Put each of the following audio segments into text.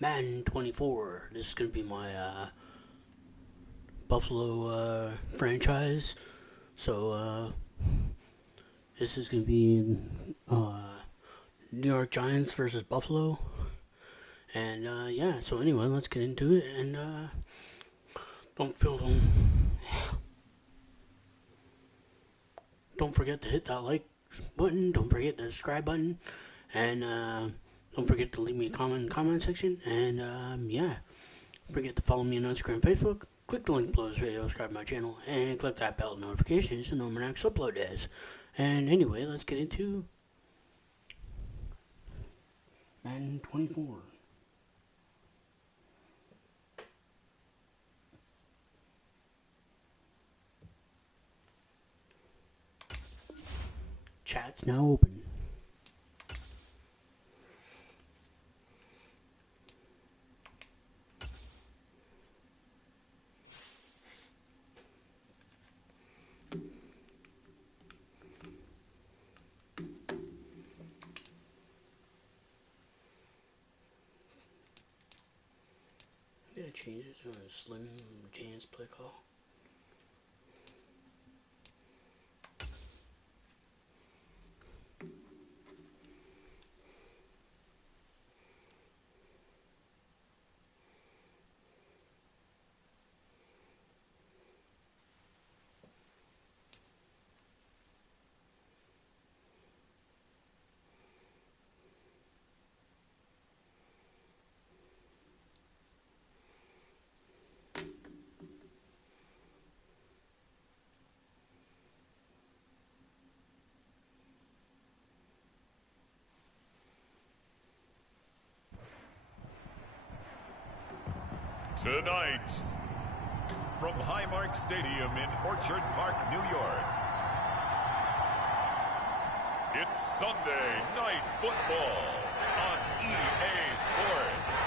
Madden 24. This is going to be my Buffalo franchise. So this is going to be New York Giants versus Buffalo. And yeah, so anyway, let's get into it. And don't forget to hit that like button. Don't forget the subscribe button. And don't forget to leave me a comment in the comment section. And yeah, don't forget to follow me on Instagram and Facebook. Click the link below this video, subscribe to my channel, and click that bell notification so no more next upload is. And anyway, let's get into Madden 24. Chat's now open. I'm gonna change it to a slim chance play call. Tonight, from Highmark Stadium in Orchard Park, New York, it's Sunday Night Football on EA Sports.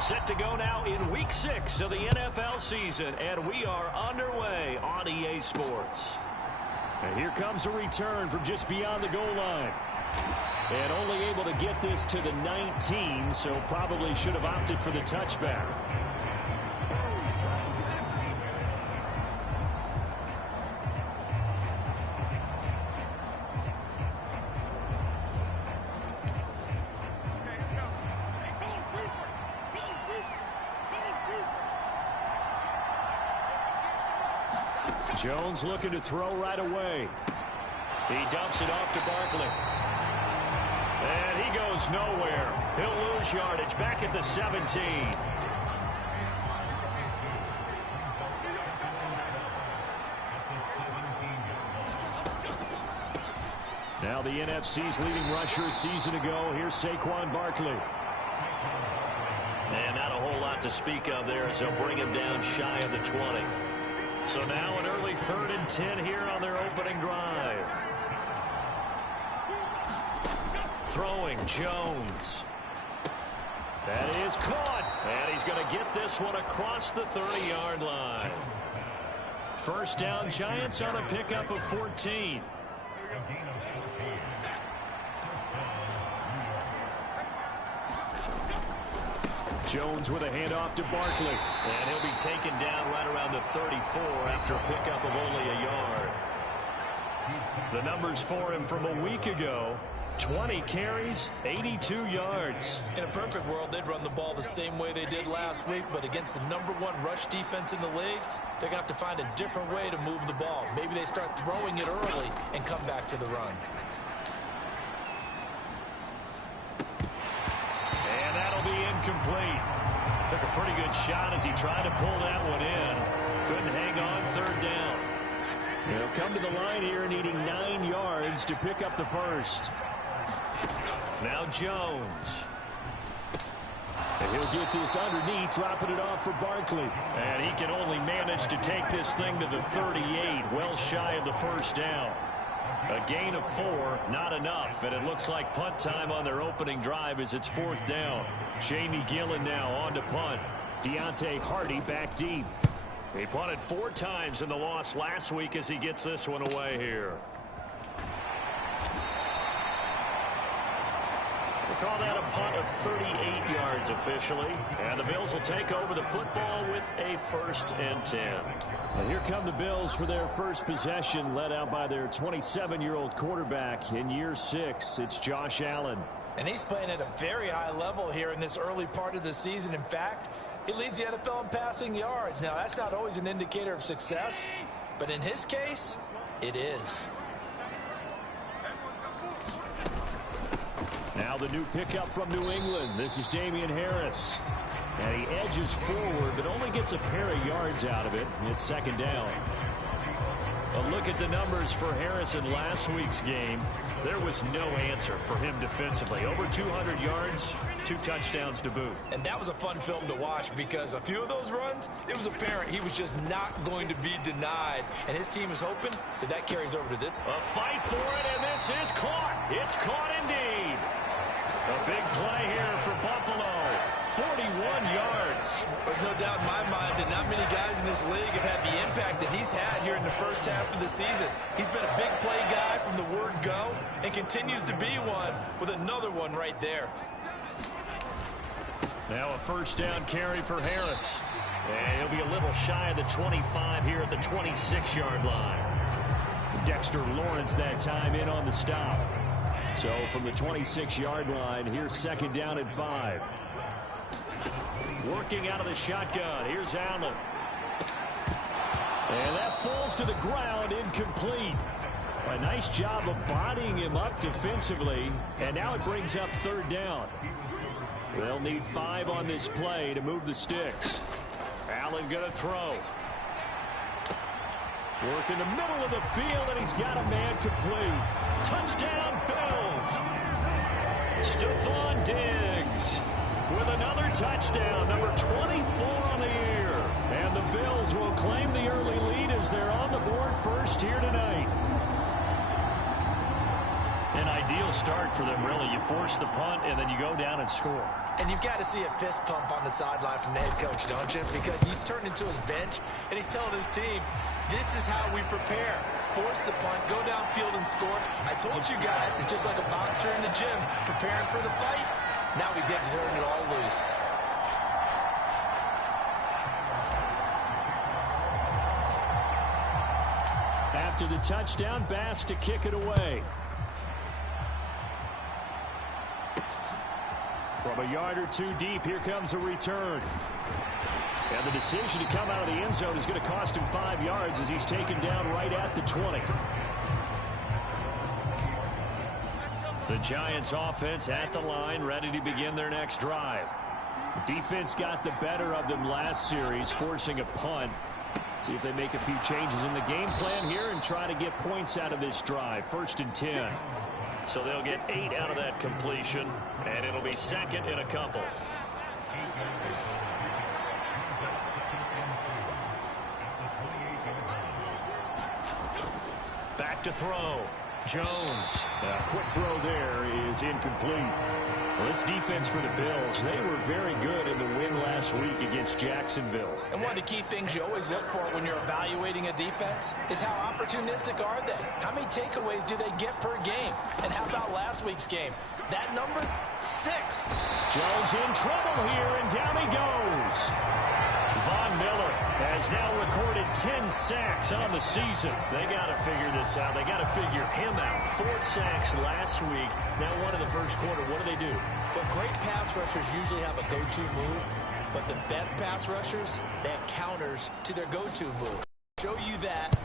Set to go now in Week 6 of the NFL season, and we are underway on EA Sports. And here comes a return from just beyond the goal line. And only able to get this to the 19, so probably should have opted for the touchback. Jones looking to throw right away. He dumps it off to Barkley. And he goes nowhere. He'll lose yardage back at the 17. Now the NFC's leading rusher a season ago. Here's Saquon Barkley. And not a whole lot to speak of there as they'll bring him down shy of the 20. So now an early 3rd and 10 here on their opening drive. Throwing Jones. That is caught. And he's going to get this one across the 30-yard line. First down, Giants on a pickup of 14. Jones with a handoff to Barkley. And he'll be taken down right around the 34 after a pickup of only a yard. The numbers for him from a week ago: 20 carries, 82 yards. In a perfect world, they'd run the ball the same way they did last week, but against the #1 rush defense in the league, they're going to have to find a different way to move the ball. Maybe they start throwing it early and come back to the run. And that'll be incomplete. Took a pretty good shot as he tried to pull that one in. Couldn't hang on 3rd down. He'll come to the line here needing 9 yards to pick up the first. Now Jones. And he'll get this underneath, dropping it off for Barkley. And he can only manage to take this thing to the 38, well shy of the first down. A gain of 4, not enough, and it looks like punt time on their opening drive as it's 4th down. Jamie Gillen now on to punt. Deontay Hardy back deep. He punted 4 times in the loss last week as he gets this one away here. We'll call that a punt of 38 yards officially. And the Bills will take over the football with a 1st and 10. And here come the Bills for their first possession, led out by their 27-year-old quarterback in year 6. It's Josh Allen. And he's playing at a very high level here in this early part of the season. In fact, he leads the NFL in passing yards. Now, that's not always an indicator of success, but in his case, it is. Now the new pickup from New England. This is Damian Harris. And he edges forward, but only gets a pair of yards out of it. It's 2nd down. A look at the numbers for Harris in last week's game. There was no answer for him defensively. Over 200 yards, 2 touchdowns to boot. And that was a fun film to watch because a few of those runs, it was apparent he was just not going to be denied. And his team is hoping that carries over to this. A fight for it, and this is caught. It's caught indeed. A big play here for Buffalo. 41 yards. There's no doubt in my mind that not many guys in this league have had the impact that he's had here in the first half of the season. He's been a big play guy from the word go and continues to be one with another one right there. Now a 1st down carry for Harris. And he'll be a little shy of the 25 here at the 26-yard line. Dexter Lawrence that time in on the stop. So from the 26-yard line, here's 2nd down and 5. Working out of the shotgun. Here's Allen. And that falls to the ground, incomplete. A nice job of bodying him up defensively. And now it brings up 3rd down. They'll need 5 on this play to move the sticks. Allen going to throw. Work in the middle of the field, and he's got a man complete. Touchdown, Bills. Stephon Diggs with another touchdown, number 24 on the year. And the Bills will claim the early lead as they're on the board first here tonight. An ideal start for them, really. You force the punt, and then you go down and score. And you've got to see a fist pump on the sideline from the head coach, don't you? Because he's turned into his bench, and he's telling his team, this is how we prepare. Force the punt, go downfield and score. I told you guys, it's just like a boxer in the gym preparing for the fight. Now we get to turn it all loose. After the touchdown, Bass to kick it away. From a yard or 2 deep, here comes a return. And the decision to come out of the end zone is going to cost him 5 yards as he's taken down right at the 20. The Giants offense at the line, ready to begin their next drive. Defense got the better of them last series, forcing a punt. See if they make a few changes in the game plan here and try to get points out of this drive. 1st and 10. So they'll get 8 out of that completion, and it'll be 2nd and a couple. Back to throw. Jones. A quick throw there is incomplete. Well, this defense for the Bills, they were very good in the win last week against Jacksonville. And one of the key things you always look for when you're evaluating a defense is how opportunistic are they? How many takeaways do they get per game? And how about last week's game? That number, 6. Jones in trouble here, and down he goes. Von Miller has now recorded 10 sacks on the season. They got to figure this out. They got to figure him out. 4 sacks last week. Now 1 in the first quarter. What do? Well, great pass rushers usually have a go-to move, but the best pass rushers, they have counters to their go-to move. Show you that.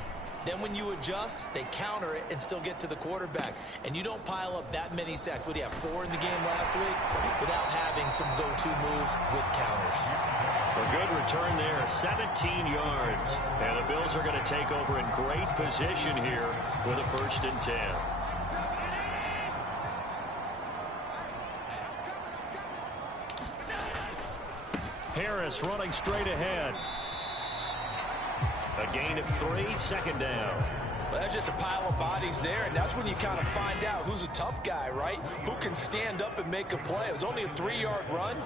Then when you adjust, they counter it and still get to the quarterback. And you don't pile up that many sacks. What do you have, 4 in the game last week? Without having some go-to moves with counters. A good return there, 17 yards. And the Bills are going to take over in great position here with a 1st and 10. Harris running straight ahead. A gain of 3, second down. Well, that's just a pile of bodies there, and that's when you kind of find out who's a tough guy, right? Who can stand up and make a play. It was only a 3-yard run,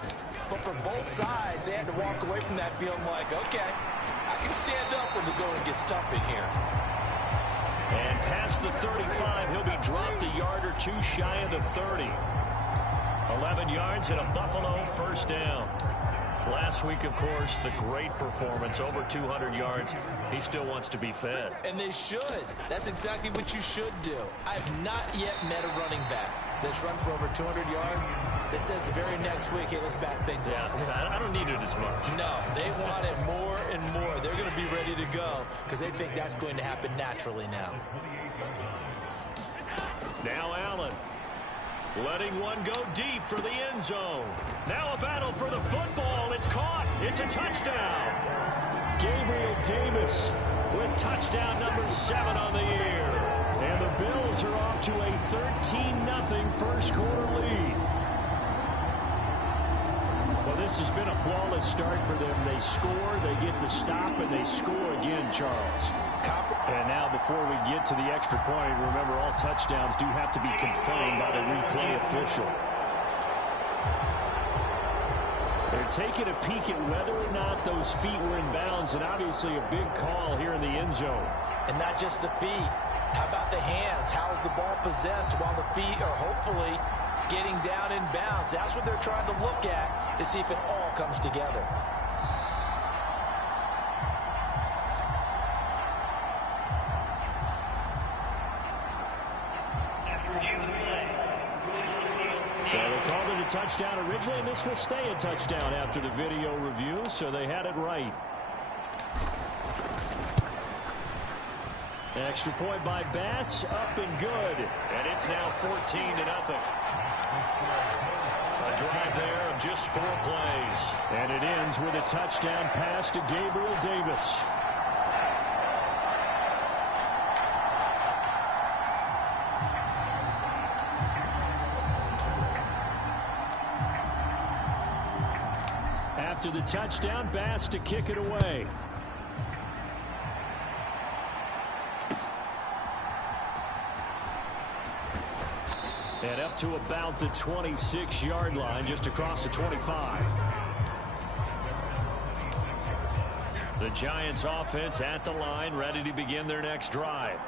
but for both sides, they had to walk away from that feeling like, okay, I can stand up when the going gets tough in here. And past the 35, he'll be dropped a yard or two shy of the 30. 11 yards and a Buffalo first down. Last week, of course, the great performance, over 200 yards. He still wants to be fed. And they should. That's exactly what you should do. I've not yet met a running back that's run for over 200 yards that says the very next week, hey, let's back things up. Yeah, I don't need it as much. No, they want it more and more. They're going to be ready to go because they think that's going to happen naturally now. Now Allen. Letting one go deep for the end zone. Now a battle for the football. It's caught. It's a touchdown. Gabriel Davis with touchdown number 7 on the year. And the Bills are off to a 13-0 first quarter lead. Well, this has been a flawless start for them. They score, they get the stop, and they score again, Charles. And now before we get to the extra point, remember all touchdowns do have to be confirmed by the replay official. They're taking a peek at whether or not those feet were in bounds, and obviously a big call here in the end zone. And not just the feet. How about the hands? How is the ball possessed while the feet are hopefully getting down in bounds? That's what they're trying to look at to see if it all comes together. So they called it a touchdown originally, and this will stay a touchdown after the video review, so they had it right. Extra point by Bass, up and good. And it's now 14-0. A drive there of just 4 plays. And it ends with a touchdown pass to Gabriel Davis. After the touchdown, Bass to kick it away. And up to about the 26-yard line, just across the 25. The Giants offense at the line, ready to begin their next drive.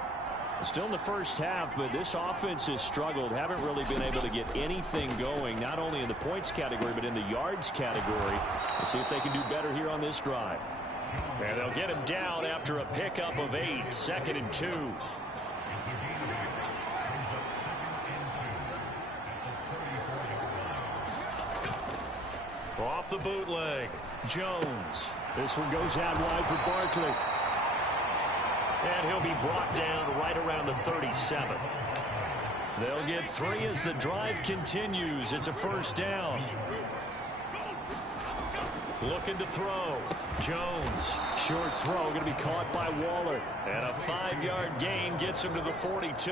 Still in the first half, but this offense has struggled. Haven't really been able to get anything going, not only in the points category, but in the yards category. We'll see if they can do better here on this drive. And they'll get him down after a pickup of 8, 2nd and 2. Off the bootleg, Jones. This one goes out wide for Barkley. And he'll be brought down right around the 37. They'll get 3 as the drive continues. It's a first down. Looking to throw. Jones. Short throw going to be caught by Waller. And a 5-yard gain gets him to the 42.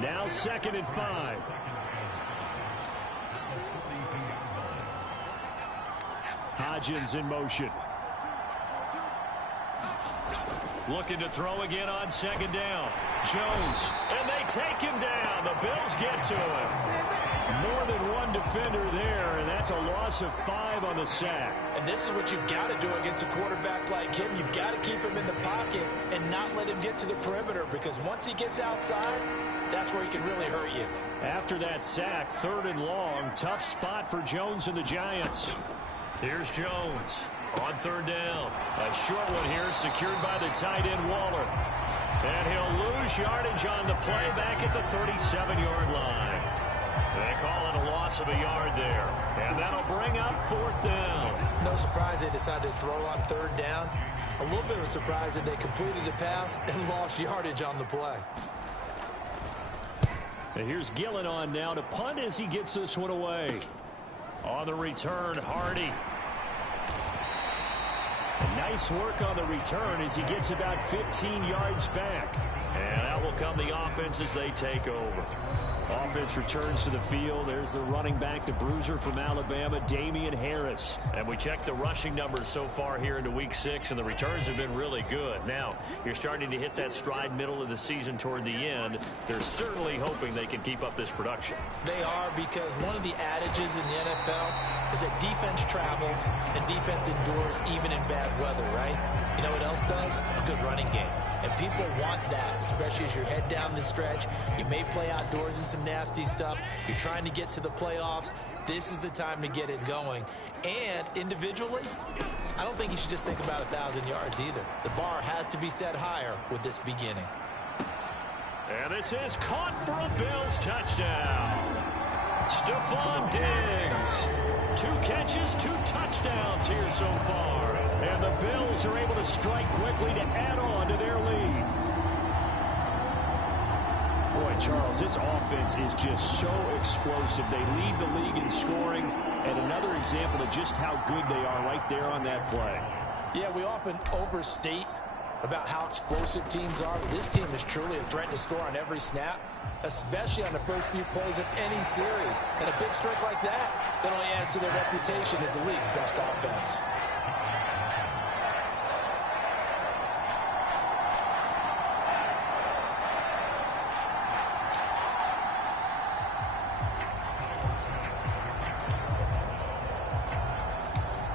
Now 2nd and 5. Hodgins in motion. Looking to throw again on 2nd down. Jones. And they take him down. The Bills get to him. More than one defender there, and that's a loss of 5 on the sack. And this is what you've got to do against a quarterback like him. You've got to keep him in the pocket and not let him get to the perimeter, because once he gets outside, that's where he can really hurt you. After that sack, 3rd and long, tough spot for Jones and the Giants. Here's Jones on 3rd down. A short one here, secured by the tight end Waller. And he'll lose yardage on the play back at the 37-yard line. They call it a loss of a yard there. And that'll bring up 4th down. No surprise they decided to throw on 3rd down. A little bit of a surprise that they completed the pass and lost yardage on the play. And here's Gillen on now to punt as he gets this one away. On the return, Hardy. And Nice work on the return as he gets about 15 yards back. And out will come the offense as they take over. Offense returns to the field. There's the running back, the bruiser from Alabama, Damian Harris. And we checked the rushing numbers so far here into Week 6, and the returns have been really good. Now, you're starting to hit that stride middle of the season toward the end. They're certainly hoping they can keep up this production. They are, because one of the adages in the NFL is that defense travels and defense endures even in bad weather, right? You know what else does? A good running game. And people want that, especially as you head down the stretch. You may play outdoors in some nasty stuff. You're trying to get to the playoffs. This is the time to get it going. And individually, I don't think you should just think about 1,000 yards either. The bar has to be set higher with this beginning. And this is caught for a Bills touchdown. Stephon Diggs. 2 catches, 2 touchdowns here so far. And the Bills are able to strike quickly to add on to their lead. Boy, Charles, this offense is just so explosive. They lead the league in scoring, and another example of just how good they are right there on that play. Yeah, we often overstate about how explosive teams are, but this team is truly a threat to score on every snap, especially on the first few plays of any series. And a big streak like that only adds to their reputation as the league's best offense.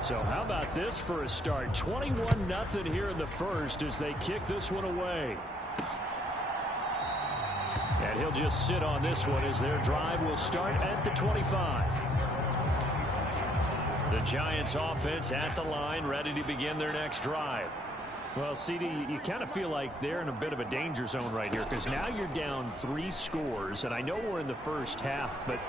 So how about this for a start? 21-0 here in the first as they kick this one away. And he'll just sit on this one as their drive will start at the 25. The Giants offense at the line, ready to begin their next drive. Well, CD, you kind of feel like they're in a bit of a danger zone right here because now you're down 3 scores, and I know we're in the first half, but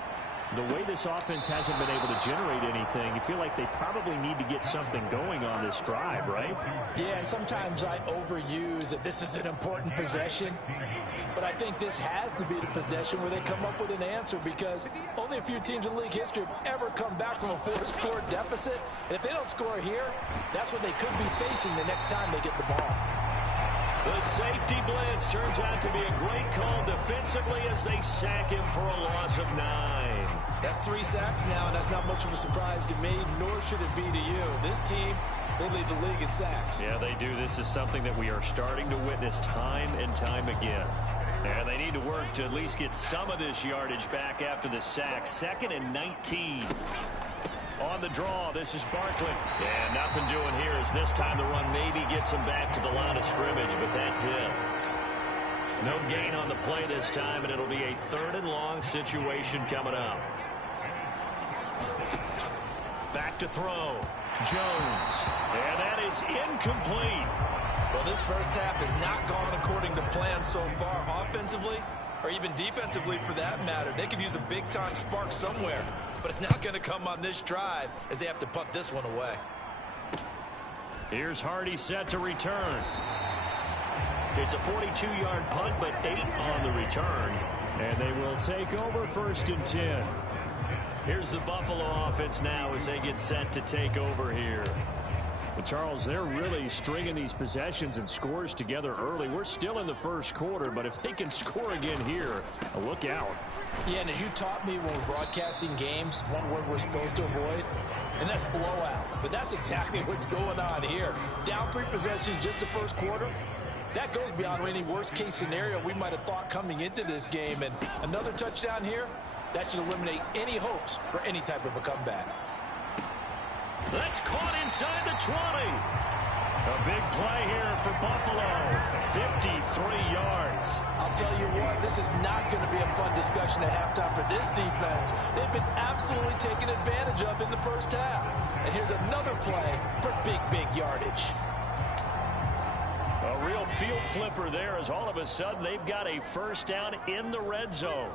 the way this offense hasn't been able to generate anything, you feel like they probably need to get something going on this drive, right? Yeah, and sometimes I overuse that this is an important possession, but I think this has to be the possession where they come up with an answer, because only a few teams in league history have ever come back from a 4-score deficit, and if they don't score here, that's what they could be facing the next time they get the ball. The safety blitz turns out to be a great call defensively as they sack him for a loss of 9. That's 3 sacks now, and that's not much of a surprise to me, nor should it be to you. This team, they lead the league in sacks. Yeah, they do. This is something that we are starting to witness time and time again. And they need to work to at least get some of this yardage back after the sack. 2nd and 19. On the draw, this is Barkley. And nothing doing here as this time the run maybe gets him back to the line of scrimmage, but that's it. No gain on the play this time, and it'll be a 3rd and long situation coming up. Back to throw. Jones. And that is incomplete. Well, this first half has not gone according to plan so far offensively, or even defensively for that matter. They could use a big-time spark somewhere, but it's not going to come on this drive as they have to punt this one away. Here's Hardy set to return. It's a 42-yard punt, but 8 on the return. And they will take over 1st and 10. Here's the Buffalo offense now as they get set to take over here. But Charles, they're really stringing these possessions and scores together early. We're still in the first quarter, but if they can score again here, look out. Yeah, and as you taught me when we're broadcasting games, one word we're supposed to avoid, and that's blowout. But that's exactly what's going on here. Down 3 possessions just the first quarter. That goes beyond any worst-case scenario we might have thought coming into this game. And another touchdown here, that should eliminate any hopes for any type of a comeback. That's caught inside the 20. A big play here for Buffalo. 53 yards. I'll tell you what, this is not going to be a fun discussion at halftime for this defense. They've been absolutely taken advantage of in the first half. And here's another play for big yardage. A real field flipper there as all of a sudden they've got a first down in the red zone.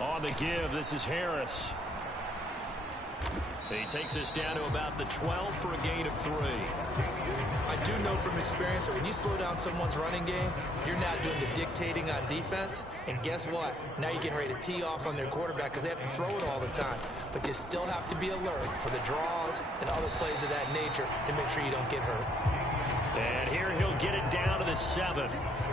On the give, this is Harris. He takes us down to about the 12 for a gain of 3. I I do know from experience that when you slow down someone's running game, you're not doing the dictating on defense. And guess what? Now you're getting ready to tee off on their quarterback because they have to throw it all the time. But you still have to be alert for the draws and other plays of that nature to make sure you don't get hurt. And here he'll get it down to the 7.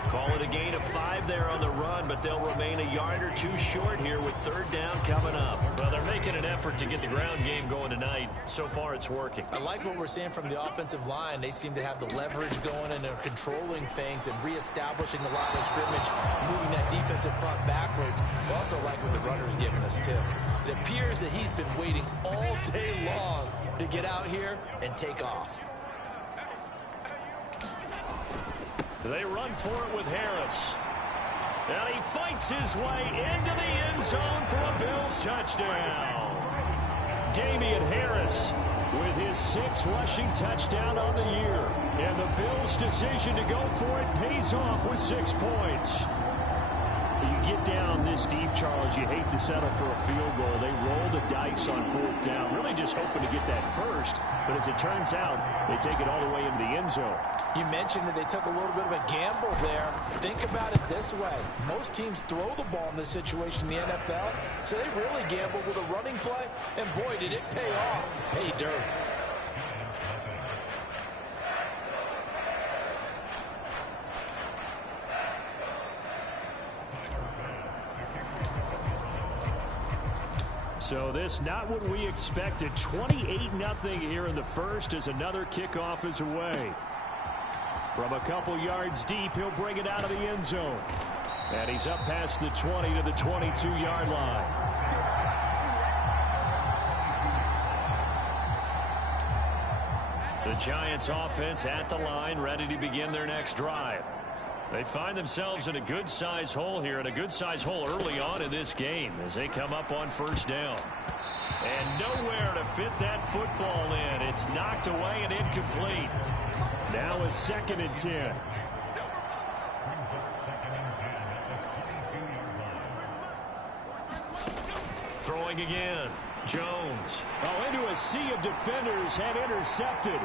Call it a gain of 5 there on the run, but they'll remain a yard or 2 short here with 3rd down coming up. Well, they're making an effort to get the ground game going tonight. So far, it's working. I like what we're seeing from the offensive line. They seem to have the leverage going, and they're controlling things and reestablishing the line of scrimmage, moving that defensive front backwards. I also like what the runner's giving us, too. It appears that he's been waiting all day long to get out here and take off. They run for it with Harris. And he fights his way into the end zone for a Bills touchdown. Damian Harris with his 6th rushing touchdown on the year. And the Bills' decision to go for it pays off with 6 points. You get down this deep, Charles, you hate to settle for a field goal. They roll the dice on 4th down, really just hoping to get that first. But as it turns out, they take it all the way into the end zone. You mentioned that they took a little bit of a gamble there. Think about it this way. Most teams throw the ball in this situation in the NFL, so they really gambled with a running play, and boy, did it pay off. Pay dirt. So this not what we expected. 28-0 here in the first as another kickoff is away. From a couple yards deep, he'll bring it out of the end zone. And he's up past the 20 to the 22-yard line. The Giants offense at the line, ready to begin their next drive. They find themselves in a good-sized hole here, and a good-sized hole early on in this game as they come up on 1st down. And nowhere to fit that football in. It's knocked away and incomplete. Now a 2nd and 10. Throwing again. Jones. Oh, into a sea of defenders and intercepted.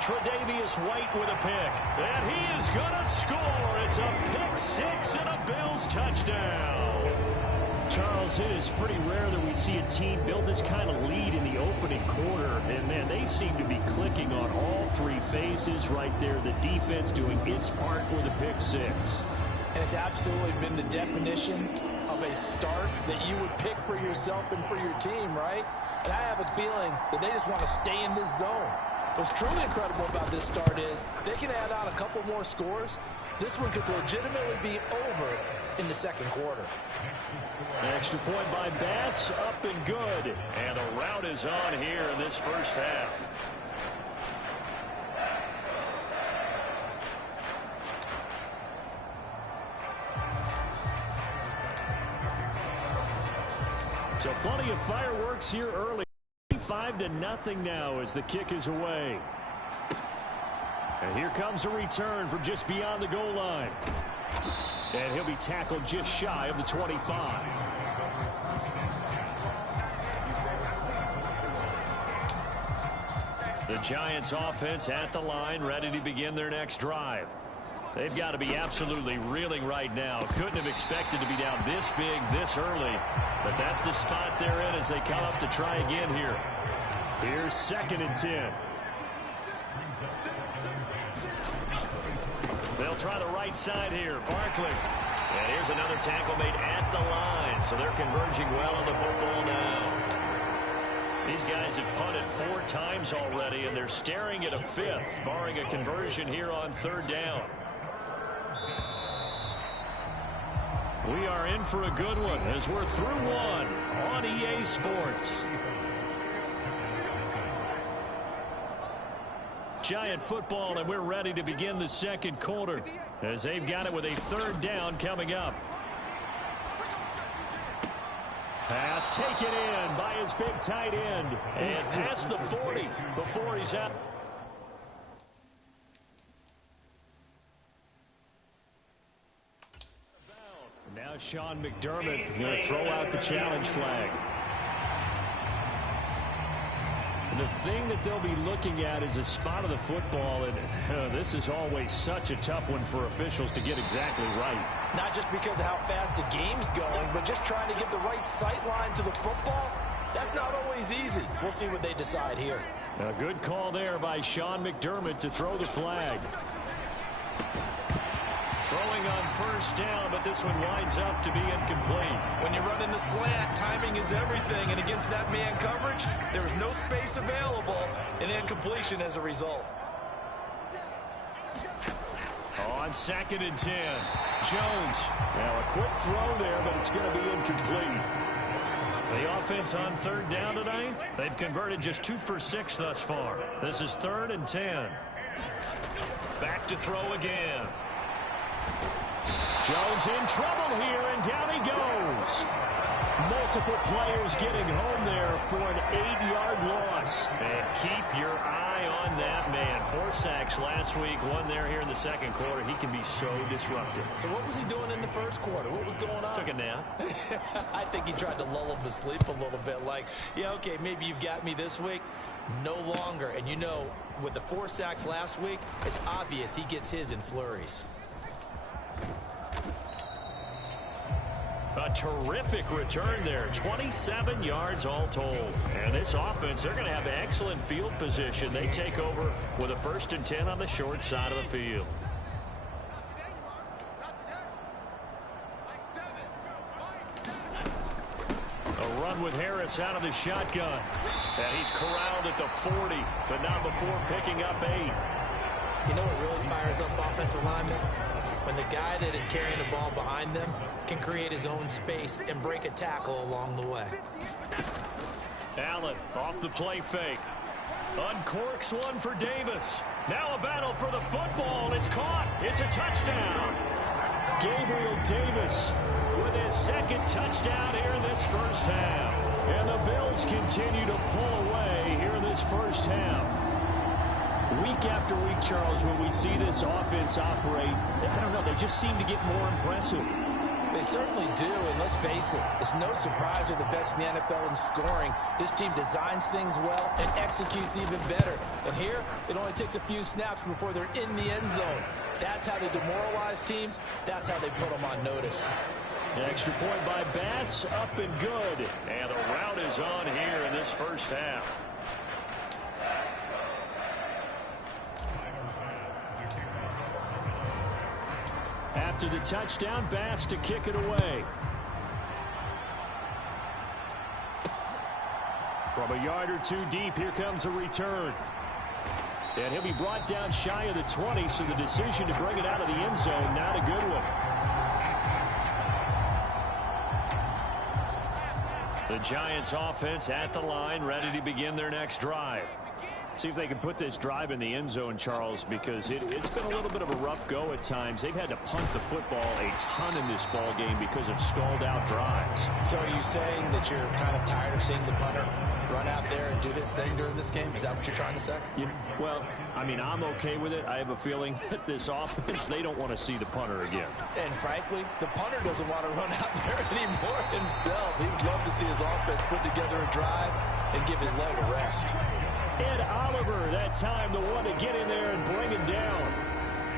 Tre'Davious White with a pick. And he is going to score. It's a pick 6 and a Bills touchdown. Charles, it is pretty rare that we see a team build this kind of lead in the opening quarter. And, man, they seem to be clicking on all 3 phases right there. The defense doing its part with a pick 6. And it's absolutely been the definition of a start that you would pick for yourself and for your team, right? And I have a feeling that they just want to stay in this zone. What's truly incredible about this start is they can add on a couple more scores. This one could legitimately be over in the 2nd quarter. Extra point by Bass, up and good. And the route is on here in this first half. So plenty of fireworks here early. 5-0 now as the kick is away. And here comes a return from just beyond the goal line. And he'll be tackled just shy of the 25. The Giants offense at the line, ready to begin their next drive. They've got to be absolutely reeling right now. Couldn't have expected to be down this big this early. But that's the spot they're in as they come up to try again here. Here's 2nd and 10. They'll try the right side here. Barkley. And here's another tackle made at the line. So they're converging well on the football now. These guys have punted 4 times already, and they're staring at a 5th, barring a conversion here on 3rd down. We are in for a good one as we're through one on EA Sports. Giant football, and we're ready to begin the 2nd quarter as they've got it with a 3rd down coming up. Pass taken in by his big tight end and past the 40 before he's out. Now Sean McDermott is going to throw out the challenge flag. the thing that they'll be looking at is a spot of the football, and this is always such a tough one for officials to get exactly right. Not just because of how fast the game's going, but just trying to get the right sight line to the football. That's not always easy. We'll see what they decide here. A good call there by Sean McDermott to throw the flag. Throwing on first down, but this one winds up to be incomplete. When you run in the slant, timing is everything, and against that man coverage, there was no space available, and incompletion as a result. On 2nd and 10, Jones. Now a quick throw there, but it's going to be incomplete. The offense on 3rd down tonight, they've converted just 2 for 6 thus far. This is 3rd and 10. Back to throw again. Jones in trouble here, and down he goes. Multiple players getting home there for an 8-yard loss. And keep your eye on that man. 4 sacks last week, 1 there here in the 2nd quarter. He can be so disruptive. So what was he doing in the 1st quarter? What was going on? Took a nap. I think he tried to lull him to sleep a little bit. Like, yeah, okay, maybe you've got me this week. No longer. And you know, with the 4 sacks last week, it's obvious he gets his in flurries. A terrific return there. 27 yards all told. And this offense, they're going to have excellent field position. They take over with a 1st and 10 on the short side of the field. A run with Harris out of the shotgun. And he's corralled at the 40, but not before picking up 8. You know what really fires up offensive linemen? When the guy that is carrying the ball behind them can create his own space and break a tackle along the way. Allen off the play fake. Uncorks one for Davis. Now a battle for the football. It's caught. It's a touchdown. Gabriel Davis with his 2nd touchdown here in this 1st half. And the Bills continue to pull away here in this 1st half. Week after week, Charles, when we see this offense operate, I don't know, they just seem to get more impressive. They certainly do, and let's face it, it's no surprise they're the best in the NFL in scoring. This team designs things well and executes even better. And here, it only takes a few snaps before they're in the end zone. That's how they demoralize teams. That's how they put them on notice. The extra point by Bass, up and good. And the route is on here in this 1st half. After the touchdown, Bass to kick it away. From a yard or 2 deep, here comes a return. And he'll be brought down shy of the 20, so the decision to bring it out of the end zone, not a good one. The Giants offense at the line, ready to begin their next drive. See if they can put this drive in the end zone, Charles, because it's been a little bit of a rough go at times. They've had to punt the football a ton in this ball game because of stalled-out drives. So are you saying that you're kind of tired of seeing the punter run out there and do his thing during this game? Is that what you're trying to say? Well, I mean, I'm okay with it. I have a feeling that this offense, they don't want to see the punter again. And frankly, the punter doesn't want to run out there anymore himself. He would love to see his offense put together a drive and give his leg a rest. Ed Oliver, that time, the one to get in there and bring him down.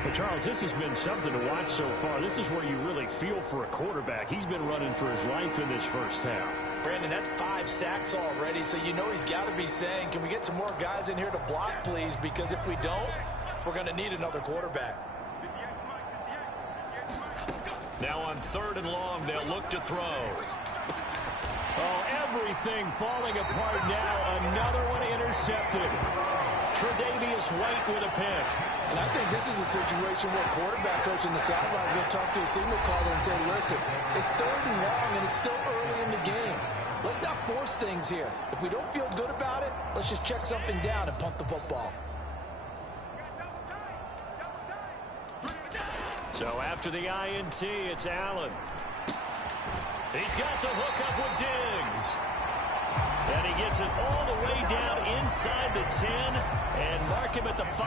Well, Charles, this has been something to watch so far. This is where you really feel for a quarterback. He's been running for his life in this 1st half. Brandon, that's 5 sacks already, so you know he's got to be saying, can we get some more guys in here to block, please? Because if we don't, we're going to need another quarterback. Now on 3rd and long, they'll look to throw. Oh, everything falling apart now. Another one intercepted. Tre'Davious White with a pick. And I think this is a situation where quarterback coach in the sideline is going to talk to a signal caller and say, listen, it's 3rd and long and it's still early in the game. Let's not force things here. If we don't feel good about it, let's just check something down and punt the football. So after the INT, it's Allen. He's got the hook up with Diggs. And he gets it all the way down inside the 10 and mark him at the 5.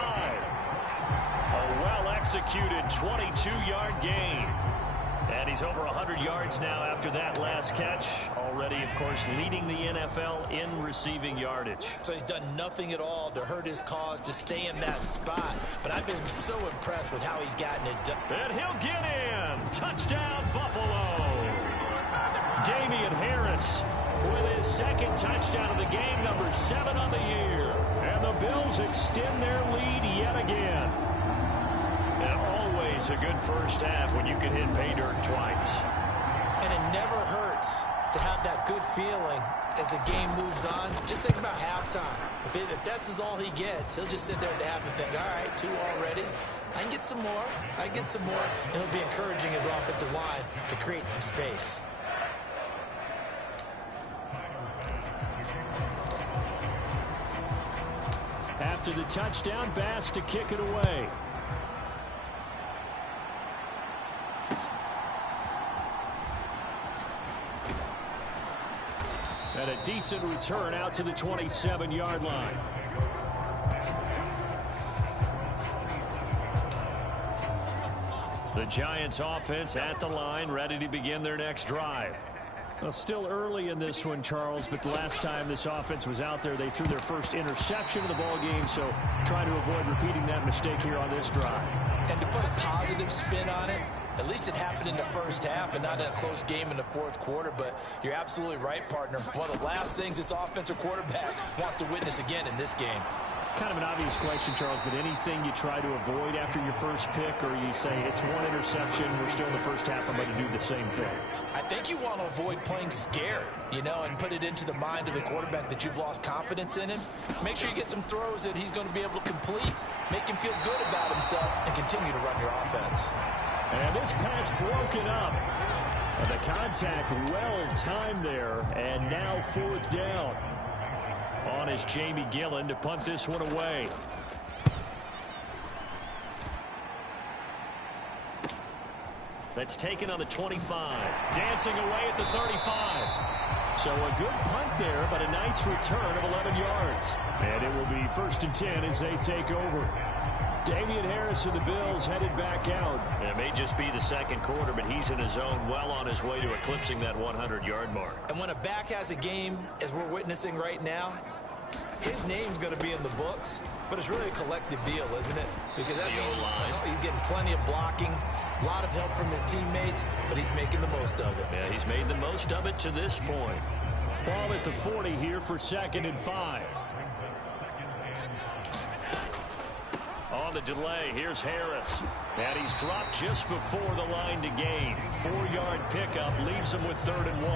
A well-executed 22-yard gain. And he's over 100 yards now after that last catch. Already, of course, leading the NFL in receiving yardage. So he's done nothing at all to hurt his cause, to stay in that spot. But I've been so impressed with how he's gotten it done. And he'll get in. Touchdown, Buffalo. Damian Harris with his second touchdown of the game, number 7 on the year. And the Bills extend their lead yet again. And always a good first half when you can hit pay dirt twice. And it never hurts to have that good feeling as the game moves on. Just think about halftime. If that's all he gets, he'll just sit there at the half and think, all right, 2 already. I can get some more. I can get some more. And he'll be encouraging his offensive line to create some space. After the touchdown, Bass to kick it away. And a decent return out to the 27-yard line. The Giants offense at the line, ready to begin their next drive. Well, still early in this one, Charles, but the last time this offense was out there, they threw their first interception of the ball game, so trying to avoid repeating that mistake here on this drive. And to put a positive spin on it, at least it happened in the first half and not in a close game in the fourth quarter. But you're absolutely right, partner. One of the last things this offensive quarterback wants to witness again in this game. Kind of an obvious question, Charles, but anything you try to avoid after your first pick, or you say it's one interception, we're still in the first half, I'm going to do the same thing? I think you want to avoid playing scared, and put it into the mind of the quarterback that you've lost confidence in him. Make sure you get some throws that he's going to be able to complete, make him feel good about himself, and continue to run your offense. And this pass broken up. And the contact well timed there, and now 4th down. On is Jamie Gillen to punt this one away. That's taken on the 25. Dancing away at the 35. So a good punt there, but a nice return of 11 yards. And it will be 1st and 10 as they take over. Damian Harris and the Bills headed back out. It may just be the second quarter, but he's in his zone, well on his way to eclipsing that 100-yard mark. And when a back has a game, as we're witnessing right now, his name's going to be in the books, but it's really a collective deal, isn't it? Because that means he's getting plenty of blocking, a lot of help from his teammates, but he's making the most of it. Yeah, he's made the most of it to this point. Ball at the 40 here for 2nd and 5. On the delay, here's Harris. And he's dropped just before the line to gain. 4-yard pickup leaves him with 3rd and 1.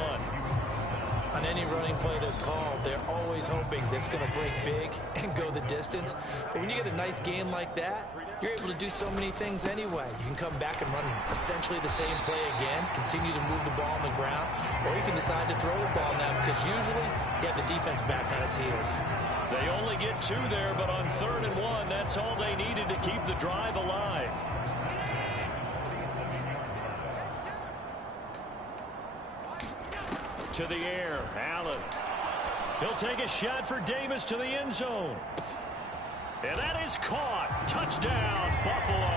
On any running play that's called, they're always hoping that it's going to break big and go the distance. But when you get a nice game like that, you're able to do so many things anyway. You can come back and run essentially the same play again, continue to move the ball on the ground, or you can decide to throw the ball now because usually you have the defense back on its heels. They only get 2 there, but on 3rd and 1, that's all they needed to keep the drive alive. To the air, Allen. He'll take a shot for Davis to the end zone. And that is caught. Touchdown, Buffalo.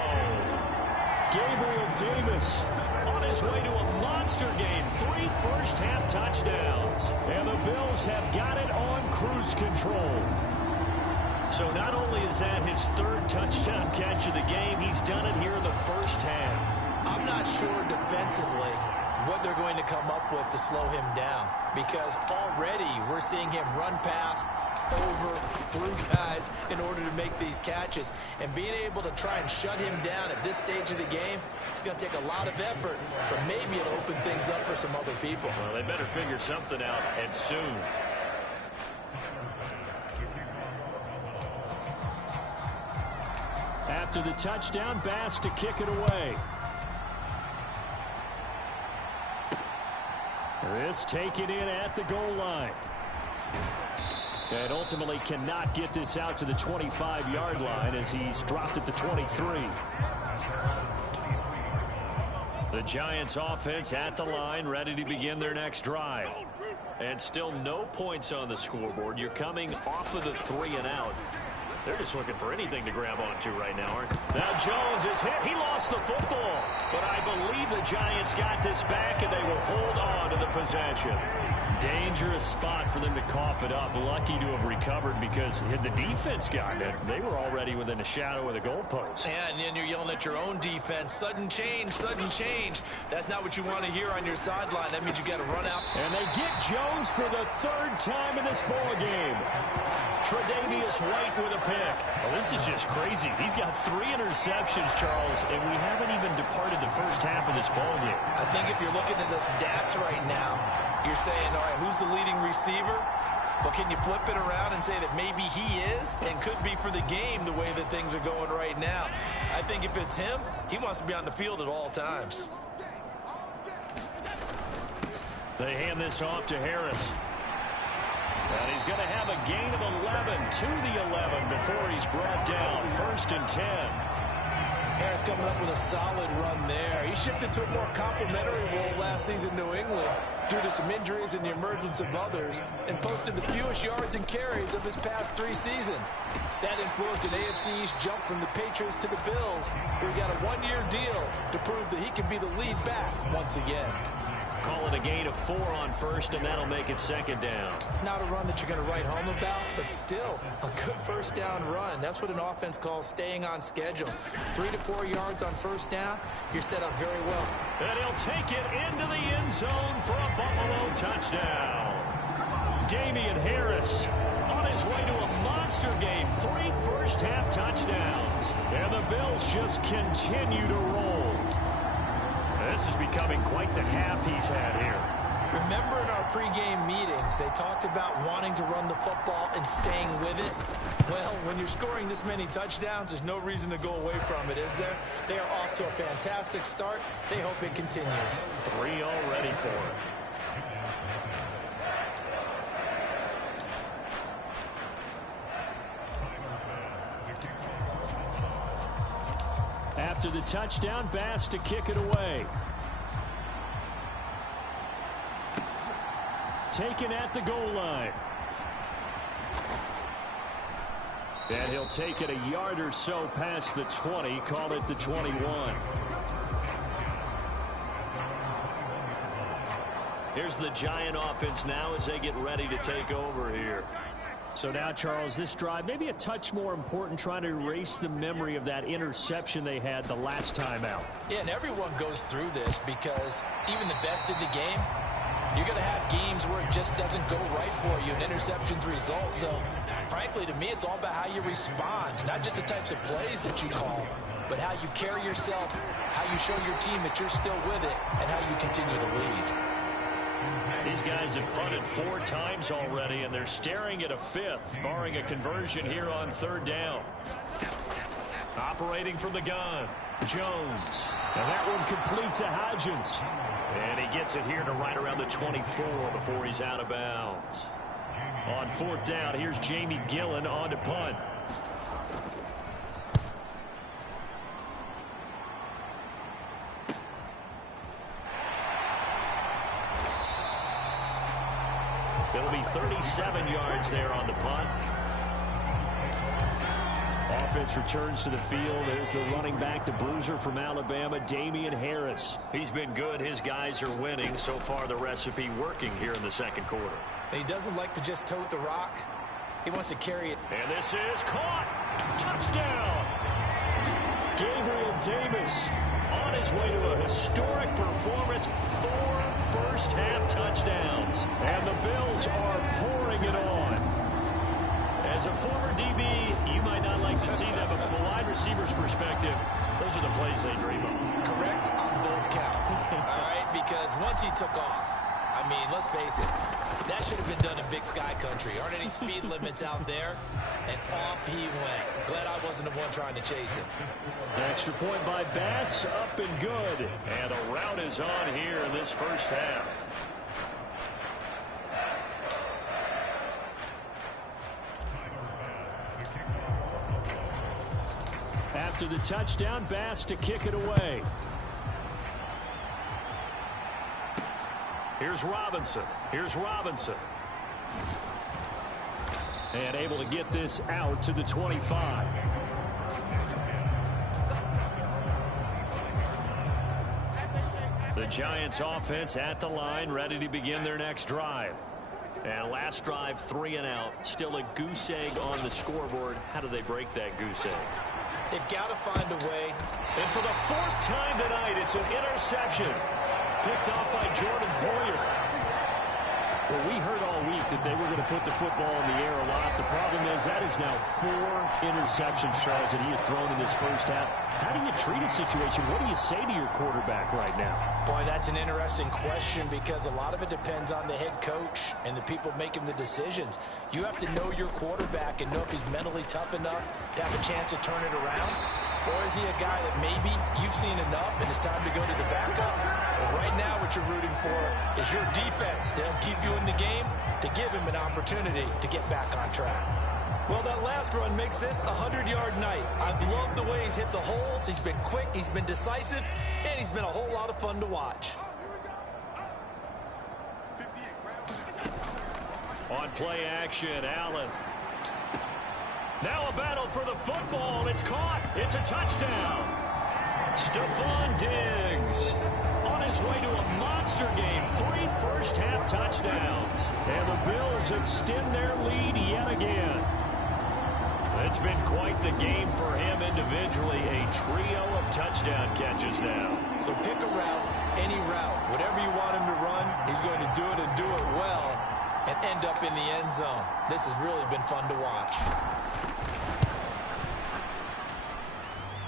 Gabriel Davis on his way to a monster game. 3 first-half touchdowns. And the Bills have got it on cruise control. So not only is that his 3rd touchdown catch of the game, he's done it here in the first half. I'm not sure defensively what they're going to come up with to slow him down, because already we're seeing him run past, over, through guys in order to make these catches. And being able to try and shut him down at this stage of the game, it's going to take a lot of effort. So maybe it'll open things up for some other people. Well, they better figure something out, and soon. After the touchdown, Bass to kick it away. This taken in at the goal line. And ultimately cannot get this out to the 25-yard line as he's dropped at the 23. The Giants offense at the line, ready to begin their next drive. And still no points on the scoreboard. You're coming off of the 3 and out. They're just looking for anything to grab onto right now, aren't they? Now Jones is hit. He lost the football. But I believe the Giants got this back, and they will hold on to the possession. Dangerous spot for them to cough it up. Lucky to have recovered because had the defense gotten it, they were already within a shadow of the goalpost. Yeah, and then you're yelling at your own defense. Sudden change, sudden change. That's not what you want to hear on your sideline. That means you got to run out. And they get Jones for the third time in this ball game. Tre'Davious White with a pick. Well, this is just crazy. He's got 3 interceptions, Charles, and we haven't even departed the first half of this ball game. I think if you're looking at the stats right now, you're saying, all right, who's the leading receiver? Well, can you flip it around and say that maybe he is and could be for the game the way that things are going right now? I think if it's him, he wants to be on the field at all times. They hand this off to Harris. And he's going to have a gain of 11 to the 11 before he's brought down. 1st and 10. Harris coming up with a solid run there. He shifted to a more complimentary role last season in New England due to some injuries and the emergence of others, and posted the fewest yards and carries of his past 3 seasons. That influenced an AFC East jump from the Patriots to the Bills, where he got a 1-year deal to prove that he can be the lead back once again. Call it a gain of 4 on 1st, and that'll make it 2nd down. Not a run that you're going to write home about, but still a good 1st down run. That's what an offense calls staying on schedule. 3 to 4 yards on 1st down, you're set up very well. And he'll take it into the end zone for a Buffalo touchdown. Damian Harris on his way to a monster game. 3 first-half touchdowns. And the Bills just continue to roll. This is becoming quite the half he's had here. Remember in our pregame meetings, they talked about wanting to run the football and staying with it? Well, when you're scoring this many touchdowns, there's no reason to go away from it, is there? They are off to a fantastic start. They hope it continues. 3 already for him. After the touchdown, Bass to kick it away. Taken at the goal line. And he'll take it a yard or so past the 20, call it the 21. Here's the Giant offense now as they get ready to take over here. So now, Charles, this drive maybe a touch more important, trying to erase the memory of that interception they had the last time out. Yeah, and everyone goes through this because even the best in the game, you're going to have games where it just doesn't go right for you and interceptions result. So, frankly, to me, it's all about how you respond, not just the types of plays that you call, but how you carry yourself, how you show your team that you're still with it, and how you continue to lead. These guys have punted 4 times already, and they're staring at a 5th, barring a conversion here on 3rd down. Operating from the gun, Jones. And that one complete to Hodgins. And he gets it here to right around the 24 before he's out of bounds. On 4th down, here's Jamie Gillen on to punt. It'll be 37 yards there on the punt. Offense returns to the field as the running back, the bruiser from Alabama, Damian Harris. He's been good. His guys are winning. So far, the recipe working here in the 2nd quarter. And he doesn't like to just tote the rock. He wants to carry it. And this is caught. Touchdown. Gabriel Davis on his way to a historic performance. 4 first-half touchdowns. And the Bills are pouring it on. As a former DB, you might not like to see that, but from a wide receiver's perspective, those are the plays they dream of. Correct on both counts. All right, because once he took off, I mean, let's face it, that should have been done in Big Sky Country. Aren't any speed limits out there? And off he went. Glad I wasn't the one trying to chase him. Extra point by Bass, up and good. And a rout is on here in this first half. After the touchdown, Bass to kick it away. Here's Robinson. And able to get this out to the 25. The Giants offense at the line, ready to begin their next drive. And last drive, 3 and out. Still a goose egg on the scoreboard. How do they break that goose egg? They've got to find a way. And for the 4th time tonight, it's an interception. Picked off by Jordan Poyer. Well, we heard all week that they were going to put the football in the air a lot. The problem is that is now 4 interceptions, Charles, that he has thrown in this first half. How do you treat a situation? What do you say to your quarterback right now? Boy, that's an interesting question because a lot of it depends on the head coach and the people making the decisions. You have to know your quarterback and know if he's mentally tough enough to have a chance to turn it around. Or is he a guy that maybe you've seen enough and it's time to go to the backup? Well, right now what you're rooting for is your defense. They'll keep you in the game to give him an opportunity to get back on track. Well, that last run makes this a 100-yard night. I've loved the way he's hit the holes. He's been quick, he's been decisive, and he's been a whole lot of fun to watch. On play action, Allen. Now a battle for the football. It's caught. It's a touchdown. Stephon Diggs on his way to a monster game. 3 first-half touchdowns. And the Bills extend their lead yet again. It's been quite the game for him individually. A trio of touchdown catches now. So pick a route, any route. Whatever you want him to run, he's going to do it and do it well and end up in the end zone. This has really been fun to watch.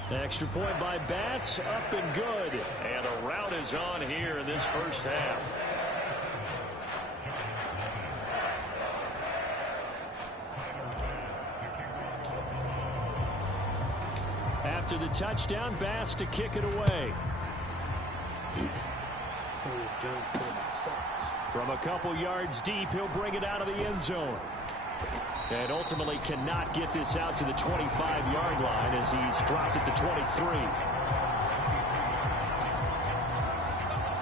The extra point by Bass, up and good. And a route is on here in this first half. After the touchdown, Bass to kick it away. From a couple yards deep, he'll bring it out of the end zone. And ultimately cannot get this out to the 25-yard line as he's dropped at the 23.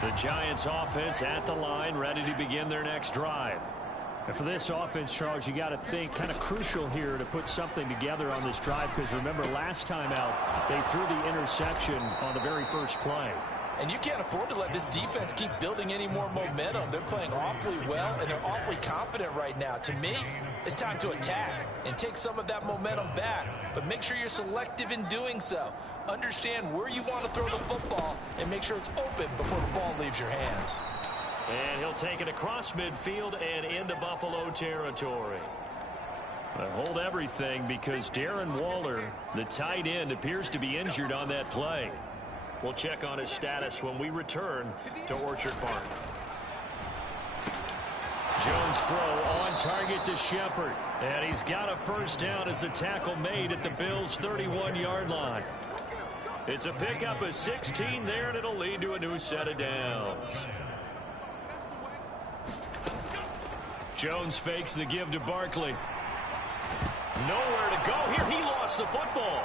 The Giants offense at the line, ready to begin their next drive. And for this offense, Charles, you got to think kind of crucial here to put something together on this drive, because remember last time out they threw the interception on the very first play. And you can't afford to let this defense keep building any more momentum. They're playing awfully well, and they're awfully confident right now. To me, it's time to attack and take some of that momentum back. But make sure you're selective in doing so. Understand where you want to throw the football and make sure it's open before the ball leaves your hands. And he'll take it across midfield and into Buffalo territory. Hold everything because Darren Waller, the tight end, appears to be injured on that play. We'll check on his status when we return to Orchard Park. Jones throw on target to Shepard. And he's got a first down as a tackle made at the Bills' 31-yard line. It's a pickup of 16 there, and it'll lead to a new set of downs. Jones fakes the give to Barkley. Nowhere to go here. He lost the football.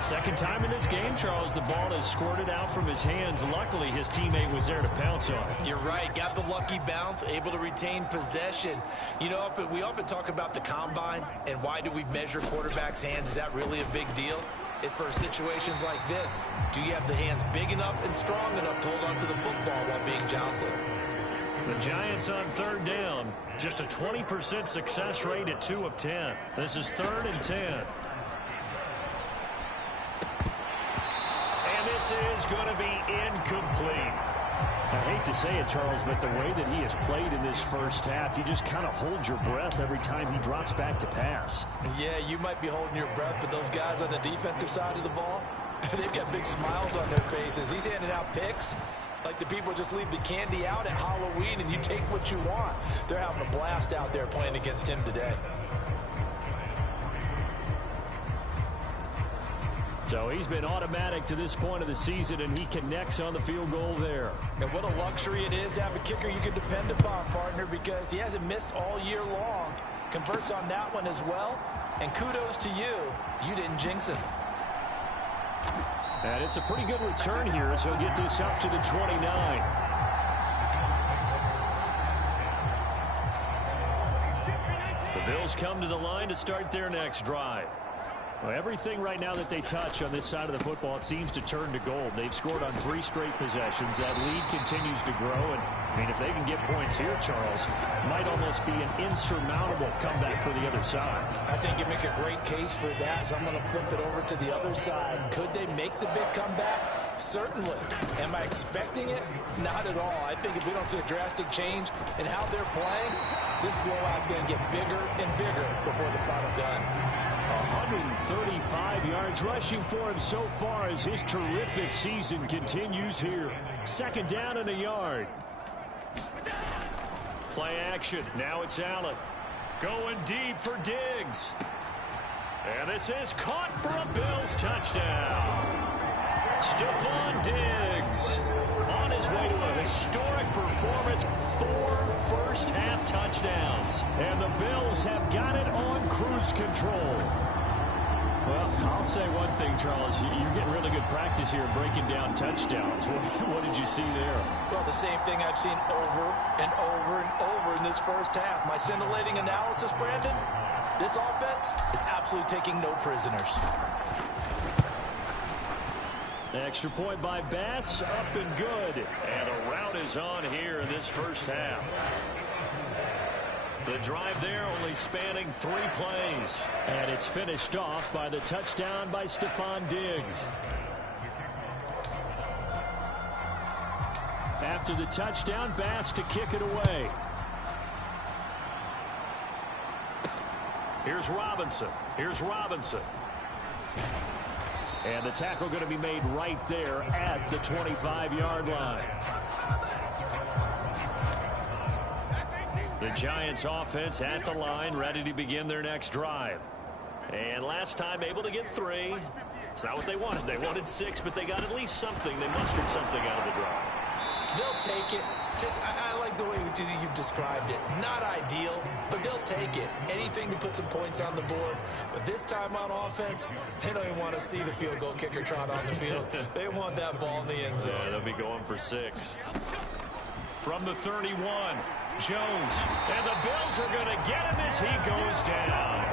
Second time in this game, Charles, the ball is squirted out from his hands. Luckily, his teammate was there to pounce on it. You're right. Got the lucky bounce, able to retain possession. You know, we often talk about the combine and why do we measure quarterbacks' hands. Is that really a big deal? It's for situations like this. Do you have the hands big enough and strong enough to hold onto the football while being jostled? The Giants on third down. Just a 20% success rate at 2 of 10. This is 3rd and 10. This is going to be incomplete. I hate to say it, Charles, but the way that he has played in this first half, you just kind of hold your breath every time he drops back to pass. Yeah, you might be holding your breath, but those guys on the defensive side of the ball, they've got big smiles on their faces. He's handing out picks like the people just leave the candy out at Halloween and you take what you want. They're having a blast out there playing against him today. So he's been automatic to this point of the season, and he connects on the field goal there. And what a luxury it is to have a kicker you can depend upon, partner, because he hasn't missed all year long. Converts on that one as well. And kudos to you. You didn't jinx him. And it's a pretty good return here as he'll get this up to the 29. The Bills come to the line to start their next drive. Well, everything right now that they touch on this side of the football, it seems to turn to gold. They've scored on 3 straight possessions. That lead continues to grow. And, I mean, if they can get points here, Charles, might almost be an insurmountable comeback for the other side. I think you make a great case for that, so I'm going to flip it over to the other side. Could they make the big comeback? Certainly. Am I expecting it? Not at all. I think if we don't see a drastic change in how they're playing, this blowout's going to get bigger and bigger before the final gun. 135 yards rushing for him so far as his terrific season continues here. 2nd down and a yard. Play action. Now it's Allen. Going deep for Diggs. And this is caught for a Bills touchdown. Stephon Diggs on his way to a historic performance. 4 first-half touchdowns. And the Bills have got it on cruise control. Well, I'll say one thing, Charles. You're getting really good practice here breaking down touchdowns. What did you see there? Well, the same thing I've seen over and over and over in this first half. My scintillating analysis, Brandon, this offense is absolutely taking no prisoners. Extra point by Bass, up and good. And a rout is on here in this first half. The drive there only spanning 3 plays. And it's finished off by the touchdown by Stephon Diggs. After the touchdown, Bass to kick it away. Here's Robinson. And the tackle going to be made right there at the 25-yard line. The Giants offense at the line, ready to begin their next drive. And last time able to get 3. It's not what they wanted. They wanted 6, but they got at least something. They mustered something out of the drive. They'll take it. I like the way you've described it. Not ideal, but they'll take it. Anything to put some points on the board. But this time on offense, they don't even want to see the field goal kicker trot on the field. They want that ball in the end zone. Yeah, they'll be going for 6. From the 31, Jones. And the Bills are going to get him as he goes down.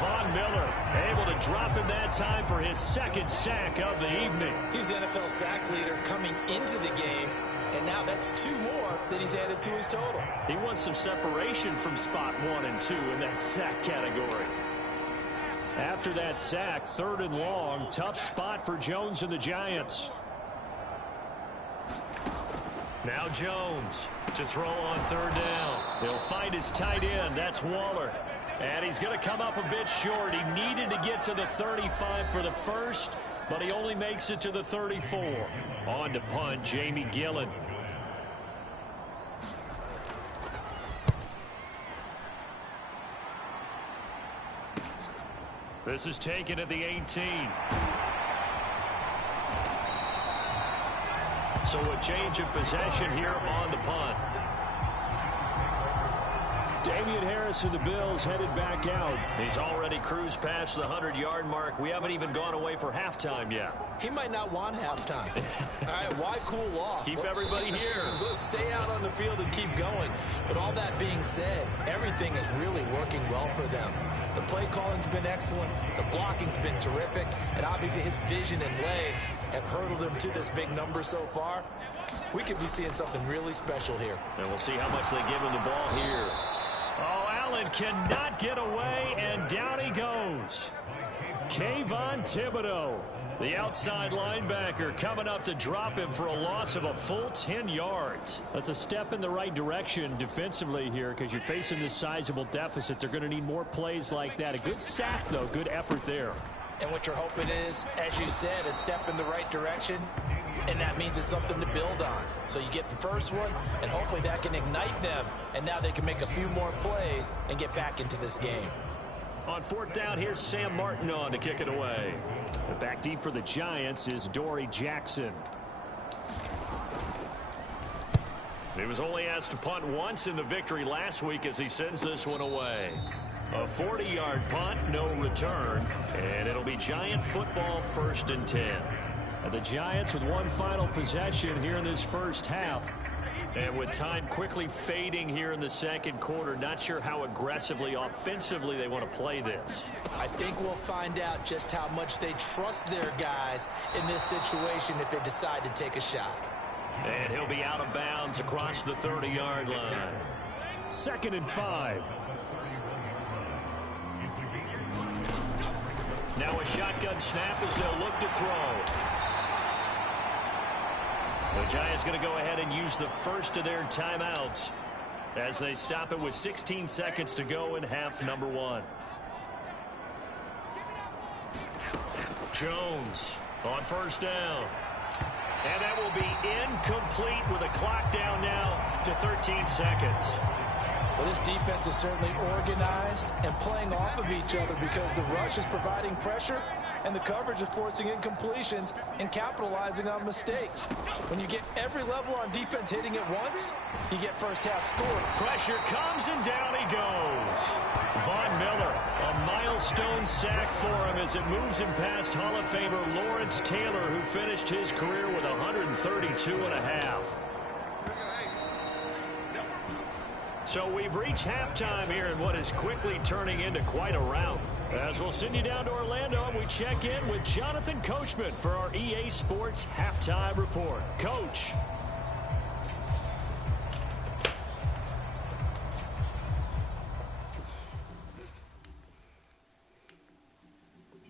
Von Miller able to drop him that time for his 2nd sack of the evening. He's the NFL sack leader coming into the game, and now that's 2 more that he's added to his total. He wants some separation from spot 1 and 2 in that sack category. After that sack, 3rd and long, tough spot for Jones and the Giants. Now Jones to throw on 3rd down. He'll find his tight end. That's Waller. And he's going to come up a bit short. He needed to get to the 35 for the first, but he only makes it to the 34. On to punt, Jamie Gillen. This is taken at the 18. So a change of possession here on the punt. Damian Harris of the Bills headed back out. He's already cruised past the 100-yard mark. We haven't even gone away for halftime yet. He might not want halftime. All right, why cool off? Keep everybody here. Let's stay out on the field and keep going. But all that being said, everything is really working well for them. The play calling's been excellent. The blocking's been terrific. And obviously his vision and legs have hurdled him to this big number so far. We could be seeing something really special here. And we'll see how much they give him the ball here. Oh, Allen cannot get away, and down he goes. Kayvon Thibodeau, the outside linebacker, coming up to drop him for a loss of a full 10 yards. That's a step in the right direction defensively here because you're facing this sizable deficit. They're going to need more plays like that. A good sack, though. Good effort there. And what you're hoping is, as you said, a step in the right direction. And that means it's something to build on. So you get the first one, and hopefully that can ignite them. And now they can make a few more plays and get back into this game. On 4th down, here's Sam Martin on to kick it away. And back deep for the Giants is Dory Jackson. He was only asked to punt once in the victory last week as he sends this one away. A 40-yard punt, no return, and it'll be Giant football 1st and 10. And the Giants with one final possession here in this first half. And with time quickly fading here in the second quarter, not sure how aggressively, offensively they want to play this. I think we'll find out just how much they trust their guys in this situation if they decide to take a shot. And he'll be out of bounds across the 30-yard line. 2nd and 5. Now a shotgun snap as they'll look to throw. The Giants going to go ahead and use the first of their timeouts as they stop it with 16 seconds to go in half number 1. Jones on 1st down. And that will be incomplete with a clock down now to 13 seconds. Well, this defense is certainly organized and playing off of each other because the rush is providing pressure and the coverage is forcing incompletions and capitalizing on mistakes. When you get every level on defense hitting at once, you get first half score. Pressure comes and down he goes. Von Miller, a milestone sack for him as it moves him past Hall of Famer Lawrence Taylor, who finished his career with 132.5. So we've reached halftime here in what is quickly turning into quite a rout. As we'll send you down to Orlando, we check in with Jonathan Coachman for our EA Sports Halftime Report. Coach.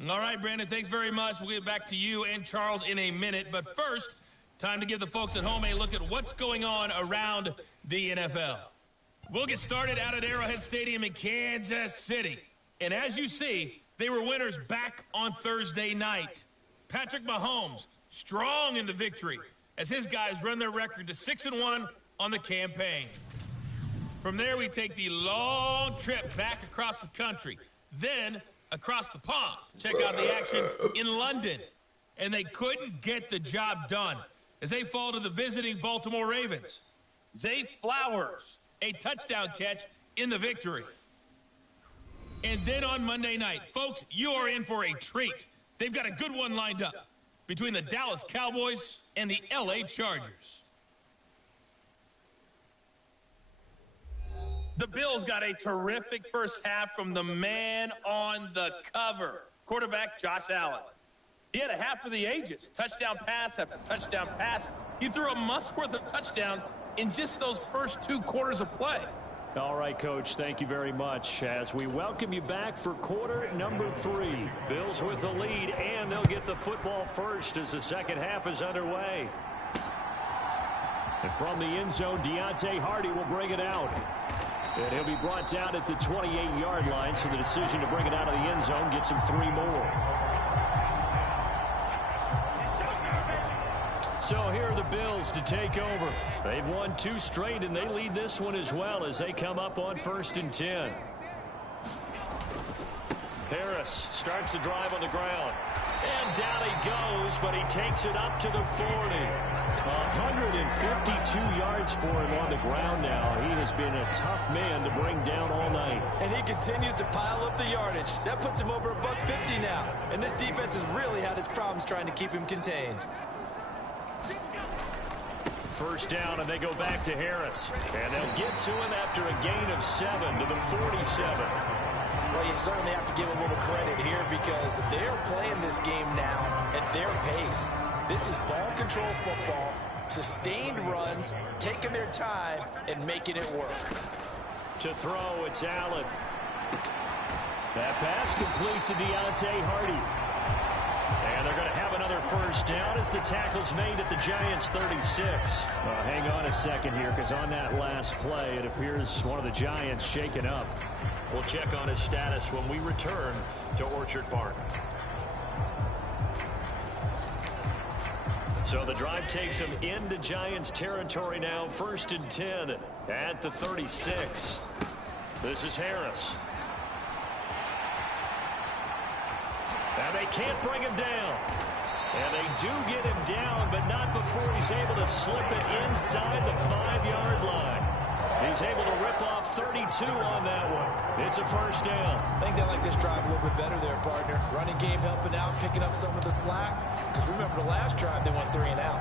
All right, Brandon, thanks very much. We'll get back to you and Charles in a minute. But first, time to give the folks at home a look at what's going on around the NFL. We'll get started out at Arrowhead Stadium in Kansas City. And as you see, they were winners back on Thursday night. Patrick Mahomes, strong in the victory, as his guys run their record to 6-1 on the campaign. From there, we take the long trip back across the country, then across the pond. Check out the action in London. And they couldn't get the job done as they fall to the visiting Baltimore Ravens. Zay Flowers, a touchdown catch in the victory. And then on Monday night, folks, you are in for a treat. They've got a good one lined up between the Dallas Cowboys and the LA Chargers. The Bills got a terrific first half from the man on the cover, quarterback Josh Allen. He had a half for the ages, touchdown pass after touchdown pass. He threw a month's worth of touchdowns in just those first 2 quarters of play. All right, Coach, thank you very much as we welcome you back for quarter number 3. Bills with the lead, and they'll get the football first as the second half is underway. And from the end zone, Deontay Hardy will bring it out. And he'll be brought down at the 28-yard line, so the decision to bring it out of the end zone gets him 3 more. So here are the Bills to take over. They've won 2 straight, and they lead this one as well as they come up on 1st and 10. Harris starts the drive on the ground. And down he goes, but he takes it up to the 40. 152 yards for him on the ground now. He has been a tough man to bring down all night. And he continues to pile up the yardage. That puts him over $150 now. And this defense has really had its problems trying to keep him contained. First down, and they go back to Harris. And they'll get to him after a gain of 7 to the 47. Well, you certainly have to give a little credit here because they're playing this game now at their pace. This is ball control football, sustained runs, taking their time, and making it work. To throw, it's Allen. That pass complete to Deontay Hardy. And they're going to have another first down as the tackle's made at the Giants' 36. Hang on a second here, because on that last play, it appears one of the Giants shaken up. We'll check on his status when we return to Orchard Park. So the drive takes him into Giants territory now. 1st and 10 at the 36. This is Harris. And they can't bring him down. And they do get him down, but not before he's able to slip it inside the 5-yard line. He's able to rip off 32 on that one. It's a first down. I think they like this drive a little bit better there, partner. Running game helping out, picking up some of the slack. Because remember, the last drive, they went 3 and out.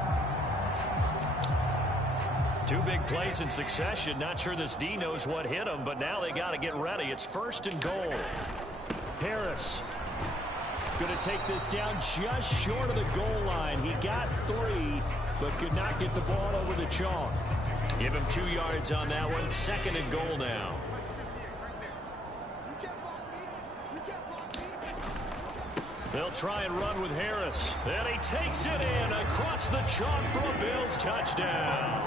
2 big plays in succession. Not sure this D knows what hit him, but now they got to get ready. It's first and goal. Harris going to take this down just short of the goal line. He got 3, but could not get the ball over the chalk. Give him 2 yards on that one. Second and goal now. They'll try and run with Harris. And he takes it in across the chalk for a Bills touchdown.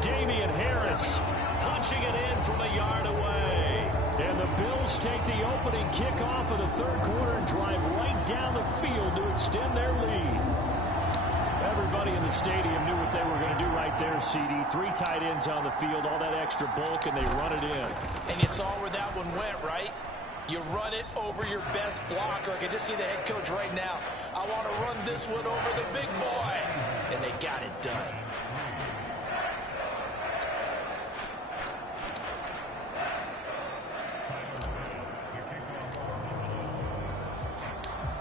Damian Harris punching it in from a yard away. And the Bills take the opening kickoff of the third quarter and drive right down the field to extend their lead. Everybody in the stadium knew what they were going to do right there, CD. 3 tight ends on the field, all that extra bulk, and they run it in. And you saw where that one went, right? You run it over your best blocker. I can just see the head coach right now. I want to run this one over the big boy. And they got it done.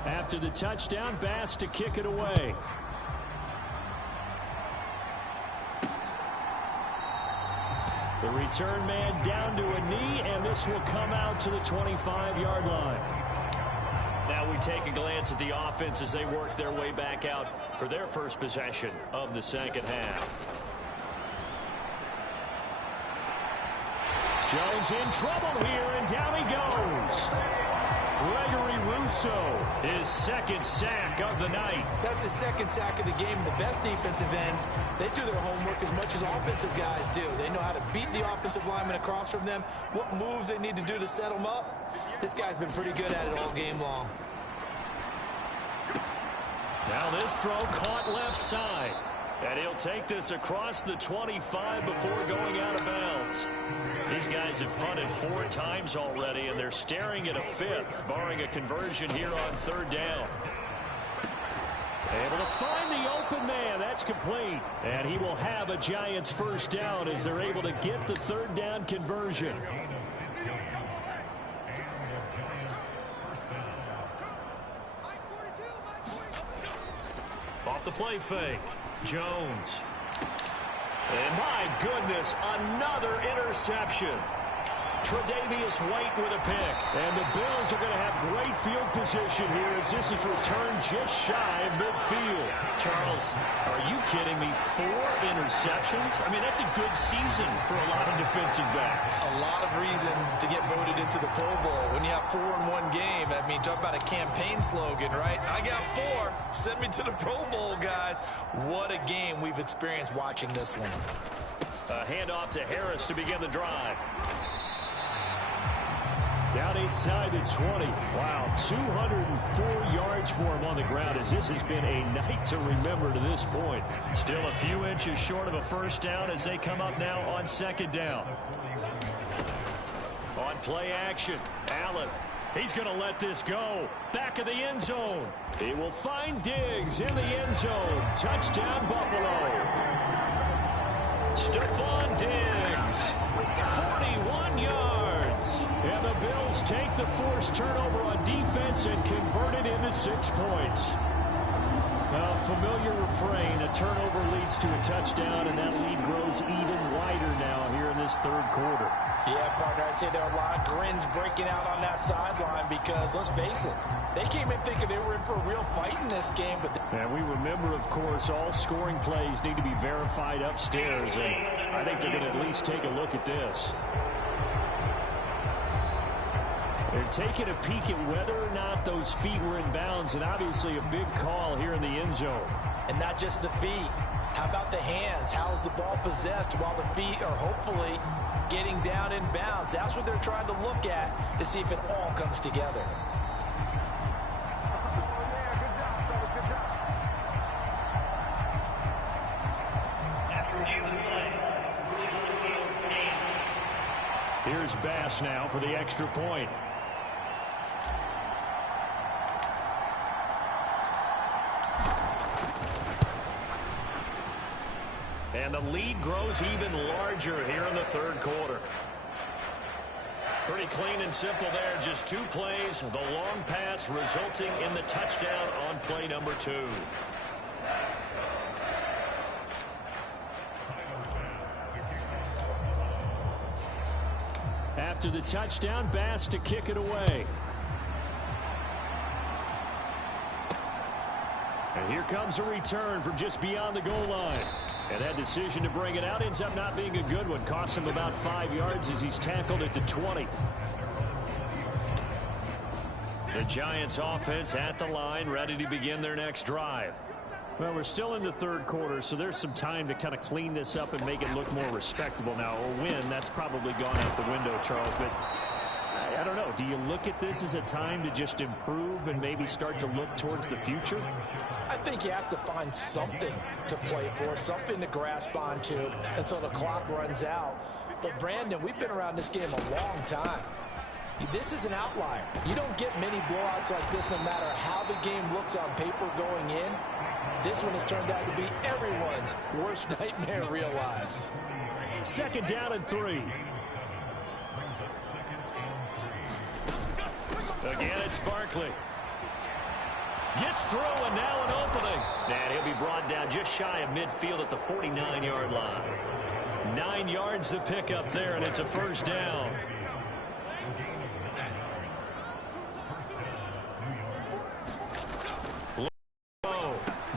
After the touchdown, Bass to kick it away. The return man down to a knee, and this will come out to the 25-yard line. Now we take a glance at the offense as they work their way back out for their first possession of the second half. Jones in trouble here, and down he goes. Gregory Rousseau, his second sack of the night. That's his second sack of the game. The best defensive ends, they do their homework as much as offensive guys do. They know how to beat the offensive lineman across from them, what moves they need to do to set them up. This guy's been pretty good at it all game long. Now this throw caught left side. And he'll take this across the 25 before going out of bounds. These guys have punted 4 times already, and they're staring at a 5th, barring a conversion here on third down. Able to find the open man. That's complete. And he will have a Giants first down as they're able to get the third down conversion. Off the play fake. Jones. And my goodness, another interception. Tre'Davious White with a pick. And the Bills are going to have great field position here as this is returned just shy of midfield. Charles, are you kidding me? 4 interceptions? I mean, that's a good season for a lot of defensive backs. A lot of reason to get voted into the Pro Bowl. When you have 4 in one game, I mean, talk about a campaign slogan, right? I got 4. Send me to the Pro Bowl, guys. What a game we've experienced watching this one. A handoff to Harris to begin the drive. Down inside the 20. Wow, 204 yards for him on the ground as this has been a night to remember to this point. Still a few inches short of a first down as they come up now on second down. On play action, Allen. He's going to let this go. Back of the end zone. He will find Diggs in the end zone. Touchdown, Buffalo. Stephon Diggs, 41 yards. And the Bills take the forced turnover on defense and convert it into 6 points. A familiar refrain, a turnover leads to a touchdown, and that lead grows even wider now here in this third quarter. Yeah, partner, I'd say there are a lot of grins breaking out on that sideline because, let's face it, they came in thinking they were in for a real fight in this game. And we remember, of course, all scoring plays need to be verified upstairs, and I think they're going to at least take a look at this. They're taking a peek at whether or not those feet were in bounds, and obviously a big call here in the end zone. And not just the feet. How about the hands? How's the ball possessed while the feet are hopefully getting down in bounds? That's what they're trying to look at to see if it all comes together. Here's Bass now for the extra point. And the lead grows even larger here in the third quarter. Pretty clean and simple there. Just 2 plays. The long pass resulting in the touchdown on play number 2. After the touchdown, Bass to kick it away. And here comes a return from just beyond the goal line. And that decision to bring it out ends up not being a good one. Costs him about 5 yards as he's tackled at the 20. The Giants offense at the line, ready to begin their next drive. Well, we're still in the third quarter, so there's some time to kind of clean this up and make it look more respectable now. A win, that's probably gone out the window, Charles. But I don't know. Do you look at this as a time to just improve and maybe start to look towards the future? I think you have to find something to play for, something to grasp onto until the clock runs out. But, Brandon, we've been around this game a long time. This is an outlier. You don't get many blowouts like this no matter how the game looks on paper going in. This one has turned out to be everyone's worst nightmare realized. 2nd down and 3. Again, it's Barkley. Gets through, and now an opening. And he'll be brought down just shy of midfield at the 49-yard line. 9 yards to pick up there, and it's a 1st down.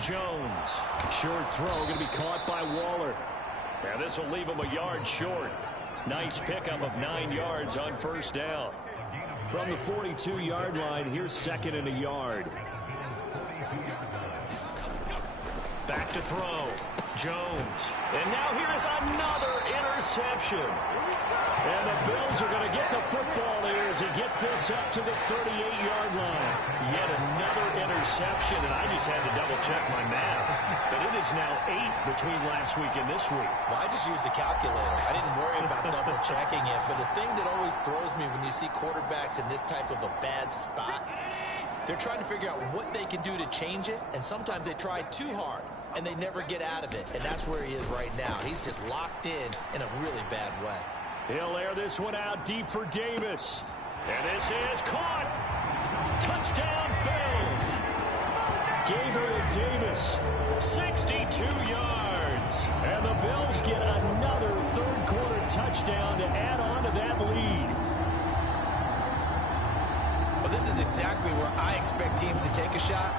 Jones. Short throw going to be caught by Waller. And this will leave him a yard short. Nice pickup of 9 yards on 1st down. From the 42-yard line, here's 2nd and a yard. Back to throw. Jones. And now here is another interception. And the Bills are going to get the football here as he gets this up to the 38-yard line. Yet another interception, and I just had to double-check my math. But it is now 8 between last week and this week. Well, I just used the calculator. I didn't worry about double-checking it. But the thing that always throws me when you see quarterbacks in this type of a bad spot, they're trying to figure out what they can do to change it, and sometimes they try too hard, and they never get out of it. And that's where he is right now. He's just locked in a really bad way. He'll air this one out deep for Davis. And this is caught. Touchdown, Bills. Gabriel Davis, 62 yards. And the Bills get another third-quarter touchdown to add on to that lead. Well, this is exactly where I expect teams to take a shot.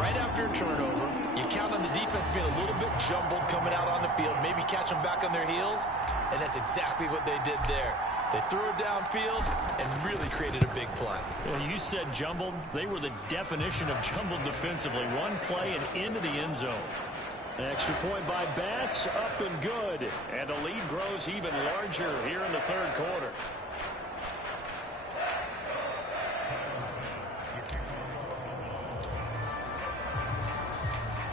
Right after a turnover, you count on the defense being a little bit jumbled coming out on the field, maybe catch them back on their heels, and that's exactly what they did there. They threw it downfield and really created a big play. Well, you said jumbled. They were the definition of jumbled defensively. One play and into the end zone. An extra point by Bass, up and good. And the lead grows even larger here in the third quarter.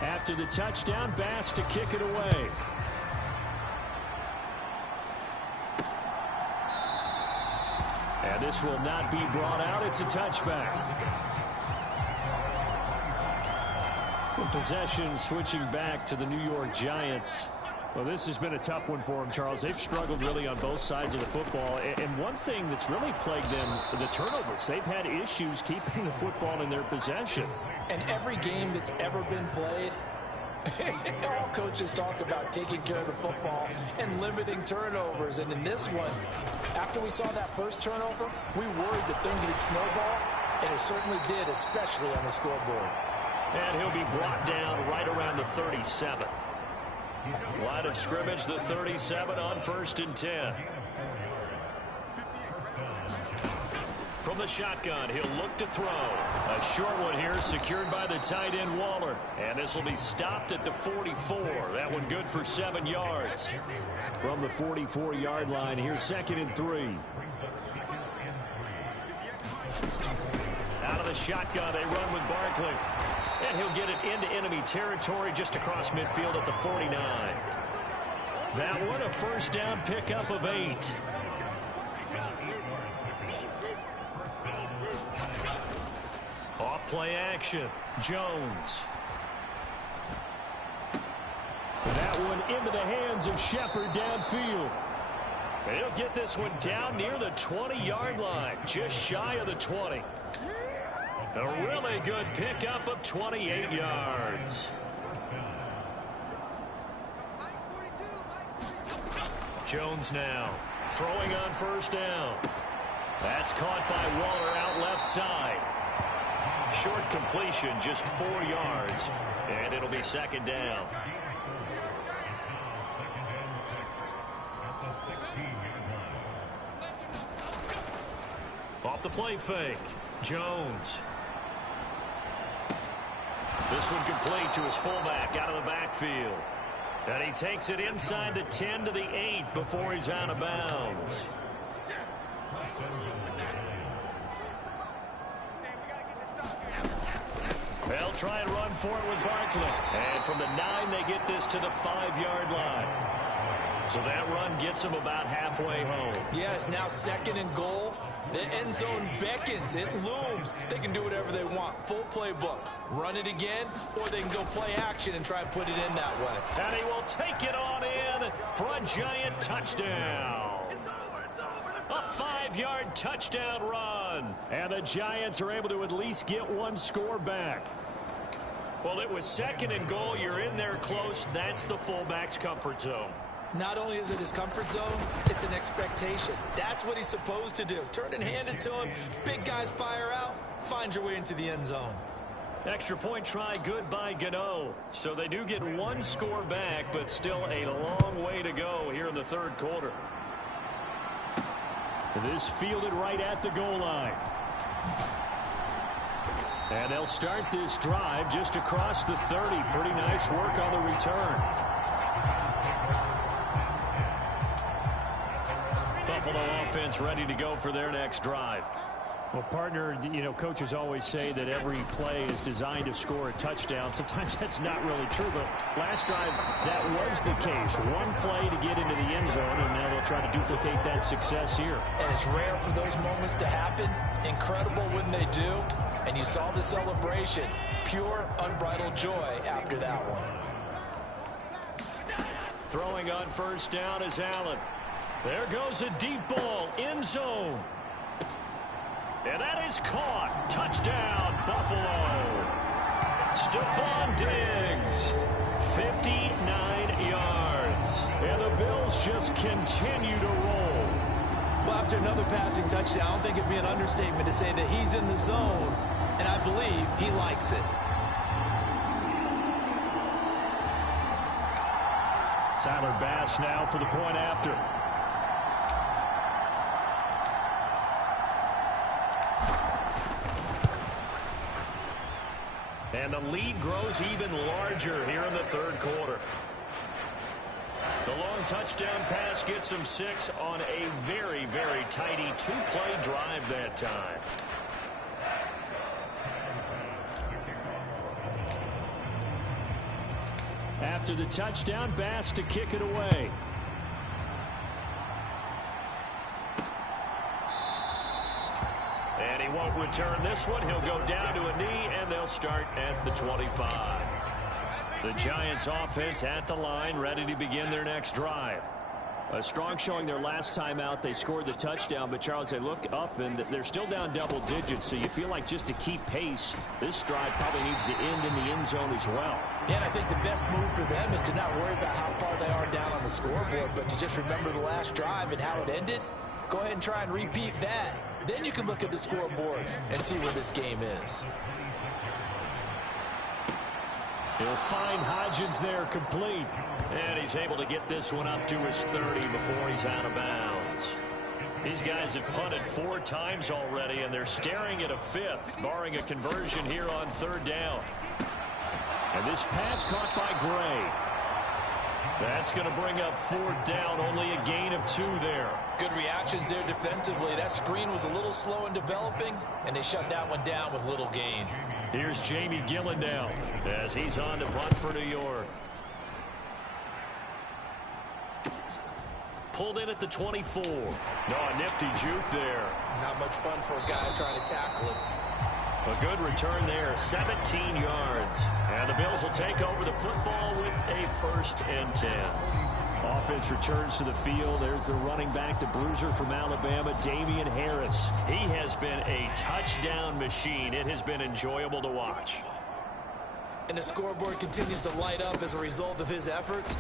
After the touchdown, Bass to kick it away. And this will not be brought out. It's a touchback. Possession switching back to the New York Giants. Well, this has been a tough one for them, Charles. They've struggled really on both sides of the football. And one thing that's really plagued them, the turnovers. They've had issues keeping the football in their possession. And every game that's ever been played, all coaches talk about taking care of the football and limiting turnovers. And in this one, after we saw that first turnover, we worried that things would snowball, and it certainly did, especially on the scoreboard. And he'll be brought down right around the 37. Line of scrimmage, the 37 on 1st and 10. From the shotgun, he'll look to throw. A short one here secured by the tight end Waller. And this will be stopped at the 44. That one good for 7 yards. From the 44-yard line, here's 2nd and 3. Out of the shotgun, they run with Barkley. And he'll get it into enemy territory just across midfield at the 49. That one a 1st down pickup of 8. Off play action. Jones. That that one into the hands of Shepard downfield. And he'll get this one down near the 20-yard line, just shy of the 20. A really good pickup of 28 yards. Jones now throwing on first down. That's caught by Waller out left side. Short completion, just 4 yards, and it'll be second down. Off the play fake, Jones. This one complete to his fullback out of the backfield. And he takes it inside the 10 to the 8 before he's out of bounds. They'll try and run for it with Barkley. And from the 9, they get this to the 5-yard line. So that run gets them about halfway home. Yeah, it's now second and goal. The end zone beckons. It looms. They can do whatever they want. Full playbook. Run it again, or they can go play action and try and put it in that way. And he will take it on in for a giant touchdown. A 5-yard touchdown run. And the Giants are able to at least get one score back. Well, it was second and goal. You're in there close. That's the fullback's comfort zone. Not only is it his comfort zone, it's an expectation. That's what he's supposed to do. Turn and hand it to him. Big guys fire out. Find your way into the end zone. Extra point try good by Gano. So they do get one score back, but still a long way to go here in the third quarter. This fielded right at the goal line. And they'll start this drive just across the 30. Pretty nice work on the return. Buffalo offense ready to go for their next drive. Well, partner, you know, coaches always say that every play is designed to score a touchdown. Sometimes that's not really true, but last drive, that was the case. One play to get into the end zone, and now they'll try to duplicate that success here. And it's rare for those moments to happen. Incredible when they do. And you saw the celebration. Pure, unbridled joy after that one. Throwing on first down is Allen. There goes a deep ball, end zone. And that is caught. Touchdown, Buffalo. Stephon Diggs, 59 yards. And the Bills just continue to roll. Well, after another passing touchdown, I don't think it'd be an understatement to say that he's in the zone, and I believe he likes it. Tyler Bass now for the point after. And the lead grows even larger here in the third quarter. The long touchdown pass gets them 6 on a very, very tidy 2-play drive that time. After the touchdown, Bass to kick it away. And he won't return this one. He'll go down to a knee, and they'll start at the 25. The Giants offense at the line, ready to begin their next drive. A strong showing their last time out. They scored the touchdown, but Charles, they look up, and they're still down double digits, so you feel like just to keep pace, this drive probably needs to end in the end zone as well. Yeah, and I think the best move for them is to not worry about how far they are down on the scoreboard, but to just remember the last drive and how it ended. Go ahead and try and repeat that. Then you can look at the scoreboard and see where this game is. He'll find Hodgins there complete. And he's able to get this one up to his 30 before he's out of bounds. These guys have punted 4 times already, and they're staring at a 5th, barring a conversion here on third down. And this pass caught by Gray. That's going to bring up 4th down, only a gain of 2 there. Good reactions there defensively. That screen was a little slow in developing, and they shut that one down with little gain. Here's Jamie Gillen now as he's on to punt for New York. Pulled in at the 24. No, a nifty juke there. Not much fun for a guy trying to tackle it. A good return there, 17 yards. And the Bills will take over the football with a 1st and 10. Offense returns to the field. There's the running back, the bruiser from Alabama, Damian Harris. He has been a touchdown machine. It has been enjoyable to watch. And the scoreboard continues to light up as a result of his efforts.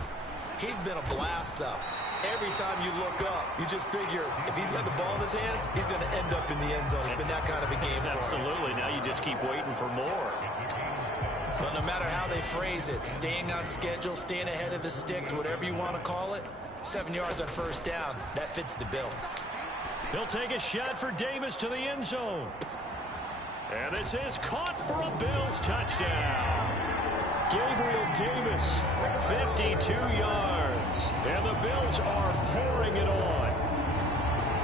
He's been a blast, though. Every time you look up, you just figure if he's got the ball in his hands, he's going to end up in the end zone. It's been that kind of a game for him. Absolutely. Now you just keep waiting for more. But no matter how they phrase it, staying on schedule, staying ahead of the sticks, whatever you want to call it, 7 yards on 1st down, that fits the bill. He'll take a shot for Davis to the end zone. And this is caught for a Bills touchdown. Gabriel Davis, 52 yards. And the Bills are pouring it on.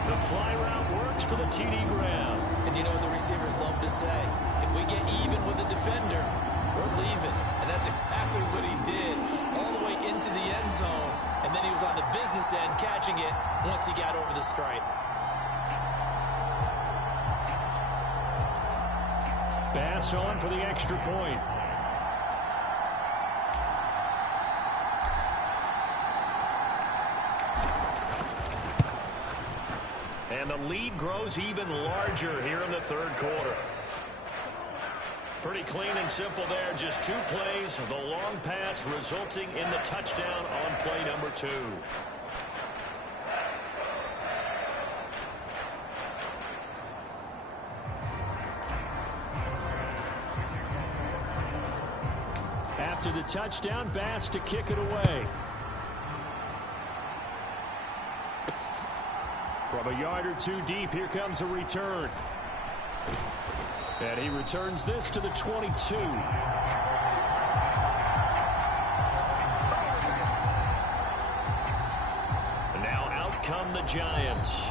The fly route works for the TD Graham. And you know what the receivers love to say? If we get even with a defender, we're leaving. And that's exactly what he did all the way into the end zone. And then he was on the business end catching it once he got over the stripe. Bass on for the extra point. And the lead grows even larger here in the 3rd quarter. Pretty clean and simple there. Just 2 plays. The long pass resulting in the touchdown on play number 2. After the touchdown, Bass to kick it away. From a yard or 2 deep, here comes a return. And he returns this to the 22. Now out come the Giants.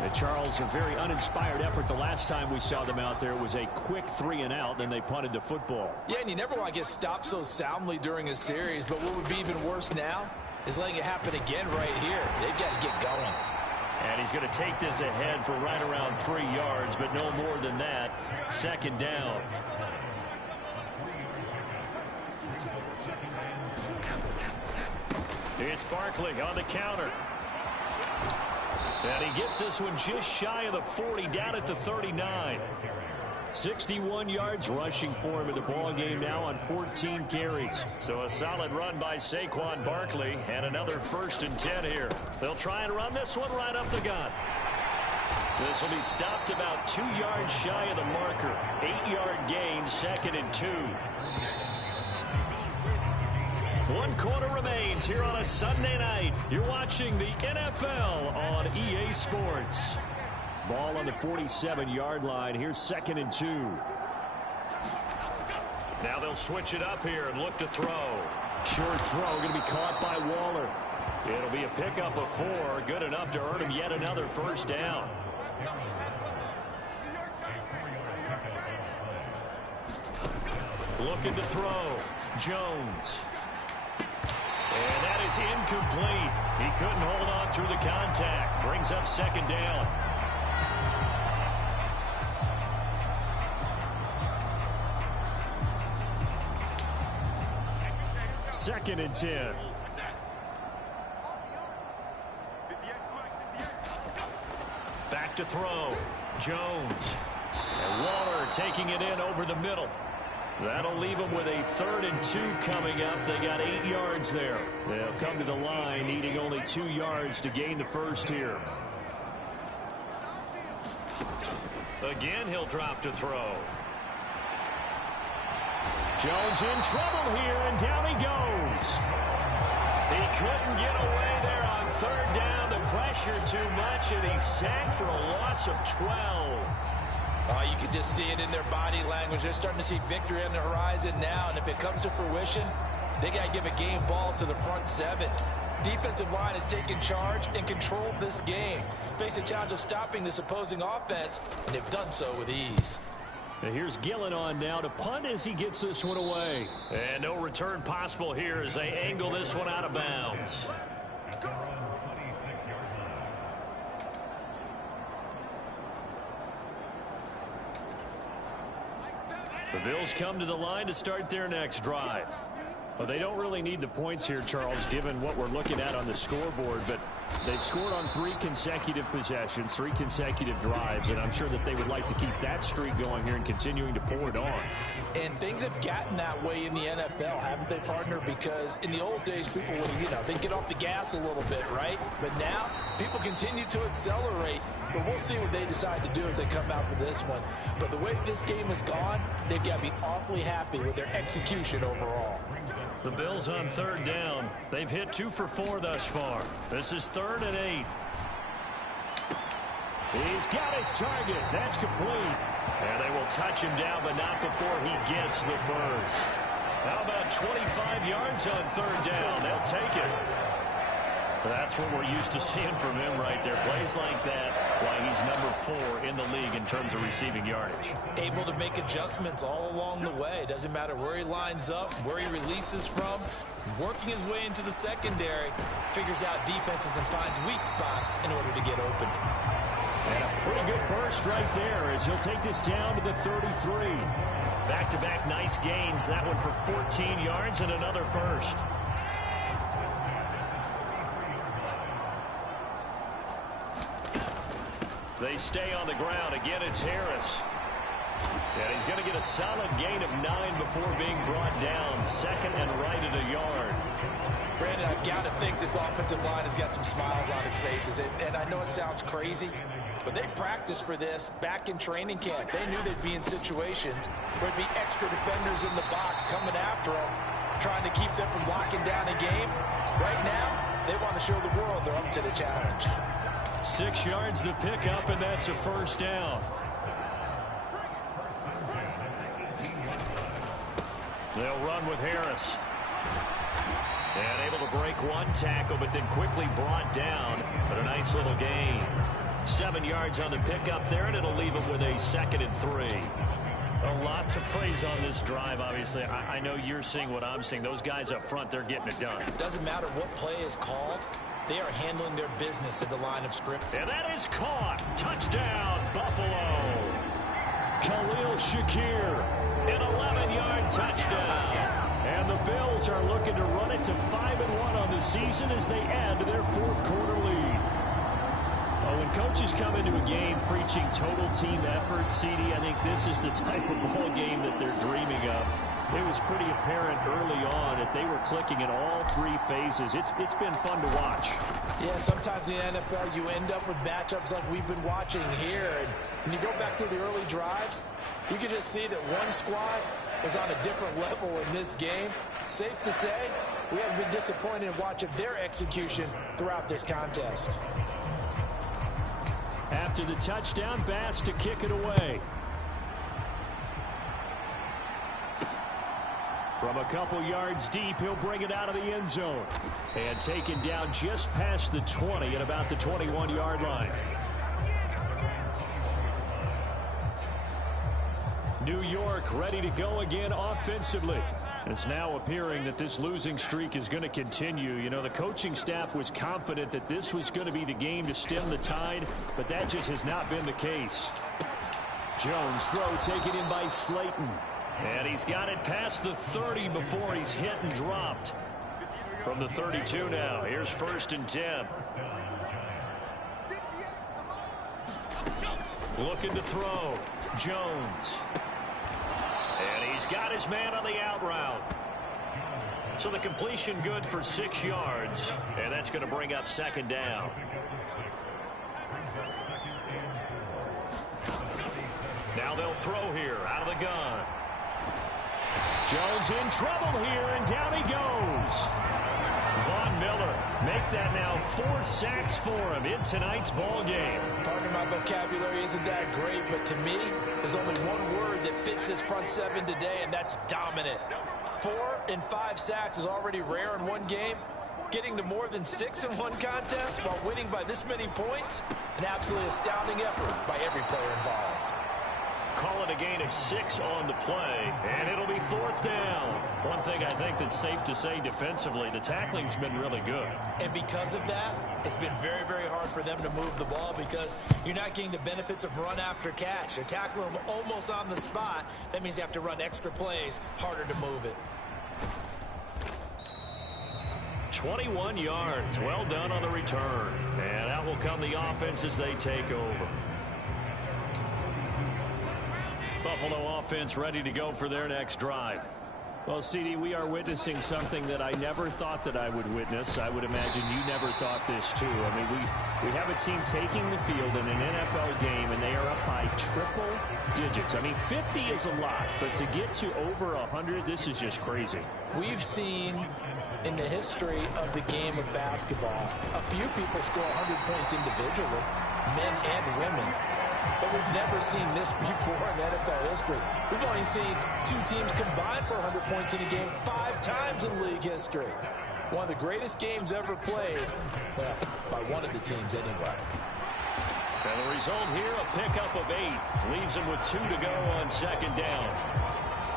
And Charles, a very uninspired effort. The last time we saw them out there was a quick 3 and out, then they punted the football. Yeah, and you never want to get stopped so soundly during a series, but what would be even worse now is letting it happen again right here. They've got to get going. And he's going to take this ahead for right around 3 yards, but no more than that. 2nd down. It's Barkley on the counter. And he gets this one just shy of the 40, down at the 39. 61 yards rushing for him in the ball game now on 14 carries. So a solid run by Saquon Barkley and another 1st and 10 here. They'll try and run this one right up the gut. This will be stopped about 2 yards shy of the marker. 8-yard gain, 2nd and 2. 1 quarter remains here on a Sunday night. You're watching the NFL on EA Sports. Ball on the 47-yard line. Here's 2nd and 2. Now they'll switch it up here and look to throw. Short throw going to be caught by Waller. It'll be a pickup of 4. Good enough to earn him yet another 1st down. Looking to throw. Jones. And that is incomplete. He couldn't hold on through the contact. Brings up 2nd down. Second and 10. Back to throw. Jones. And Waller taking it in over the middle. That'll leave them with a 3rd and 2 coming up. They got 8 yards there. They'll come to the line needing only 2 yards to gain the 1st here. Again, he'll drop to throw. Jones in trouble here, and down he goes. He couldn't get away there on 3rd down. The pressure too much, and he's sacked for a loss of 12. You can just see it in their body language. They're starting to see victory on the horizon now, and if it comes to fruition, they got to give a game ball to the front 7. Defensive line has taken charge and controlled this game. Face a challenge of stopping this opposing offense, and they've done so with ease. And here's Gillen on now to punt as he gets this one away. And no return possible here as they angle this one out of bounds. Bills come to the line to start their next drive. Well, they don't really need the points here, Charles, given what we're looking at on the scoreboard, but they've scored on 3 consecutive possessions, 3 consecutive drives, and I'm sure that they would like to keep that streak going here and continuing to pour it on. And things have gotten that way in the NFL, haven't they, partner? Because in the old days, people would, they'd get off the gas a little bit, right? But now, people continue to accelerate. But we'll see what they decide to do as they come out for this one. But the way this game has gone, they've got to be awfully happy with their execution overall. The Bills on 3rd down. They've hit 2 for 4 thus far. This is 3rd and 8. He's got his target. That's complete. And they will touch him down, but not before he gets the first. How about 25 yards on 3rd down? They'll take it. That's what we're used to seeing from him right there. Plays like that, why he's number 4 in the league in terms of receiving yardage. Able to make adjustments all along the way. Doesn't matter where he lines up, where he releases from. Working his way into the secondary. Figures out defenses and finds weak spots in order to get open. And a pretty good burst right there as he'll take this down to the 33. Back-to-back nice gains. That one for 14 yards and another first. They stay on the ground. Again, it's Harris. And he's going to get a solid gain of 9 before being brought down. 2nd and right at a yard. Brandon, I've got to think this offensive line has got some smiles on its faces. And I know it sounds crazy, but they practiced for this back in training camp. They knew they'd be in situations where there'd be extra defenders in the box coming after them, trying to keep them from locking down a game. Right now, they want to show the world they're up to the challenge. 6 yards the pickup, and that's a first down. They'll run with Harris. And able to break 1 tackle, but then quickly brought down. But a nice little gain. 7 yards on the pickup there, and it'll leave them with a 2nd and 3. A lot to praise on this drive, obviously. I know you're seeing what I'm seeing. Those guys up front, they're getting it done. Doesn't matter what play is called. They are handling their business at the line of scrimmage. And that is caught. Touchdown, Buffalo. Khalil Shakir, an 11-yard touchdown. And the Bills are looking to run it to 5-1 on the season as they add to their 4th quarter lead. Well, when coaches come into a game preaching total team effort, CD, I think this is the type of ball game that they're dreaming of. It was pretty apparent early on that they were clicking in all 3 phases. It's been fun to watch. Yeah, sometimes in the NFL you end up with matchups like we've been watching here. And when you go back to the early drives, you can just see that one squad was on a different level in this game. Safe to say, we haven't been disappointed in watching their execution throughout this contest. After the touchdown, Bass to kick it away. From a couple yards deep, he'll bring it out of the end zone. And taken down just past the 20 at about the 21-yard line. New York ready to go again offensively. It's now appearing that this losing streak is going to continue. You know, the coaching staff was confident that this was going to be the game to stem the tide, but that just has not been the case. Jones throw taken in by Slayton. And he's got it past the 30 before he's hit and dropped. From the 32 now, here's 1st and 10. Looking to throw. Jones. And he's got his man on the out route. So the completion good for 6 yards. And that's going to bring up 2nd down. Now they'll throw here out of the gun. Jones in trouble here, and down he goes. Von Miller make that now 4 sacks for him in tonight's ball game. Pardon my vocabulary isn't that great, but to me, there's only one word that fits this front 7 today, and that's dominant. 4 and 5 sacks is already rare in one game. Getting to more than 6 in one contest while winning by this many points, an absolutely astounding effort by every player involved. Call it a gain of 6 on the play, and it'll be 4th down. One thing I think that's safe to say defensively, the tackling's been really good. And because of that, It's been very, very hard for them to move the ball because you're not getting the benefits of run after catch. They're tackling them almost on the spot. That means you have to run extra plays, harder to move it. 21 yards. Well done on the return. And out will come the offense as they take over. Buffalo offense ready to go for their next drive. Well, CD, we are witnessing something that I never thought that I would witness. I would imagine you never thought this, too. I mean, we have a team taking the field in an NFL game, and they are up by triple digits. I mean, 50 is a lot, but to get to over 100, this is just crazy. We've seen in the history of the game of basketball a few people score 100 points individually, men and women. But we've never seen this before in NFL history. We've only seen two teams combine for 100 points in a game 5 times in league history. One of the greatest games ever played, well, by one of the teams anyway. And the result here, a pickup of 8. Leaves them with 2 to go on second down.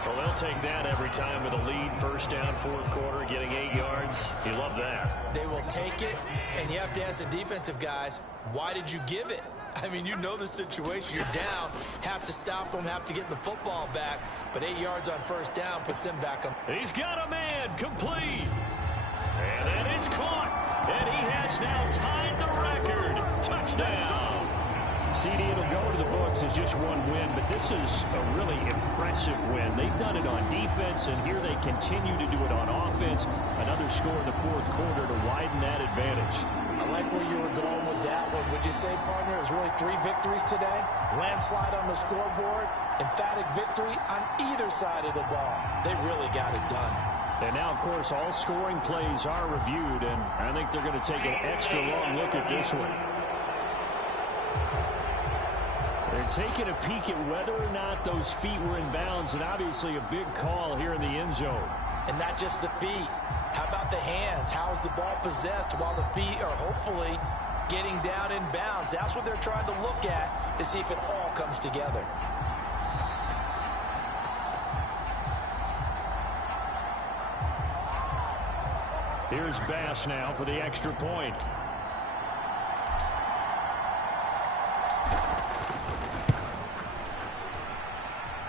Well, they'll take that every time with a lead. First down, fourth quarter, getting 8 yards. You love that. They will take it, and you have to ask the defensive guys, why did you give it? I mean, you know the situation. You're down, have to stop them, have to get the football back. But 8 yards on first down puts them back on. He's got a man, complete. And that is caught. And he has now tied the record. Touchdown. CD, it'll go to the books as just one win, but this is a really impressive win. They've done it on defense, and here they continue to do it on offense. Another score in the fourth quarter to widen that advantage. I like where you were going with that one. Would you say, partner, it was really 3 victories today? Landslide on the scoreboard, emphatic victory on either side of the ball. They really got it done. And now, of course, all scoring plays are reviewed, and I think they're going to take an extra long look at this one. They're taking a peek at whether or not those feet were in bounds, and obviously a big call here in the end zone. And not just the feet. How about the hands? How is the ball possessed while the feet are hopefully getting down in bounds? That's what they're trying to look at to see if it all comes together. Here's Bass now for the extra point.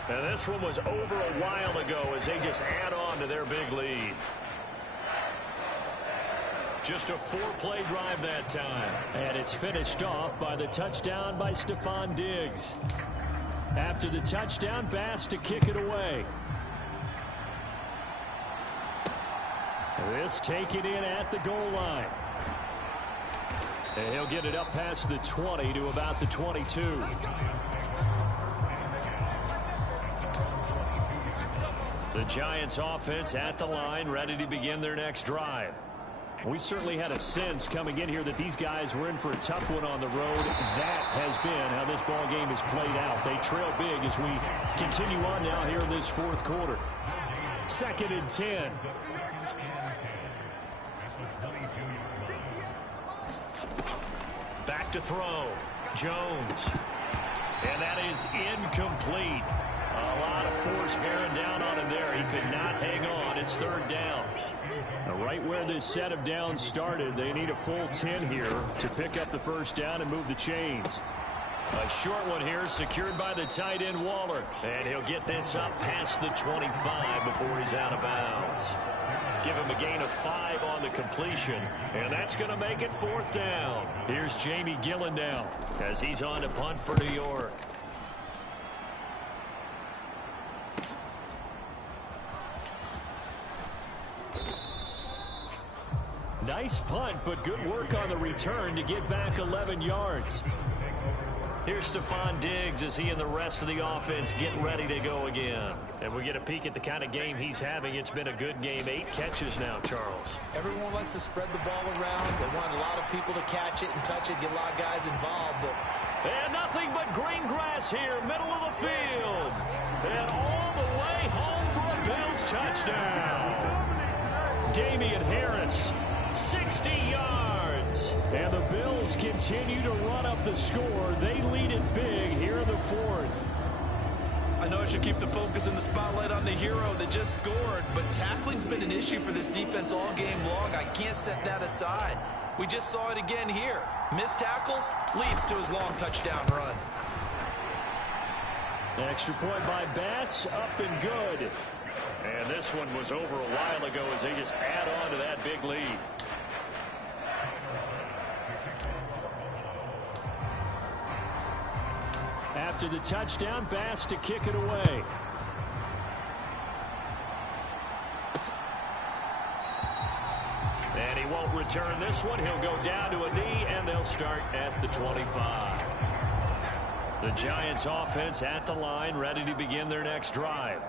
And this one was over a while ago as they just add on to their big lead. Just a 4-play drive that time. And it's finished off by the touchdown by Stephon Diggs. After the touchdown, Bass to kick it away. This taken in at the goal line. And he'll get it up past the 20 to about the 22. The Giants offense at the line, ready to begin their next drive. We certainly had a sense coming in here that these guys were in for a tough one on the road. That has been how this ball game has played out. They trail big as we continue on now here in this fourth quarter. 2nd and 10. Back to throw. Jones. And that is incomplete. A lot of force bearing down on him there. He could not hang on. It's 3rd down. Right where this set of downs started, they need a full 10 here to pick up the first down and move the chains. A short one here secured by the tight end Waller. And he'll get this up past the 25 before he's out of bounds. Give him a gain of 5 on the completion. And that's going to make it 4th down. Here's Jamie Gillen now as he's on to punt for New York. Nice punt, but good work on the return to get back 11 yards. Here's Stephon Diggs as he and the rest of the offense get ready to go again. And we get a peek at the kind of game he's having. It's been a good game. 8 catches now, Charles. Everyone likes to spread the ball around. They want a lot of people to catch it and touch it, get a lot of guys involved. But and nothing but green grass here, middle of the field. And all the way home for a Bills touchdown. Damian Harris, 60 yards. And the Bills continue to run up the score. They lead it big here in the 4th. I know I should keep the focus and the spotlight on the hero that just scored, but tackling's been an issue for this defense all game long. I can't set that aside. We just saw it again here. Missed tackles leads to his long touchdown run. Extra point by Bass, up and good. And this one was over a while ago as they just add on to that big lead. After the touchdown, Bass to kick it away. And he won't return this one. He'll go down to a knee, and they'll start at the 25. The Giants offense at the line, ready to begin their next drive.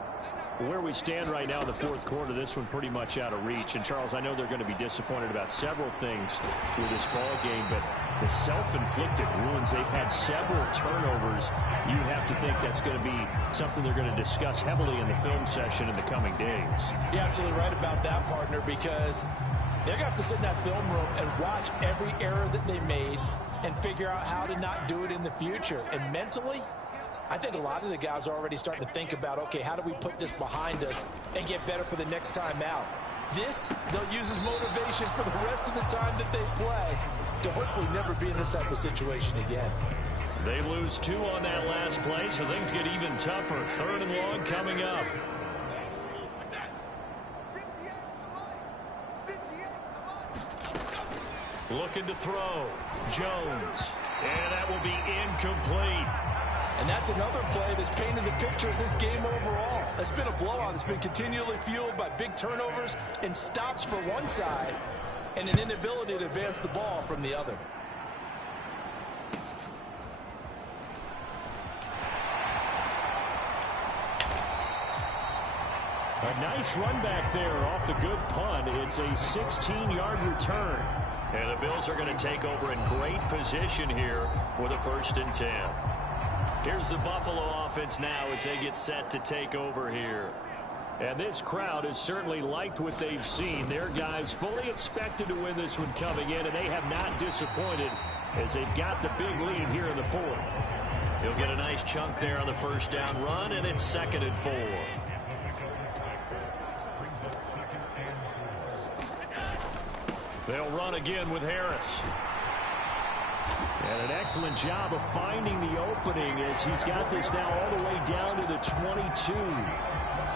Where we stand right now in the fourth quarter, this one pretty much out of reach. And, Charles, I know they're going to be disappointed about several things with this ball game, but the self-inflicted wounds, they've had several turnovers. You have to think that's going to be something they're going to discuss heavily in the film session in the coming days. You're absolutely right about that, partner, because they're going to have to sit in that film room and watch every error that they made and figure out how to not do it in the future. And mentally, I think a lot of the guys are already starting to think about, okay, how do we put this behind us and get better for the next time out? This, they'll use as motivation for the rest of the time that they play to hopefully never be in this type of situation again. They lose 2 on that last play, so things get even tougher. 3rd and long coming up. Looking to throw. Jones. And that will be incomplete. And that's another play that's painted the picture of this game overall. It's been a blowout. It's been continually fueled by big turnovers and stops for one side and an inability to advance the ball from the other. A nice run back there off the good punt. It's a 16-yard return. And the Bills are going to take over in great position here with a 1st and 10. Here's the Buffalo offense now as they get set to take over here. And this crowd has certainly liked what they've seen. Their guys fully expected to win this one coming in, and they have not disappointed as they've got the big lead here in the 4th. He'll get a nice chunk there on the 1st down run, and it's 2nd and 4. They'll run again with Harris. And an excellent job of finding the opening as he's got this now all the way down to the 22.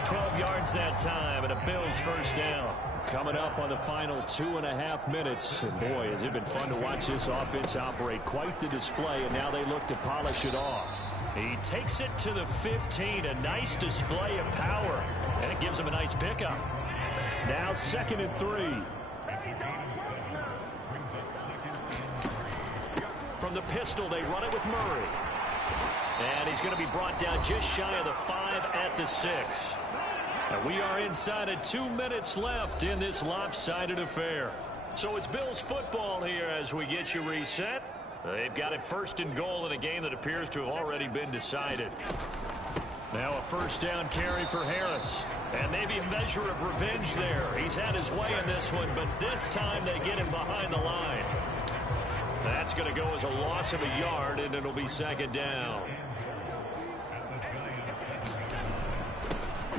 12 yards that time and a Bills 1st down. Coming up on the final 2.5 minutes. And boy, has it been fun to watch this offense operate. Quite the display, and now they look to polish it off. He takes it to the 15. A nice display of power. And it gives him a nice pickup. Now 2nd and 3. From the pistol, they run it with Murray. And he's going to be brought down just shy of the 5 at the 6. And we are inside of 2 minutes left in this lopsided affair. So it's Bills football here as we get you reset. They've got it 1st and goal in a game that appears to have already been decided. Now a 1st down carry for Harris. And maybe a measure of revenge there. He's had his way in this one, but this time they get him behind the line. That's going to go as a loss of a yard, and it'll be 2nd down.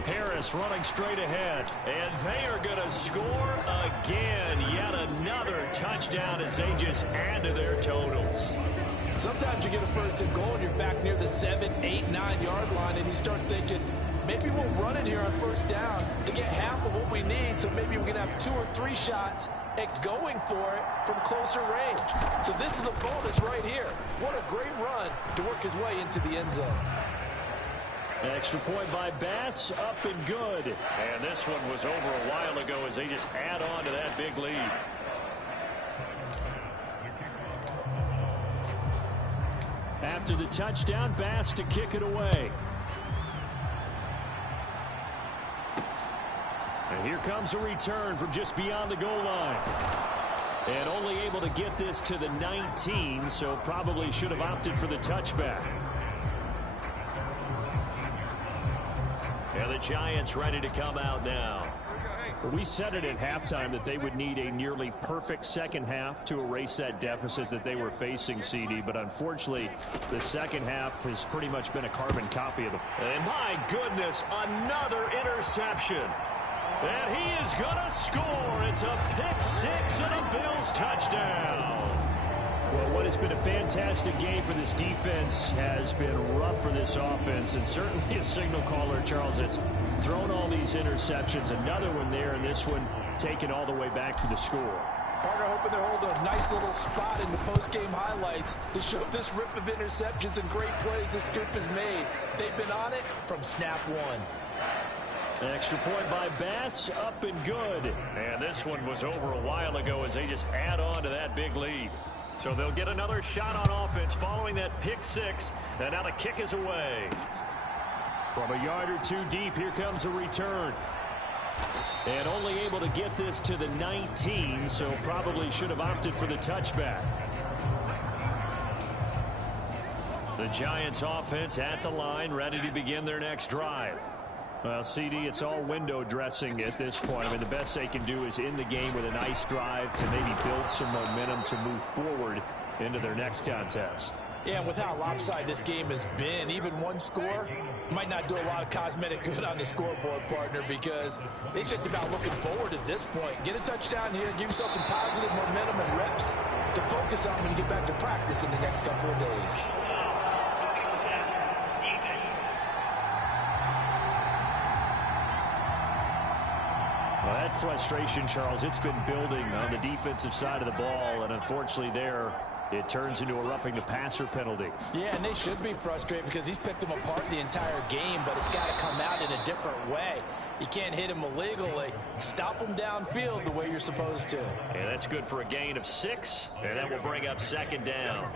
Harris running straight ahead, and they are going to score again. Yet another touchdown as they just add to their totals. Sometimes you get a 1st and goal, and you're back near the 7, 8, 9-yard line, and you start thinking, maybe we'll run it here on 1st down to get half of what we need, so maybe we can have 2 or 3 shots at going for it from closer range. So this is a bonus right here. What a great run to work his way into the end zone. Extra point by Bass, up and good. And this one was over a while ago as they just add on to that big lead. After the touchdown, Bass to kick it away. And here comes a return from just beyond the goal line. And only able to get this to the 19, so probably should have opted for the touchback. And the Giants ready to come out now. We said it at halftime that they would need a nearly perfect second half to erase that deficit that they were facing, CD. But unfortunately, the second half has pretty much been a carbon copy of the... And my goodness, another interception. And he is going to score. It's a pick six and a Bills touchdown. Well, what has been a fantastic game for this defense has been rough for this offense, and certainly a signal caller, Charles, that's thrown all these interceptions. Another one there, and this one taken all the way back to the score. Partner hoping they're holding a nice little spot in the post-game highlights to show this rip of interceptions and great plays this group has made. They've been on it from snap one. Extra point by Bass, up and good. And this one was over a while ago as they just add on to that big lead. So they'll get another shot on offense following that pick six. And now the kick is away. From a yard or two deep, here comes a return. And only able to get this to the 19, so probably should have opted for the touchback. The Giants offense at the line, ready to begin their next drive. Well, CD, it's all window dressing at this point. I mean, the best they can do is in the game with a nice drive to maybe build some momentum to move forward into their next contest. Yeah, and with how lopsided this game has been, even one score might not do a lot of cosmetic good on the scoreboard, partner, because it's just about looking forward at this point. Get a touchdown here, give yourself some positive momentum and reps to focus on when you get back to practice in the next couple of days. Well, that frustration, Charles, it's been building on the defensive side of the ball, and unfortunately there, it turns into a roughing the passer penalty. Yeah, and they should be frustrated because he's picked them apart the entire game, but it's got to come out in a different way. You can't hit him illegally. Stop him downfield the way you're supposed to. And that's good for a gain of 6, and that will bring up second down.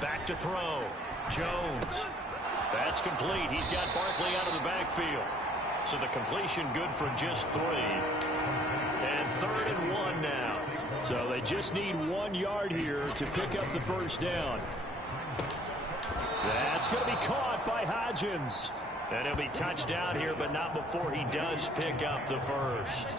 Back to throw. Jones. That's complete. He's got Barkley out of the backfield. So the completion good for just 3. And 3rd and 1 now. So they just need 1 yard here to pick up the first down. That's going to be caught by Hodgins. And he'll be touched down here, but not before he does pick up the first.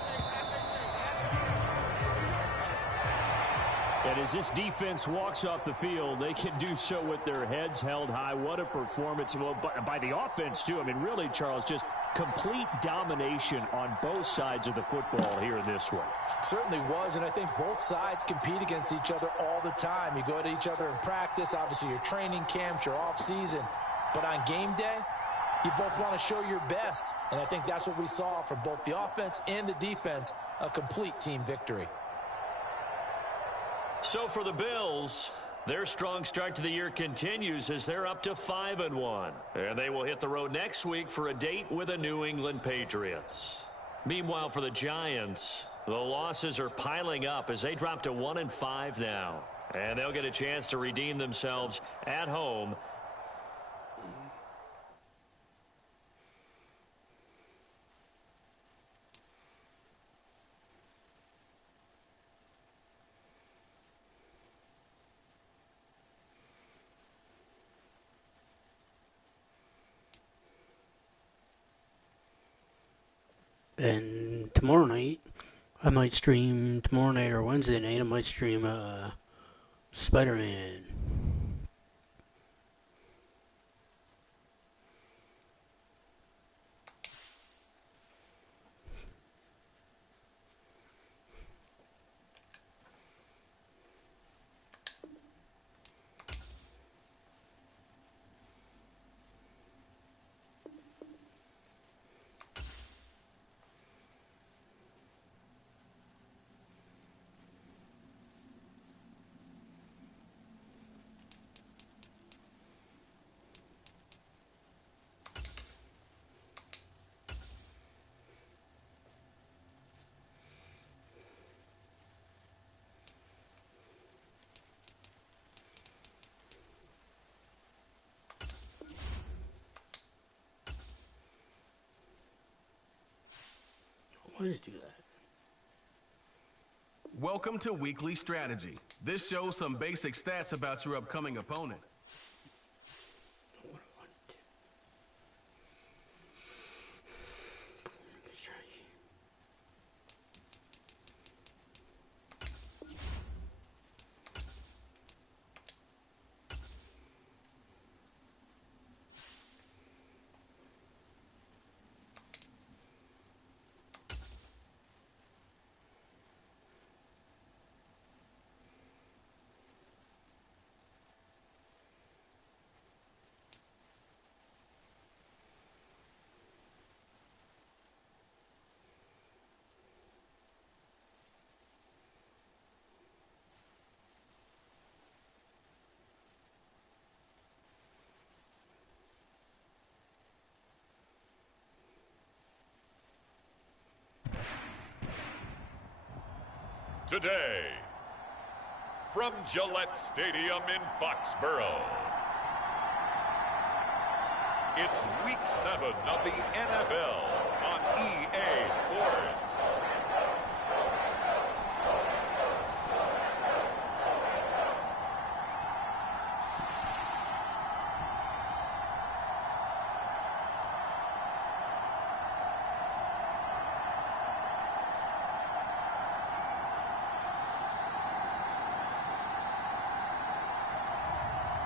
And as this defense walks off the field, they can do so with their heads held high. What a performance. Well, by the offense, too. I mean, really, Charles, just complete domination on both sides of the football here in this one. Certainly was, and I think both sides compete against each other all the time. You go to each other in practice, obviously your training camps, your off-season. But on game day, you both want to show your best. And I think that's what we saw from both the offense and the defense, a complete team victory. So for the Bills, their strong start to the year continues as they're up to 5-1. And they will hit the road next week for a date with the New England Patriots. Meanwhile, for the Giants, the losses are piling up as they drop to 1-5 now. And they'll get a chance to redeem themselves at home. And tomorrow night, I might stream, tomorrow night or Wednesday night, I might stream Spider-Man. Why did it do that? Welcome to Weekly Strategy. This shows some basic stats about your upcoming opponent. What do I want to do? Good strategy. Today, from Gillette Stadium in Foxborough, it's Week 7 of the NFL on EA Sports.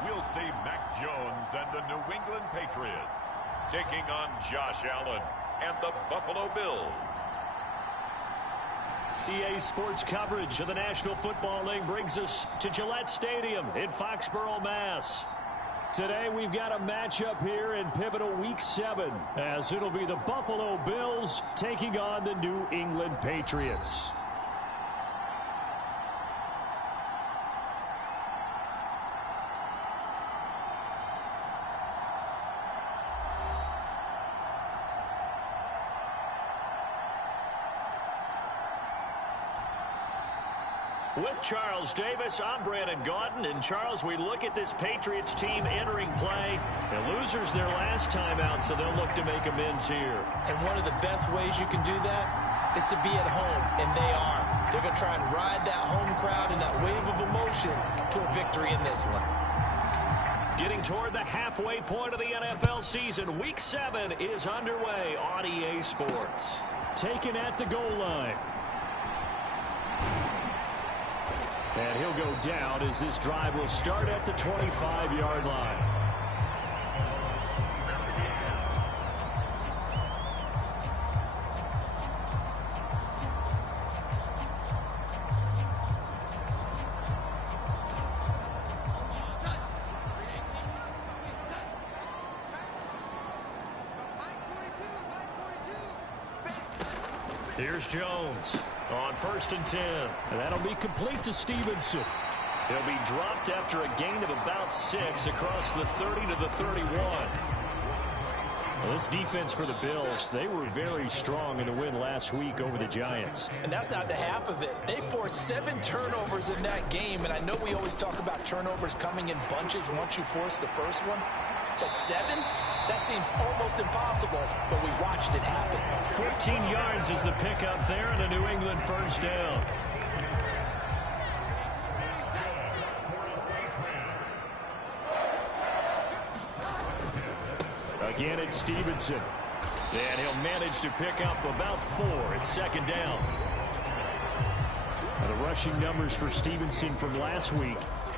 We'll see Mac Jones and the New England Patriots taking on Josh Allen and the Buffalo Bills. EA Sports coverage of the National Football League brings us to Gillette Stadium in Foxborough, Mass. Today we've got a matchup here in pivotal Week 7, as it'll be the Buffalo Bills taking on the New England Patriots. With Charles Davis, I'm Brandon Gaudin. And Charles, we look at this Patriots team entering play. The losers their last time out, so they'll look to make amends here. And one of the best ways you can do that is to be at home, and they are. They're going to try and ride that home crowd and that wave of emotion to a victory in this one. Getting toward the halfway point of the NFL season, Week 7 is underway on EA Sports. Taken at the goal line. And he'll go down as this drive will start at the 25-yard line. Here's Jones on 1st and 10. And that'll be complete to Stevenson. He'll be dropped after a gain of about 6 across the 30 to the 31. Well, this defense for the Bills, they were very strong in the win last week over the Giants. And that's not the half of it. They forced 7 turnovers in that game, and I know we always talk about turnovers coming in bunches once you force the first one. But 7? That seems almost impossible, but we watched it happen. 14 yards is the pickup there, and a New England first down. Again, it's Stevenson. And he'll manage to pick up about 4 at 2nd down. Now the rushing numbers for Stevenson from last week.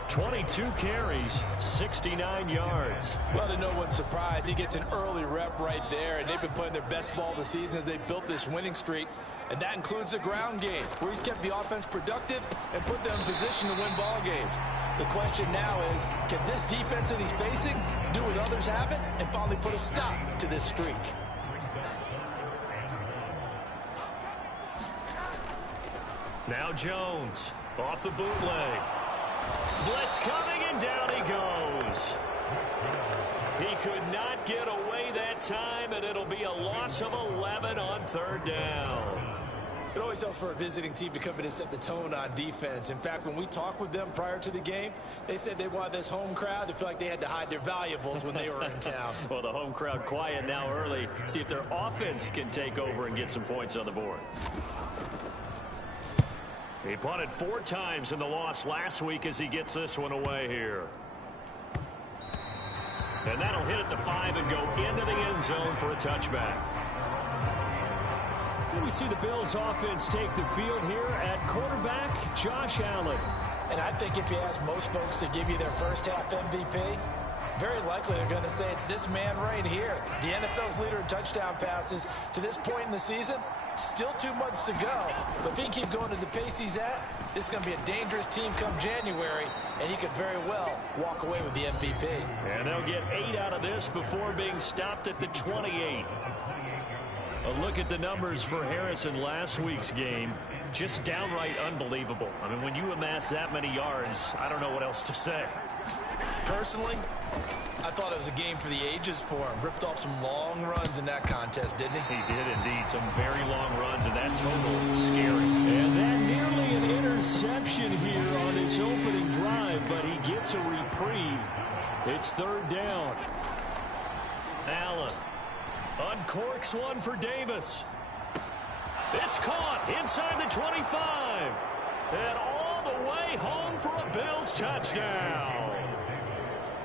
22 carries, 69 yards. Well, to no one's surprise, he gets an early rep right there, and they've been playing their best ball of the season as they built this winning streak. And that includes the ground game, where he's kept the offense productive and put them in position to win ball games. The question now is, can this defense that he's facing do what others haven't and finally put a stop to this streak? Now Jones off the bootleg. Blitz coming, and down he goes. He could not get away that time, and it'll be a loss of 11 on 3rd down. It always helps for a visiting team to come in and set the tone on defense. In fact, when we talked with them prior to the game, they said they wanted this home crowd to feel like they had to hide their valuables when they were in town. Well, the home crowd quiet now early. See if their offense can take over and get some points on the board. He punted 4 times in the loss last week as he gets this one away here. And that'll hit at the 5 and go into the end zone for a touchback. We see the Bills offense take the field here at quarterback, Josh Allen. And I think if you ask most folks to give you their first half MVP, very likely they're going to say it's this man right here. The NFL's leader in touchdown passes to this point in the season. Still 2 months to go. But if he can keep going at the pace he's at, this is going to be a dangerous team come January, and he could very well walk away with the MVP. And they'll get 8 out of this before being stopped at the 28. A look at the numbers for Harrison last week's game. Just downright unbelievable. I mean, when you amass that many yards, I don't know what else to say. Personally, I thought it was a game for the ages for him. Ripped off some long runs in that contest, didn't he? He did indeed. Some very long runs, and that total is scary. And that nearly an interception here on his opening drive, but he gets a reprieve. It's third down. Allen uncorks one for Davis. It's caught inside the 25. And all the way home for a Bills touchdown.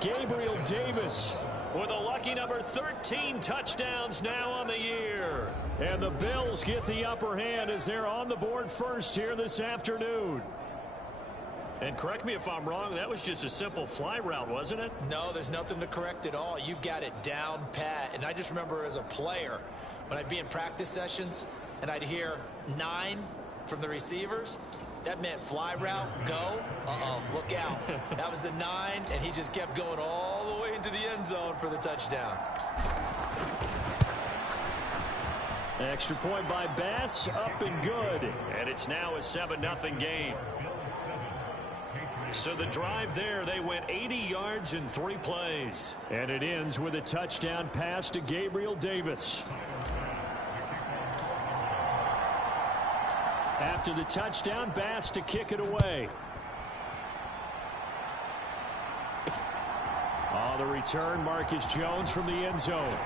Gabriel Davis with a lucky number 13 touchdowns now on the year. And the Bills get the upper hand as they're on the board first here this afternoon. And correct me if I'm wrong, that was just a simple fly route, wasn't it? No, there's nothing to correct at all. You've got it down pat. And I just remember as a player, when I'd be in practice sessions and I'd hear 9 from the receivers, that meant fly route, go, look out. That was the 9, and he just kept going all the way into the end zone for the touchdown. Extra point by Bass, up and good. And it's now a 7-0 game. So the drive there, they went 80 yards in 3 plays. And it ends with a touchdown pass to Gabriel Davis. After the touchdown, Bass to kick it away. On the return, Marcus Jones from the end zone.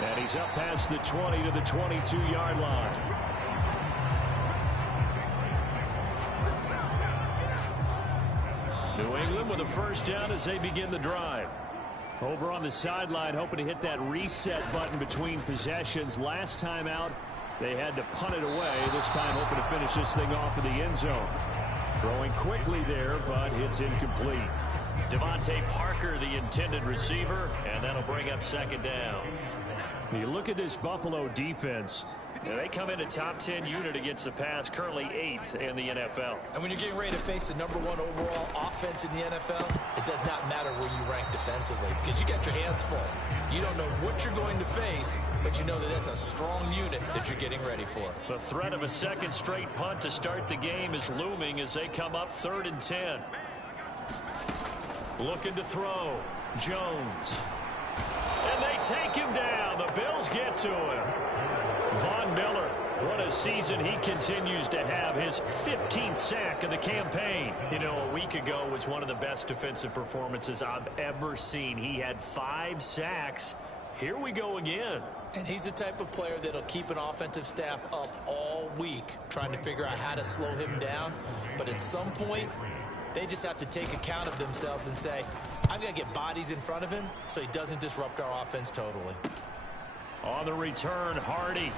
And he's up past the 20 to the 22-yard line. New England with a first down as they begin the drive. Over on the sideline, hoping to hit that reset button between possessions. Last time out, they had to punt it away. This time hoping to finish this thing off in the end zone. Throwing quickly there, but it's incomplete. Devontae Parker, the intended receiver, and that'll bring up second down. You look at this Buffalo defense. They come in a top 10 unit against the pass, currently 8th in the NFL. And when you're getting ready to face the #1 overall offense in the NFL, it does not matter where you rank defensively because you got your hands full. You don't know what you're going to face, but you know that that's a strong unit that you're getting ready for. The threat of a second straight punt to start the game is looming as they come up 3rd and 10. Looking to throw. Jones. And they take him down. The Bills get to him. Von Miller, what a season he continues to have. His 15th sack of the campaign. You know, a week ago was one of the best defensive performances I've ever seen. He had 5 sacks. Here we go again. And he's the type of player that'll keep an offensive staff up all week trying to figure out how to slow him down. But at some point, they just have to take account of themselves and say, I've got to get bodies in front of him so he doesn't disrupt our offense totally. On the return, Hardy.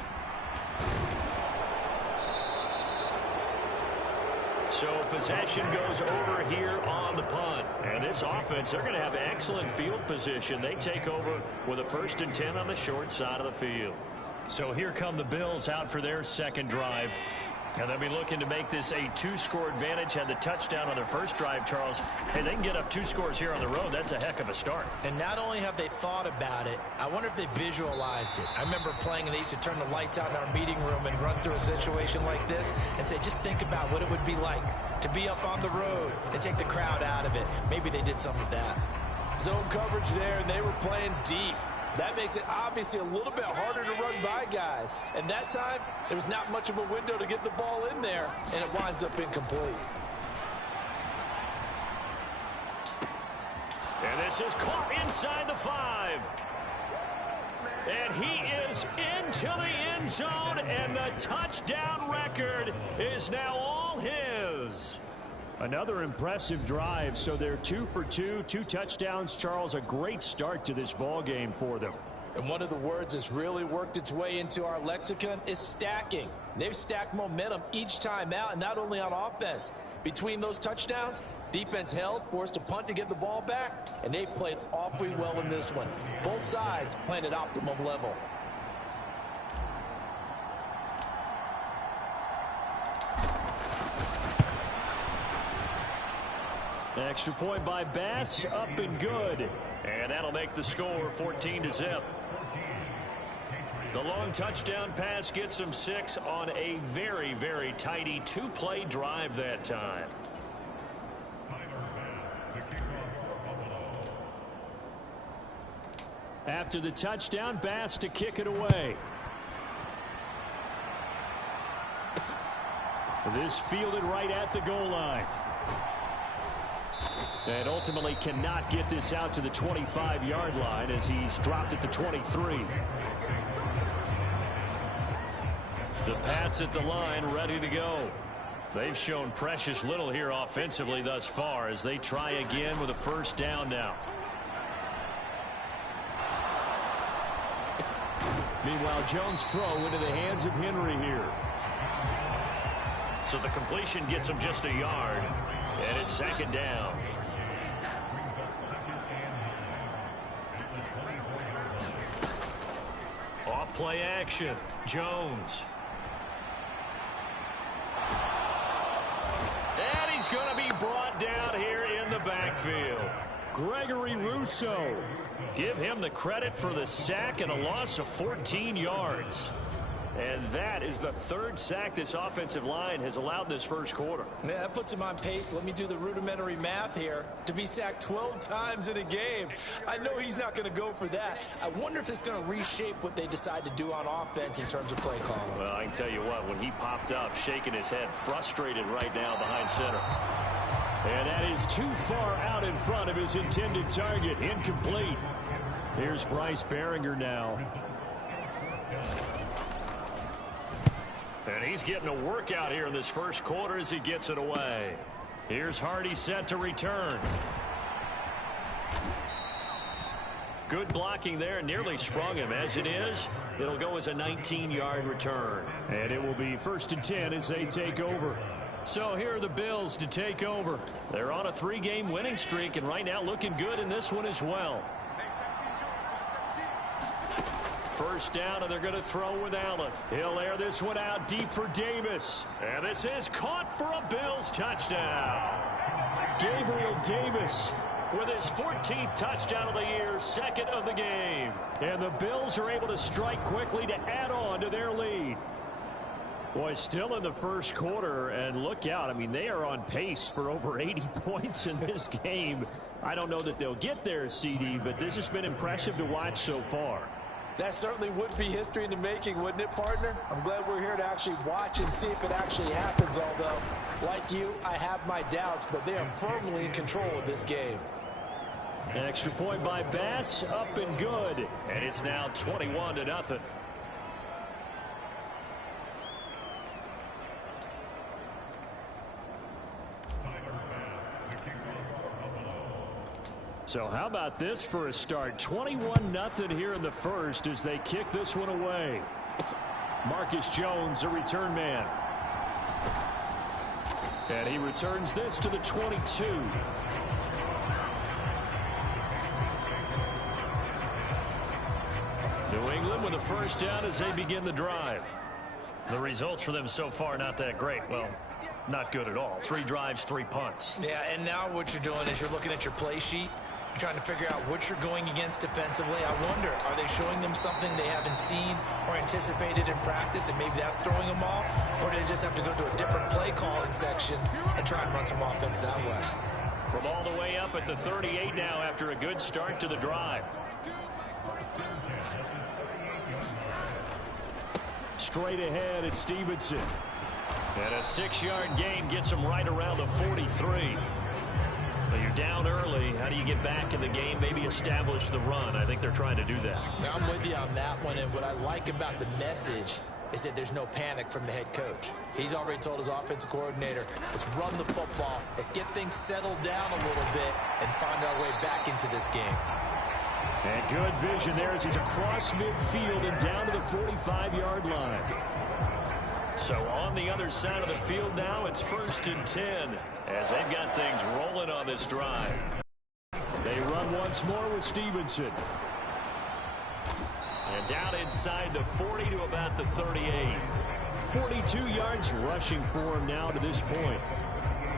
So possession goes over here on the punt. And this offense, they're going to have excellent field position. They take over with a 1st and 10 on the short side of the field. So here come the Bills out for their second drive. And they'll be looking to make this a 2-score advantage. Had the touchdown on their first drive, Charles. Hey, they can get up 2 scores here on the road. That's a heck of a start. And not only have they thought about it, I wonder if they visualized it. I remember playing and they used to turn the lights out in our meeting room and run through a situation like this and say, just think about what it would be like to be up on the road and take the crowd out of it. Maybe they did some of that. Zone coverage there, and they were playing deep. That makes it obviously a little bit harder to run by guys. And that time, there was not much of a window to get the ball in there, and it winds up incomplete. And this is caught inside the 5. And he is into the end zone, and the touchdown record is now all his. Another impressive drive, so they're 2 for 2, 2 touchdowns. Charles, a great start to this ball game for them. And one of the words that's really worked its way into our lexicon is stacking. They've stacked momentum each time out, and not only on offense. Between those touchdowns, defense held, forced a punt to get the ball back, and they've played awfully well in this one. Both sides playing at optimum level. Extra point by Bass, up and good. And that'll make the score 14-0. The long touchdown pass gets them 6 on a very, very tidy 2-play drive that time. After the touchdown, Bass to kick it away. This fielded right at the goal line. And ultimately cannot get this out to the 25-yard line as he's dropped at the 23. The Pats at the line, ready to go. They've shown precious little here offensively thus far as they try again with a first down now. Meanwhile, Jones' throw into the hands of Henry here. So the completion gets him just a yard, and it's second down. Off play action. Jones. And he's going to be brought down here in the backfield. Gregory Rousseau. Give him the credit for the sack and a loss of 14 yards. And that is the third sack this offensive line has allowed this first quarter. Yeah, that puts him on pace. Let me do the rudimentary math here. To be sacked 12 times in a game. I know he's not going to go for that. I wonder if it's going to reshape what they decide to do on offense in terms of play calling. Well, I can tell you what, when he popped up, shaking his head, frustrated right now behind center. And that is too far out in front of his intended target. Incomplete. Here's Bryce Behringer now. And he's getting a workout here in this first quarter as he gets it away. Here's Hardy set to return. Good blocking there, nearly sprung him. As it is, it'll go as a 19-yard return. And it will be 1st and 10 as they take over. So here are the Bills to take over. They're on a 3-game winning streak and right now looking good in this one as well. First down, and they're going to throw with Allen. He'll air this one out deep for Davis. And this is caught for a Bills touchdown. Gabriel Davis with his 14th touchdown of the year, second of the game. And the Bills are able to strike quickly to add on to their lead. Boy, still in the first quarter, and look out. I mean, they are on pace for over 80 points in this game. I don't know that they'll get there, CD, but this has been impressive to watch so far. That certainly would be history in the making, wouldn't it, partner? I'm glad we're here to actually watch and see if it actually happens, although, like you, I have my doubts, but they are firmly in control of this game. An extra point by Bass, up and good. And it's now 21-0. So how about this for a start? 21-0 here in the first as they kick this one away. Marcus Jones, a return man. And he returns this to the 22. New England with a first down as they begin the drive. The results for them so far not that great. Well, not good at all. 3 drives, 3 punts. Yeah, and now what you're doing is you're looking at your play sheet. You're trying to figure out what you're going against defensively. I wonder, are they showing them something they haven't seen or anticipated in practice, and maybe that's throwing them off? Or do they just have to go to a different play calling section and try and run some offense that way? From all the way up at the 38 now after a good start to the drive. Straight ahead at Stevenson. And a 6-yard gain gets him right around the 43. Well, you're down early. How do you get back in the game? Maybe establish the run. I think they're trying to do that. Now, I'm with you on that one, and what I like about the message is that there's no panic from the head coach. He's already told his offensive coordinator, let's run the football, let's get things settled down a little bit and find our way back into this game. And good vision there as he's across midfield and down to the 45-yard line. So on the other side of the field now, it's 1st and 10 as they've got things rolling on this drive. They run once more with Stevenson. And down inside the 40 to about the 38. 42 yards rushing for him now to this point.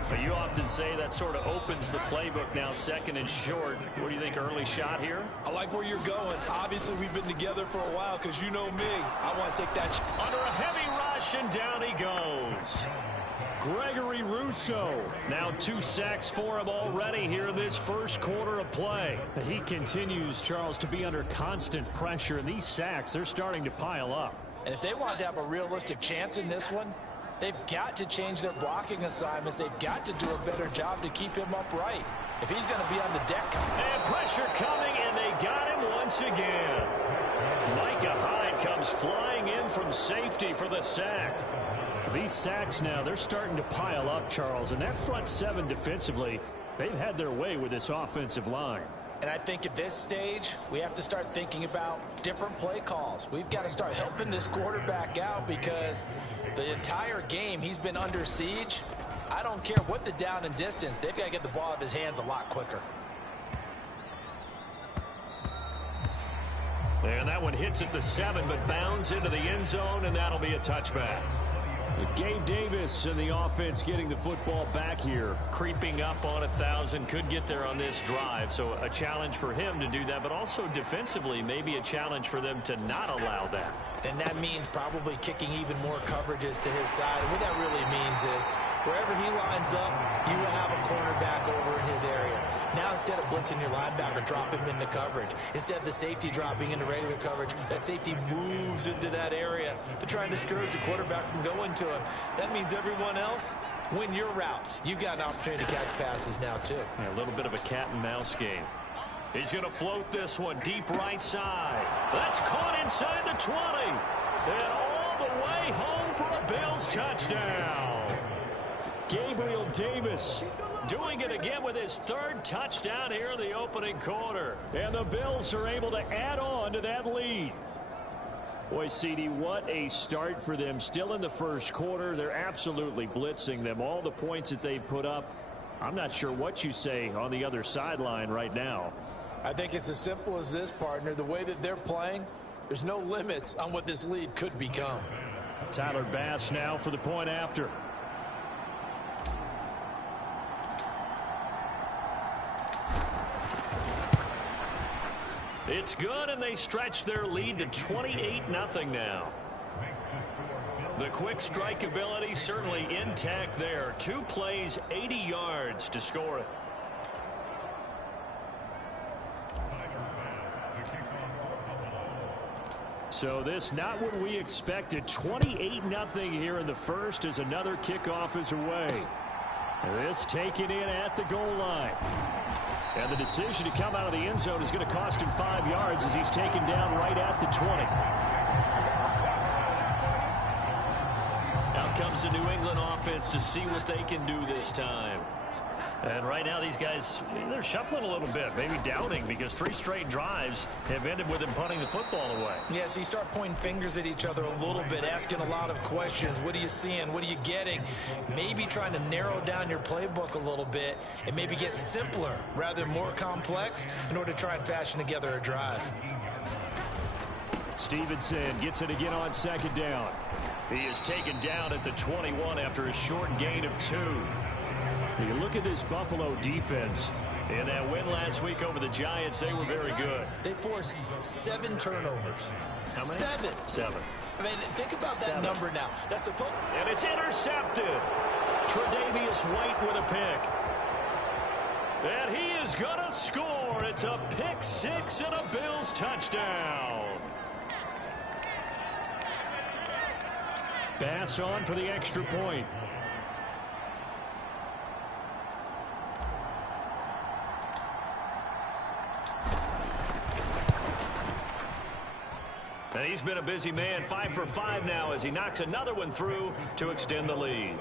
So you often say that sort of opens the playbook now, 2nd and short. What do you think, early shot here? I like where you're going. Obviously, we've been together for a while because you know me. I want to take that. Under a heavy rush, and down he goes. Gregory Rousseau. Now 2 sacks for him already here in this first quarter of play. He continues, Charles, to be under constant pressure, and these sacks, they're starting to pile up. And if they want to have a realistic chance in this one, they've got to change their blocking assignments. They've got to do a better job to keep him upright if he's going to be on the deck. And pressure coming, and they got him once again. Micah Hyde comes flying in from safety for the sack. These sacks now, they're starting to pile up, Charles, and that front 7 defensively, they've had their way with this offensive line. And I think at this stage, we have to start thinking about different play calls. We've got to start helping this quarterback out because the entire game he's been under siege. I don't care what the down and distance. They've got to get the ball out of his hands a lot quicker. And that one hits at the 7, but bounds into the end zone, and that'll be a touchback. Gabe Davis and the offense getting the football back here. Creeping up on 1,000, could get there on this drive. So a challenge for him to do that, but also defensively, maybe a challenge for them to not allow that. And that means probably kicking even more coverages to his side. And what that really means is wherever he lines up, you will have a cornerback over in his area. Now instead of blitzing your linebacker, drop him into coverage. Instead of the safety dropping into regular coverage, that safety moves into that area to try and discourage the quarterback from going to him. That means everyone else, win your routes. You've got an opportunity to catch passes now too. Yeah, a little bit of a cat and mouse game. He's going to float this one deep right side. That's caught inside the 20. And all the way home for a Bills touchdown. Gabriel Davis doing it again with his 3rd touchdown here in the opening quarter. And the Bills are able to add on to that lead. Boy, CD, what a start for them. Still in the first quarter. They're absolutely blitzing them. All the points that they've put up, I'm not sure what you say on the other sideline right now. I think it's as simple as this, partner. The way that they're playing, there's no limits on what this lead could become. Tyler Bass now for the point after. It's good, and they stretch their lead to 28-0 now. The quick strike ability certainly intact there. 2 plays, 80 yards to score it. So this not what we expected. 28-0 here in the first as another kickoff is away. This taken in at the goal line. And the decision to come out of the end zone is going to cost him 5 yards as he's taken down right at the 20. Out comes the New England offense to see what they can do this time. And right now these guys, they're shuffling a little bit, maybe doubting because 3 straight drives have ended with them punting the football away. Yeah, so you start pointing fingers at each other a little bit, asking a lot of questions. What are you seeing? What are you getting? Maybe trying to narrow down your playbook a little bit and maybe get simpler rather than more complex in order to try and fashion together a drive. Stevenson gets it again on 2nd down. He is taken down at the 21 after a short gain of 2. You look at this Buffalo defense. In that win last week over the Giants, they were very good. They forced 7 turnovers. How many? 7. I mean, think about that number now. That's supposed. And it's intercepted. Tre'Davious White with a pick. And he is going to score. It's a pick 6 and a Bills touchdown. Bass on for the extra point. And he's been a busy man, 5 for 5 now as he knocks another one through to extend the lead.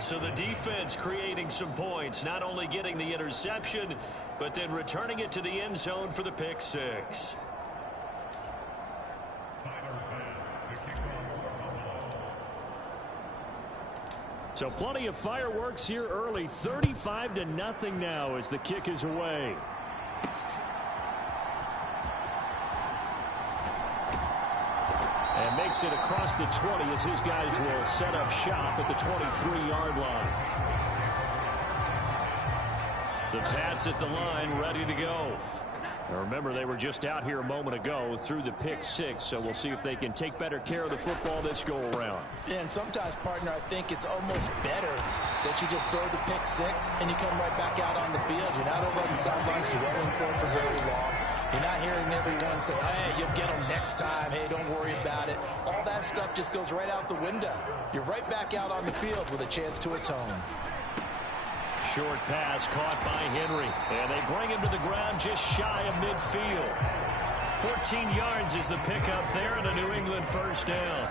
So the defense creating some points, not only getting the interception, but then returning it to the end zone for the pick 6. So plenty of fireworks here early, 35-0 now as the kick is away. And makes it across the 20 as his guys will set up shop at the 23-yard line. The Pats at the line ready to go. Now remember, they were just out here a moment ago through the pick six, so we'll see if they can take better care of the football this go-around. Yeah, and sometimes, partner, I think it's almost better that you just throw the pick six and you come right back out on the field. You're not over on the sidelines dwelling for it for very long. You're not hearing everyone say, hey, you'll get them next time. Hey, don't worry about it. All that stuff just goes right out the window. You're right back out on the field with a chance to atone. Short pass caught by Henry, and they bring him to the ground just shy of midfield. 14 yards is the pickup there, and a New England first down.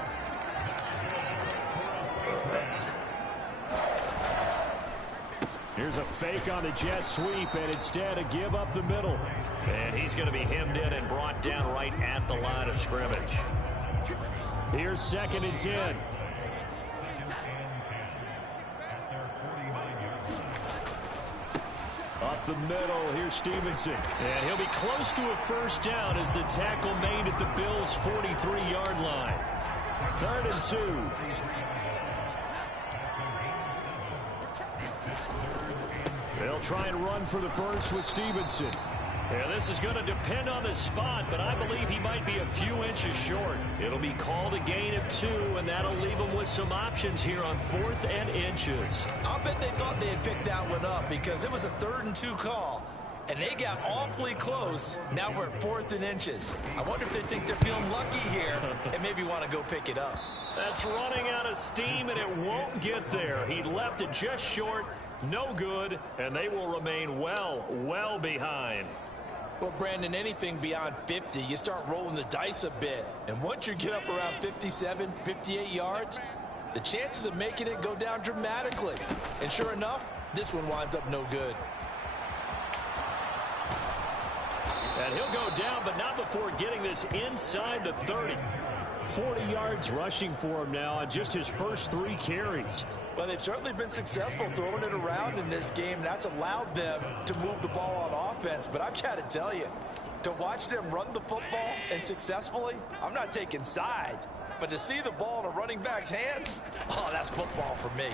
Here's a fake on the jet sweep, and instead a give up the middle. And he's going to be hemmed in and brought down right at the line of scrimmage. Here's 2nd and 10. Up the middle, here's Stevenson. And he'll be close to a first down as the tackle made at the Bills' 43-yard line. 3rd and 2. They'll try and run for the first with Stevenson. Yeah, this is going to depend on the spot, but I believe he might be a few inches short. It'll be called a gain of 2, and that'll leave him with some options here on 4th and inches. I'll bet they thought they had picked that one up because it was a 3rd and 2 call, and they got awfully close. Now we're at 4th and inches. I wonder if they think they're feeling lucky here and maybe want to go pick it up. That's running out of steam, and it won't get there. He left it just short, no good, and they will remain well behind. Well, Brandon, anything beyond 50, you start rolling the dice a bit. And once you get up around 57, 58 yards, the chances of making it go down dramatically. And sure enough, this one winds up no good. And he'll go down, but not before getting this inside the 30. 40 yards rushing for him now on just his first 3 carries. Well, they've certainly been successful throwing it around in this game. That's allowed them to move the ball on offense. But I've got to tell you, to watch them run the football and successfully, I'm not taking sides. But to see the ball in a running back's hands, oh, that's football for me.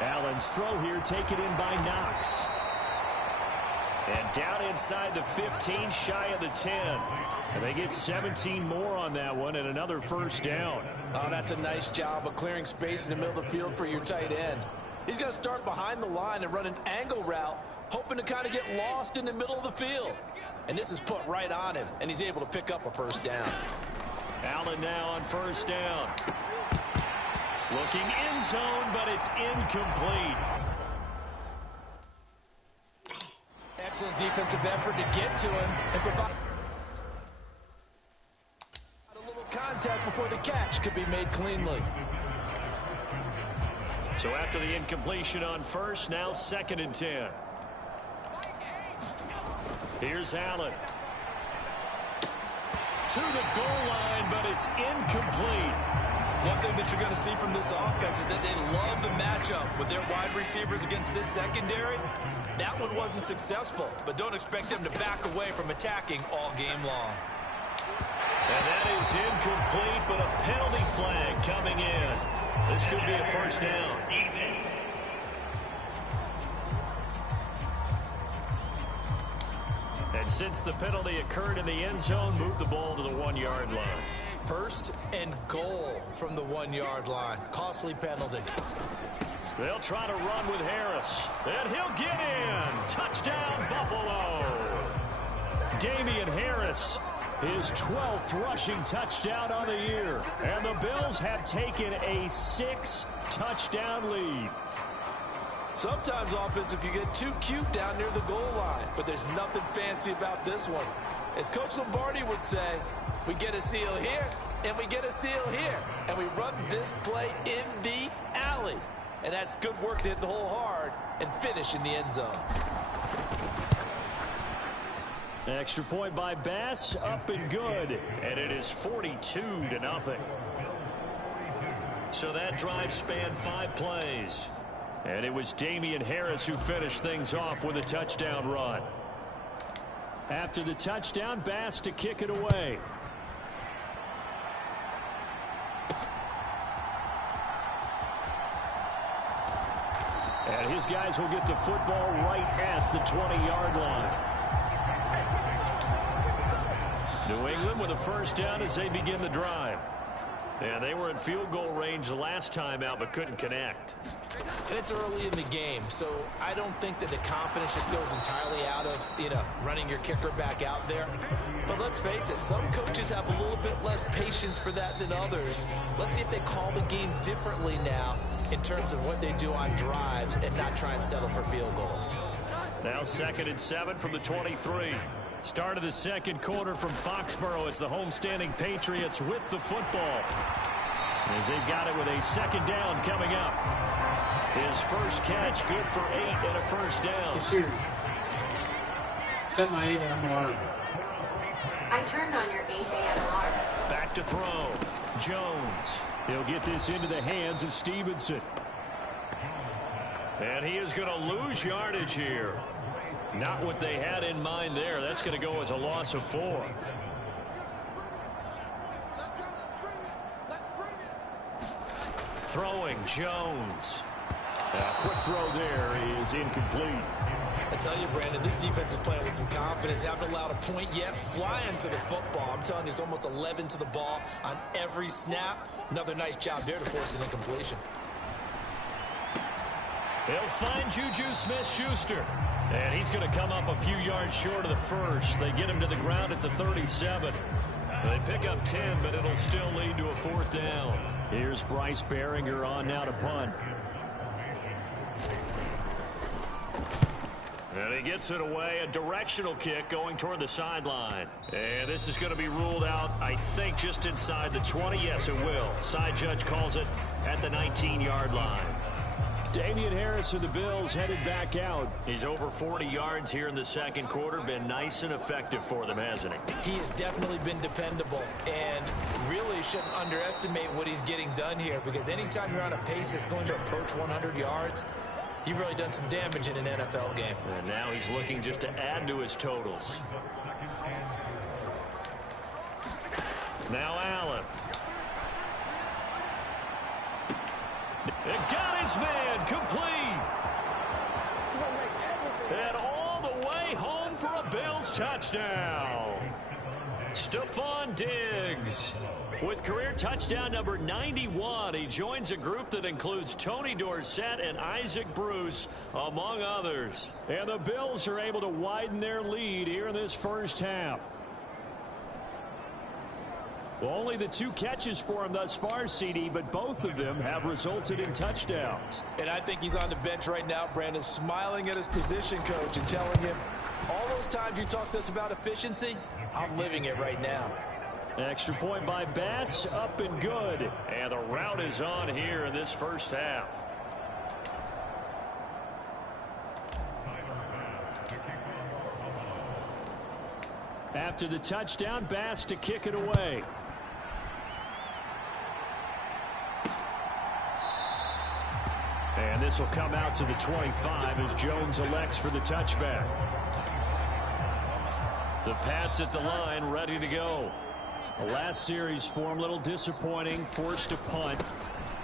Allen's throw here taken in by Knox. And down inside the 15, shy of the 10. And they get 17 more on that one and another first down. Oh, that's a nice job of clearing space in the middle of the field for your tight end. He's going to start behind the line and run an angle route, hoping to kind of get lost in the middle of the field. And this is put right on him, and he's able to pick up a first down. Allen now on first down. Looking end zone, but it's incomplete. Excellent defensive effort to get to him and provide a little contact before the catch could be made cleanly. So after the incompletion on first, now 2nd and 10. Here's Allen. To the goal line, but it's incomplete. One thing that you're going to see from this offense is that they love the matchup with their wide receivers against this secondary. That one wasn't successful, but don't expect them to back away from attacking all game long. And that is incomplete, but a penalty flag coming in. This could be a first down. And since the penalty occurred in the end zone, move the ball to the 1-yard line. 1st and goal from the 1-yard line. Costly penalty. They'll try to run with Harris. And he'll get in. Touchdown, Buffalo. Damian Harris, his 12th rushing touchdown on the year. And the Bills have taken a 6-touchdown lead. Sometimes offense can get too cute down near the goal line, but there's nothing fancy about this one. As Coach Lombardi would say, we get a seal here, and we get a seal here, and we run this play in the alley. And that's good work to hit the hole hard and finish in the end zone. Extra point by Bass, up and good. And it is 42-0. So that drive spanned 5 plays. And it was Damian Harris who finished things off with a touchdown run. After the touchdown, Bass to kick it away. And his guys will get the football right at the 20-yard line. New England with a first down as they begin the drive. And they were in field goal range last time out but couldn't connect. And it's early in the game, so I don't think that the confidence just goes entirely out of, running your kicker back out there. But let's face it, some coaches have a little bit less patience for that than others. Let's see if they call the game differently now in terms of what they do on drives and not try and settle for field goals. Now 2nd and 7 from the 23. Start of the second quarter from Foxborough. It's the homestanding Patriots with the football, as they've got it with a second down coming up. His first catch, good for 8 and a first down. Siri, set my 8 a.m. alarm. I turned on your 8 a.m. alarm. Back to throw. Jones. He'll get this into the hands of Stevenson. And he is going to lose yardage here. Not what they had in mind there. That's going to go as a loss of 4. Throwing, Jones. A quick throw there is incomplete. I tell you, Brandon, this defense is playing with some confidence. Haven't allowed a point yet. Flying to the football. I'm telling you, it's almost 11 to the ball on every snap. Another nice job there to force an incompletion. He'll find Juju Smith-Schuster. And he's going to come up a few yards short of the first. They get him to the ground at the 37. They pick up 10, but it'll still lead to a 4th down. Here's Bryce Behringer on now to punt. And he gets it away. A directional kick going toward the sideline. And this is going to be ruled out, I think, just inside the 20. Yes, it will. Side judge calls it at the 19-yard line. Damian Harris of the Bills headed back out. He's over 40 yards here in the second quarter. Been nice and effective for them, hasn't he? He has definitely been dependable, and really shouldn't underestimate what he's getting done here, because anytime you're on a pace that's going to approach 100 yards, you've really done some damage in an NFL game. And now he's looking just to add to his totals. Now Allen. It got his man complete. And all the way home for a Bills touchdown. Stephon Diggs with career touchdown number 91. He joins a group that includes Tony Dorsett and Isaac Bruce, among others. And the Bills are able to widen their lead here in this first half. Well, only the 2 catches for him thus far, CD, but both of them have resulted in touchdowns. And I think he's on the bench right now, Brandon, smiling at his position coach and telling him, all those times you talked to us about efficiency, I'm living it right now. Extra point by Bass, up and good. And the route is on here in this first half. After the touchdown, Bass to kick it away. And this will come out to the 25 as Jones elects for the touchback. The Pats at the line, ready to go. The last series for them, a little disappointing, forced to punt.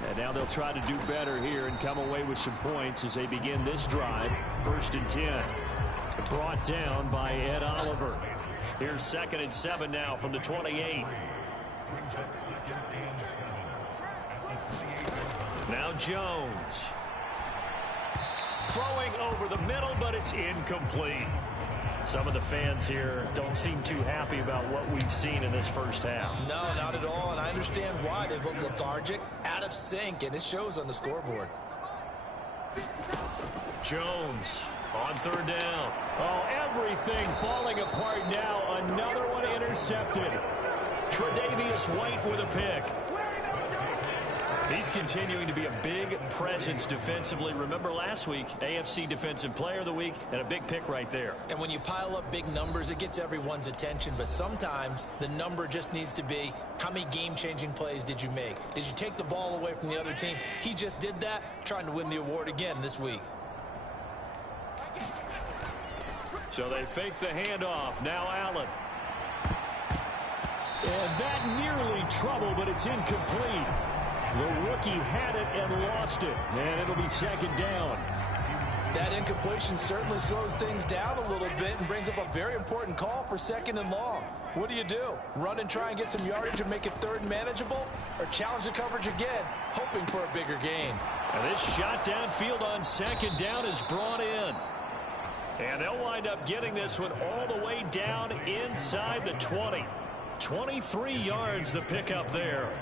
And now they'll try to do better here and come away with some points as they begin this drive. 1st and 10. Brought down by Ed Oliver. Here's 2nd and 7 now from the 28. Now Jones. Throwing over the middle, but it's incomplete. Some of the fans here don't seem too happy about what we've seen in this first half. No, not at all, and I understand why. They've looked lethargic, out of sync, and it shows on the scoreboard. Jones on 3rd down. Oh, everything falling apart now. Another one intercepted. Tre'Davious White with a pick. He's continuing to be a big presence defensively. Remember last week, AFC Defensive Player of the Week, and a big pick right there. And when you pile up big numbers, it gets everyone's attention. But sometimes the number just needs to be, how many game-changing plays did you make? Did you take the ball away from the other team? He just did that, trying to win the award again this week. So they fake the handoff. Now Allen. And that nearly trouble, but it's incomplete. The rookie had it and lost it. And it'll be 2nd down. That incompletion certainly slows things down a little bit and brings up a very important call for 2nd and long. What do? Run and try and get some yardage and make it 3rd and manageable? Or challenge the coverage again, hoping for a bigger gain? And this shot downfield on 2nd down is brought in. And they'll wind up getting this one all the way down inside the 20. 23 yards the pickup there.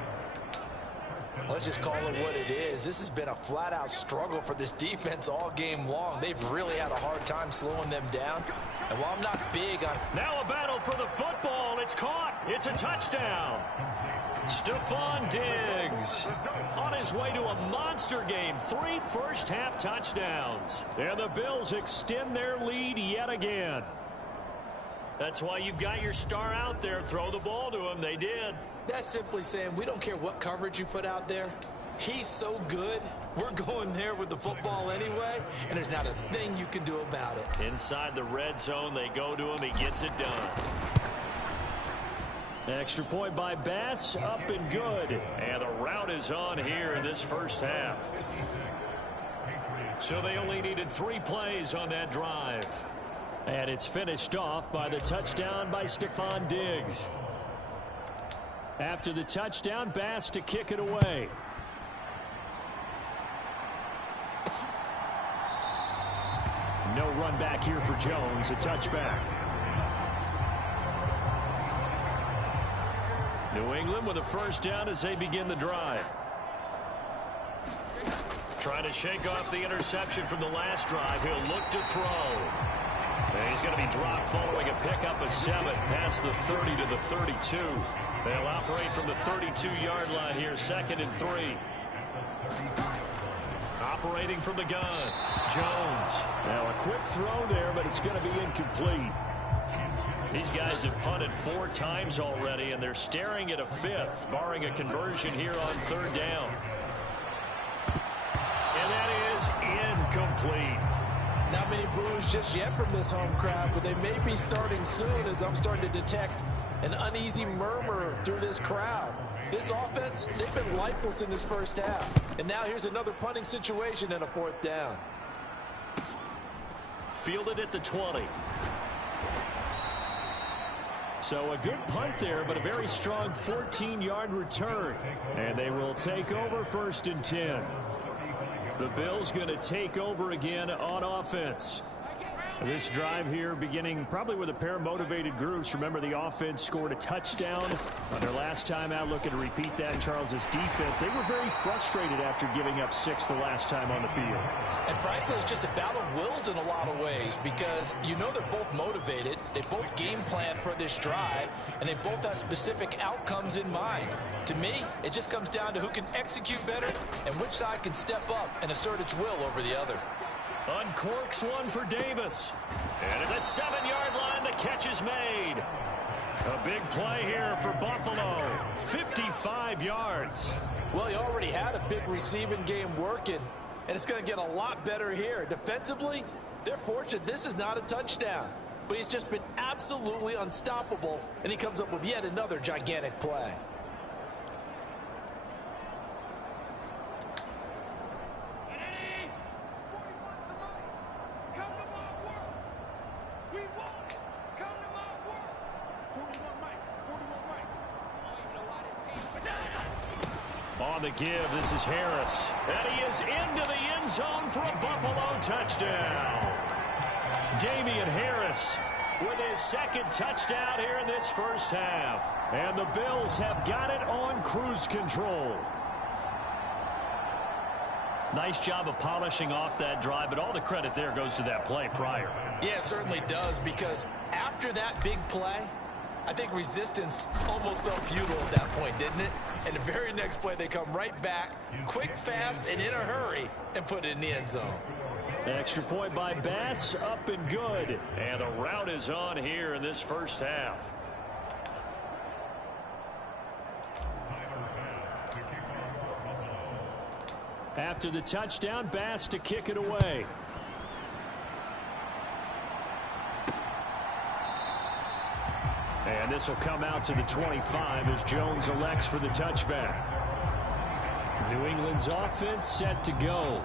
Let's just call it what it is. This has been a flat-out struggle for this defense all game long. They've really had a hard time slowing them down. And while I'm not big on... Now a battle for the football. It's caught. It's a touchdown. Stephon Diggs on his way to a monster game. 3 first-half touchdowns. And the Bills extend their lead yet again. That's why you've got your star out there. Throw the ball to him. They did. That's simply saying we don't care what coverage you put out there. He's so good, we're going there with the football anyway, and there's not a thing you can do about it. Inside the red zone, they go to him. He gets it done. Extra point by Bass, up and good. And the route is on here in this first half. So they only needed 3 plays on that drive. And it's finished off by the touchdown by Stephon Diggs. After the touchdown, Bass to kick it away. No run back here for Jones, a touchback. New England with a first down as they begin the drive. Trying to shake off the interception from the last drive. He'll look to throw. And he's going to be dropped following a pickup of 7 past the 30 to the 32. They'll operate from the 32-yard line here, 2nd and 3. Operating from the gun, Jones. Now a quick throw there, but it's going to be incomplete. These guys have punted 4 times already, and they're staring at a 5th, barring a conversion here on 3rd down. And that is incomplete. Not many boos just yet from this home crowd, but they may be starting soon as I'm starting to detect an uneasy murmur through this crowd. This offense, they've been lifeless in this first half. And now here's another punting situation and a 4th down. Fielded at the 20. So a good punt there, but a very strong 14-yard return. And they will take over 1st and 10. The Bills going to take over again on offense. This drive here beginning probably with a pair of motivated groups. Remember, the offense scored a touchdown on their last time out. Looking to repeat that in Charles's defense. They were very frustrated after giving up 6 the last time on the field. And frankly, it's just a battle of wills in a lot of ways because you know they're both motivated. They both game plan for this drive, and they both have specific outcomes in mind. To me, it just comes down to who can execute better and which side can step up and assert its will over the other. Uncorks one for Davis. And at the 7-yard line, the catch is made. A big play here for Buffalo. 55 yards. Well, he already had a big receiving game working, and it's going to get a lot better here. Defensively, they're fortunate this is not a touchdown. But he's just been absolutely unstoppable, and he comes up with yet another gigantic play. On the give, this is Harris. And he is into the end zone for a Buffalo touchdown. Damian Harris with his 2nd touchdown here in this first half. And the Bills have got it on cruise control. Nice job of polishing off that drive, but all the credit there goes to that play prior. Yeah, it certainly does, because after that big play, I think resistance almost felt futile at that point, didn't it? And the very next play, they come right back, quick, fast, and in a hurry, and put it in the end zone. Extra point by Bass, up and good. And the route is on here in this first half. After the touchdown, Bass to kick it away. And this will come out to the 25 as Jones elects for the touchback. New England's offense set to go.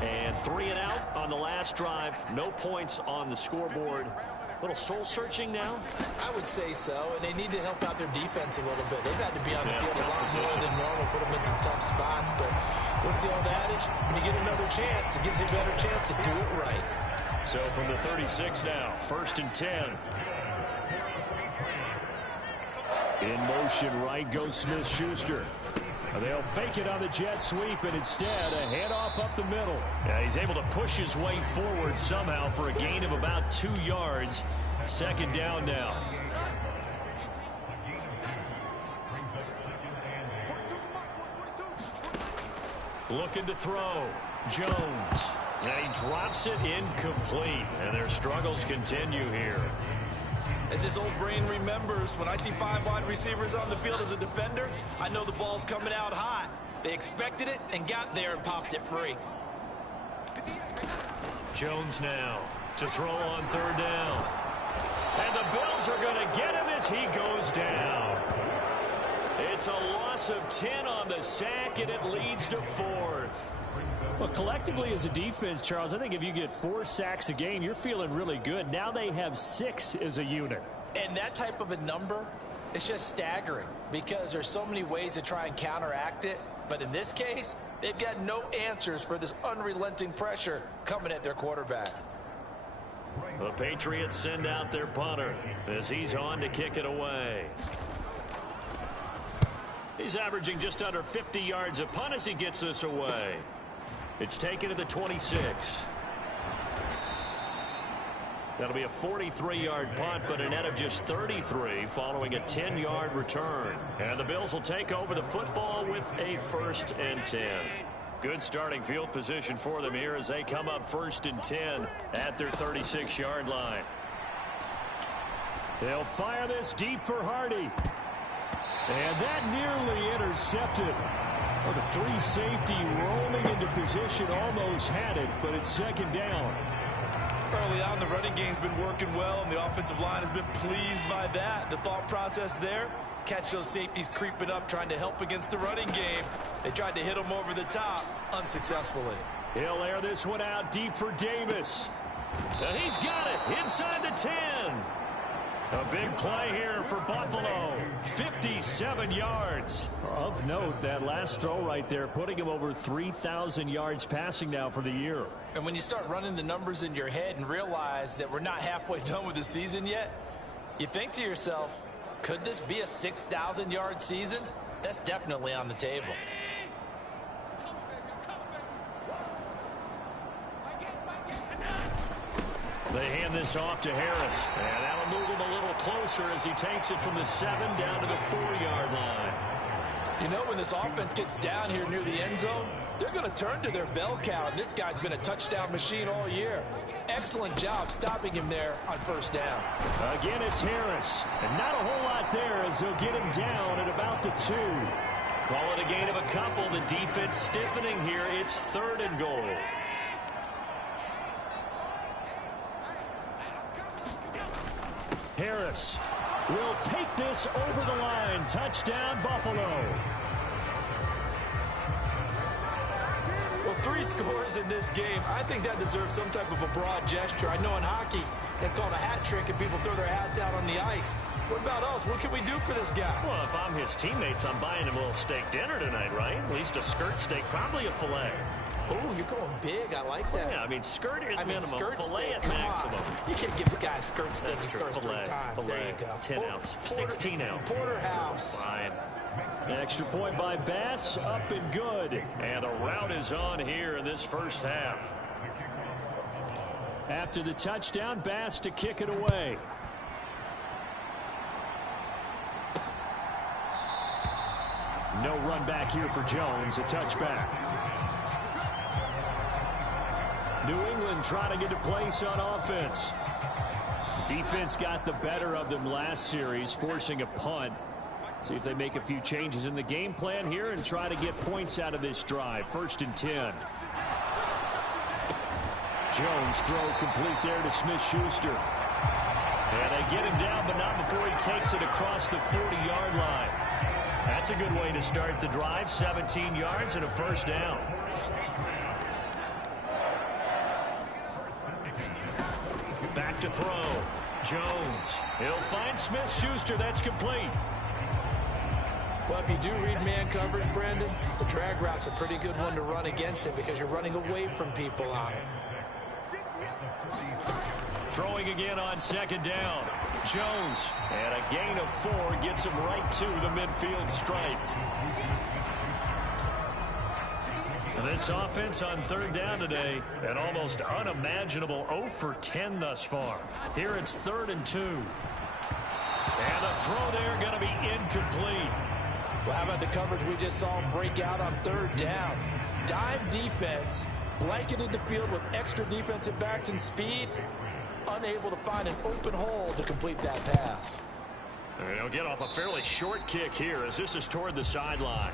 And 3 and out on the last drive. No points on the scoreboard. A little soul-searching now? I would say so, and they need to help out their defense a little bit. They've had to be on the field a lot more than normal, put them in some tough spots. But what's the old adage? When you get another chance, it gives you a better chance to do it right. So from the 36 now, 1st and 10. In motion, right goes Smith-Schuster. They'll fake it on the jet sweep, and instead a handoff up the middle. Yeah, he's able to push his way forward somehow for a gain of about 2 yards. 2nd down now. Looking to throw. Jones. And he drops it incomplete. And their struggles continue here. As this old brain remembers, when I see 5 wide receivers on the field as a defender, I know the ball's coming out hot. They expected it and got there and popped it free. Jones now to throw on 3rd down. And the Bills are going to get him as he goes down. It's a loss of 10 on the sack, and it leads to 4th. Well, collectively as a defense, Charles, I think if you get 4 sacks a game, you're feeling really good. Now they have 6 as a unit. And that type of a number, it's just staggering because there's so many ways to try and counteract it. But in this case, they've got no answers for this unrelenting pressure coming at their quarterback. The Patriots send out their punter as he's on to kick it away. He's averaging just under 50 yards a punt as he gets this away. It's taken to the 26. That'll be a 43-yard punt, but a net of just 33 following a 10-yard return. And the Bills will take over the football with a 1st and 10. Good starting field position for them here as they come up 1st and 10 at their 36-yard line. They'll fire this deep for Hardy. And that nearly intercepted. Well, the free safety rolling into position almost had it, but it's 2nd down. Early on, the running game's been working well, and the offensive line has been pleased by that. The thought process there, catch those safeties creeping up, trying to help against the running game. They tried to hit them over the top, unsuccessfully. He'll air this one out deep for Davis. And he's got it inside the 10. A big play here for Buffalo. 57 yards. Of note, that last throw right there, putting him over 3,000 yards passing now for the year. And when you start running the numbers in your head and realize that we're not halfway done with the season yet, you think to yourself, could this be a 6,000-yard season? That's definitely on the table. They hand this off to Harris. And that'll move him a little closer as he takes it from the 7 down to the 4-yard line. You know, when this offense gets down here near the end zone, they're going to turn to their bell cow. And this guy's been a touchdown machine all year. Excellent job stopping him there on 1st down. Again, it's Harris. And not a whole lot there as they'll get him down at about the 2. Call it a gain of a couple. The defense stiffening here. It's 3rd and goal. Harris will take this over the line. Touchdown, Buffalo. Well, 3 scores in this game. I think that deserves some type of a broad gesture. I know in hockey, it's called a hat trick, and people throw their hats out on the ice. What about us? What can we do for this guy? Well, if I'm his teammates, I'm buying him a little steak dinner tonight, right? At least a skirt steak, probably a filet. Oh, you're going big. I like that. Yeah, I mean, skirt at minimum, skirt filet steak, at maximum. You can't give the guy a skirt steak. That's true. Scores 3 times. There you go. 10 ounce, 16 ounce. Porterhouse. Fine. Extra point by Bass, up and good. And a rout is on here in this 1st half. After the touchdown, Bass to kick it away. No run back here for Jones, a touchback. New England trying to get a place on offense. Defense got the better of them last series, forcing a punt. See if they make a few changes in the game plan here and try to get points out of this drive. 1st and 10. Jones throw complete there to Smith-Schuster. And they get him down, but not before he takes it across the 40-yard line. That's a good way to start the drive. 17 yards and a 1st down. back to throw. Jones. He'll find Smith-Schuster. That's complete. Well, if you do read man coverage, Brandon, the drag route's a pretty good one to run against it because you're running away from people on it. Throwing again on second down. Jones. And a gain of 4 gets him right to the midfield stripe. This offense on third down today, an almost unimaginable 0 for 10 thus far. Here it's 3rd and 2. And the throw there going to be incomplete. Well, how about the coverage we just saw break out on 3rd down? Dime defense, blanketed the field with extra defensive backs and speed, unable to find an open hole to complete that pass. And he'll get off a fairly short kick here as this is toward the sideline.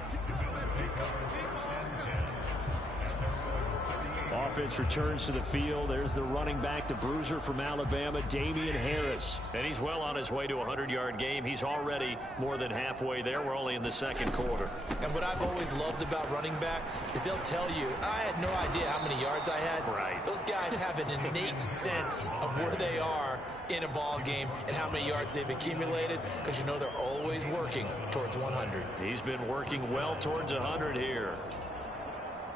Offense returns to the field. There's the running back, the bruiser from Alabama, Damian Harris. And he's well on his way to a 100-yard game. He's already more than halfway there. We're only in the second quarter. And what I've always loved about running backs is they'll tell you, I had no idea how many yards I had. Right. Those guys have an innate sense of where they are in a ball game and how many yards they've accumulated because you know they're always working towards 100. He's been working well towards 100 here.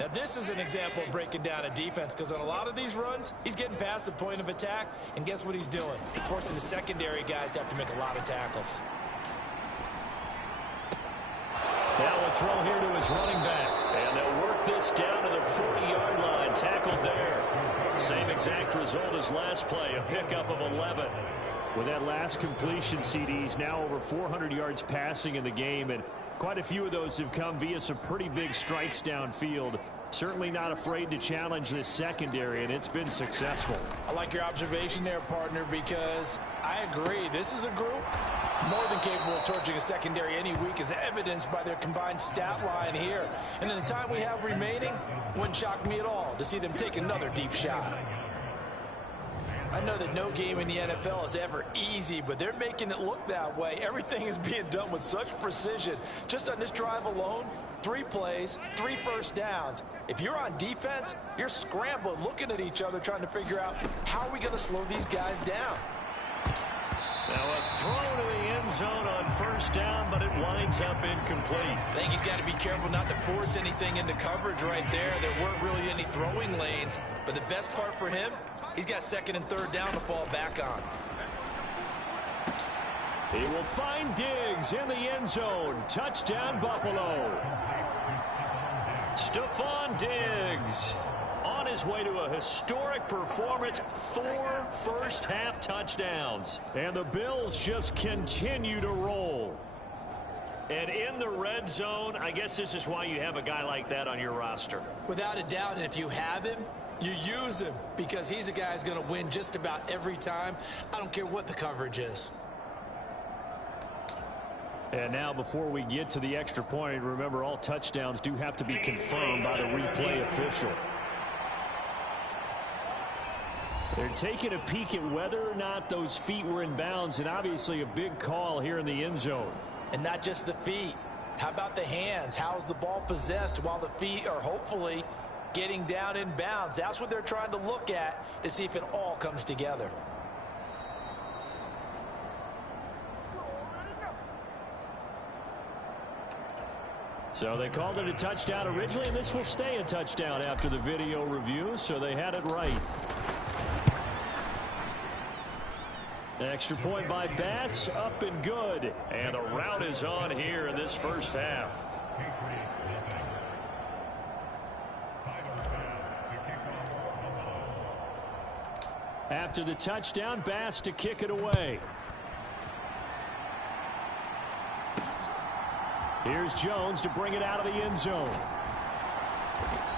Now, this is an example of breaking down a defense because on a lot of these runs, he's getting past the point of attack, and guess what he's doing? Forcing the secondary guys to have to make a lot of tackles. Now a throw here to his running back, and they'll work this down to the 40-yard line, tackled there. Same exact result as last play, a pickup of 11. With that last completion, CD's now over 400 yards passing in the game, and quite a few of those have come via some pretty big strikes downfield. Certainly not afraid to challenge this secondary, and it's been successful. I like your observation there, partner, because I agree. This is a group more than capable of torching a secondary any week, as evidenced by their combined stat line here. And in the time we have remaining, wouldn't shock me at all to see them take another deep shot. I know that no game in the NFL is ever easy, but they're making it look that way. Everything is being done with such precision. Just on this drive alone, 3 plays, 3 first downs. If you're on defense, you're scrambling, looking at each other, trying to figure out how are we going to slow these guys down. Now a throw to the end zone on first down, but it winds up incomplete. I think he's got to be careful not to force anything into coverage right there. There weren't really any throwing lanes, but the best part for him, he's got 2nd and 3rd down to fall back on. He will find Diggs in the end zone. Touchdown, Buffalo. Stephon Diggs on his way to a historic performance. 4 first-half touchdowns. And the Bills just continue to roll. And in the red zone, I guess this is why you have a guy like that on your roster. Without a doubt, and if you have him, you use him because he's a guy who's going to win just about every time. I don't care what the coverage is. And now before we get to the extra point, remember all touchdowns do have to be confirmed by the replay official. They're taking a peek at whether or not those feet were in bounds, and obviously a big call here in the end zone. And not just the feet. How about the hands? How's the ball possessed while the feet are hopefully getting down in bounds? That's what they're trying to look at to see if it all comes together. So they called it a touchdown originally, and this will stay a touchdown after the video review, so they had it right. Extra point by Bass, up and good. And the route is on here in this first half. After the touchdown, Bass to kick it away. Here's Jones to bring it out of the end zone.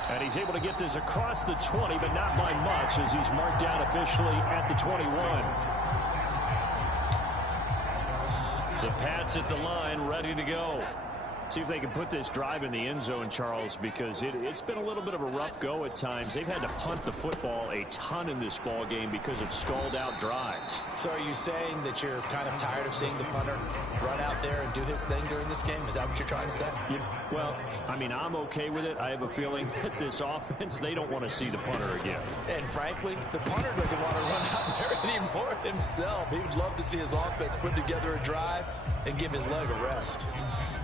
And he's able to get this across the 20, but not by much as he's marked down officially at the 21. The Pats at the line, ready to go. See if they can put this drive in the end zone, Charles, because it's been a little bit of a rough go at times. They've had to punt the football a ton in this ball game because of stalled out drives. So are you saying that you're kind of tired of seeing the punter run out there and do his thing during this game? Is that what you're trying to say? Well, I mean, I'm okay with it. I have a feeling that this offense, they don't want to see the punter again. And frankly, the punter doesn't want to run out there anymore himself. He would love to see his offense put together a drive and give his leg a rest.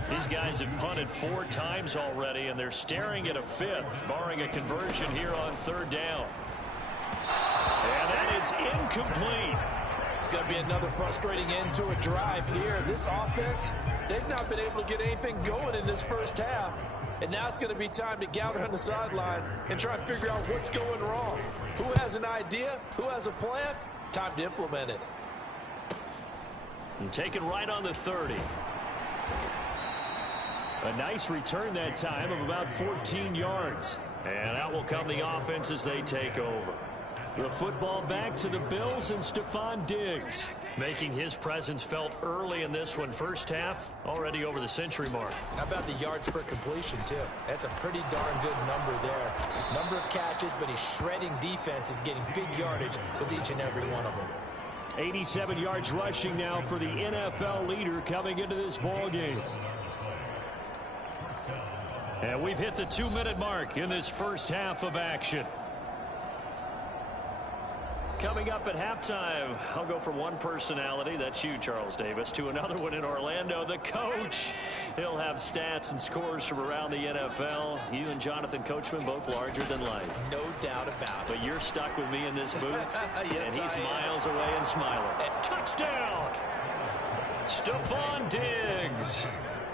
These guys have punted 4 times already, and they're staring at a 5th, barring a conversion here on 3rd down. And that is incomplete. It's going to be another frustrating end to a drive here. This offense, they've not been able to get anything going in this first half. And now it's going to be time to gather on the sidelines and try and figure out what's going wrong. Who has an idea? Who has a plan? Time to implement it. And taken right on the 30. A nice return that time of about 14 yards. And out will come the offense as they take over. The football back to the Bills and Stephon Diggs, making his presence felt early in this one. First half, already over the century mark. How about the yards per completion, too? That's a pretty darn good number there. Number of catches, but he's shredding defense, is getting big yardage with each and every one of them. 87 yards rushing now for the NFL leader coming into this ball game. And we've hit the 2-minute mark in this first half of action. Coming up at halftime, I'll go from one personality, that's you, Charles Davis, to another one in Orlando, the coach. He'll have stats and scores from around the NFL. You and Jonathan Coachman both larger than life. No doubt about it. But you're stuck with me in this booth, yes, and he's miles away and smiling. And touchdown! Stephon Diggs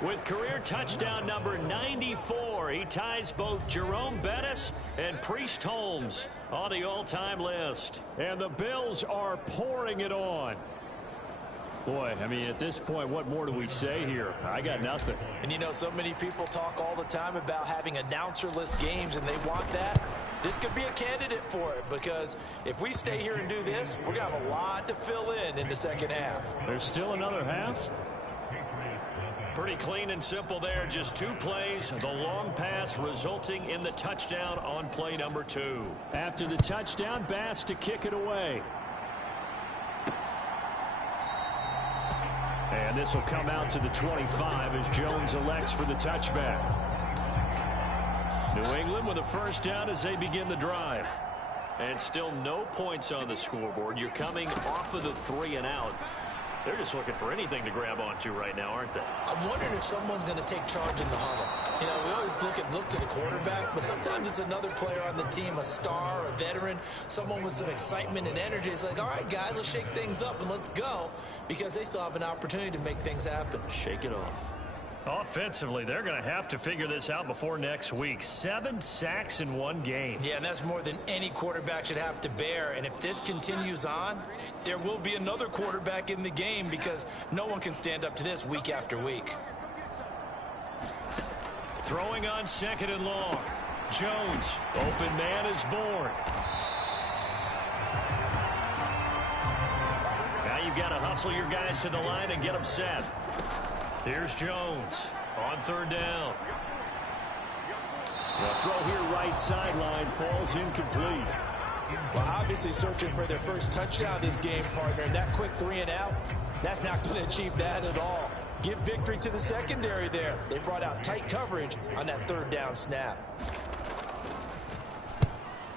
with career touchdown number 94. He ties both Jerome Bettis and Priest Holmes on the all-time list. And the Bills are pouring it on. Boy, I mean, at this point, what more do we say here? I got nothing. And you know, so many people talk all the time about having announcer-less games, and they want that. This could be a candidate for it, because if we stay here and do this, we're going to have a lot to fill in the second half. There's still another half? Pretty clean and simple there. Just 2 plays. The long pass resulting in the touchdown on play number 2. After the touchdown, Bass to kick it away. And this will come out to the 25 as Jones elects for the touchback. New England with a first down as they begin the drive. And still no points on the scoreboard. You're coming off of the 3 and out. They're just looking for anything to grab onto right now, aren't they? I'm wondering if someone's going to take charge in the huddle. You know, we always look to the quarterback, but sometimes it's another player on the team, a star, a veteran, someone with some excitement and energy. It's like, all right, guys, let's shake things up and let's go, because they still have an opportunity to make things happen. Shake it off. Offensively, they're going to have to figure this out before next week. 7 sacks in 1 game. Yeah, and that's more than any quarterback should have to bear. And if this continues on, there will be another quarterback in the game, because no one can stand up to this week after week. Throwing on 2nd and long. Jones, open man is born. Now you've got to hustle your guys to the line and get them set. Here's Jones on 3rd down. The throw here right sideline falls incomplete. Well, obviously searching for their first touchdown this game, partner. And that quick 3 and out, that's not going to achieve that at all. Give victory to the secondary there. They brought out tight coverage on that 3rd down snap.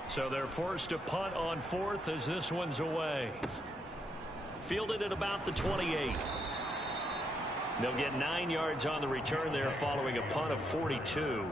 So they're forced to punt on 4th as this one's away. Fielded at about the 28. They'll get 9 yards on the return there following a punt of 42.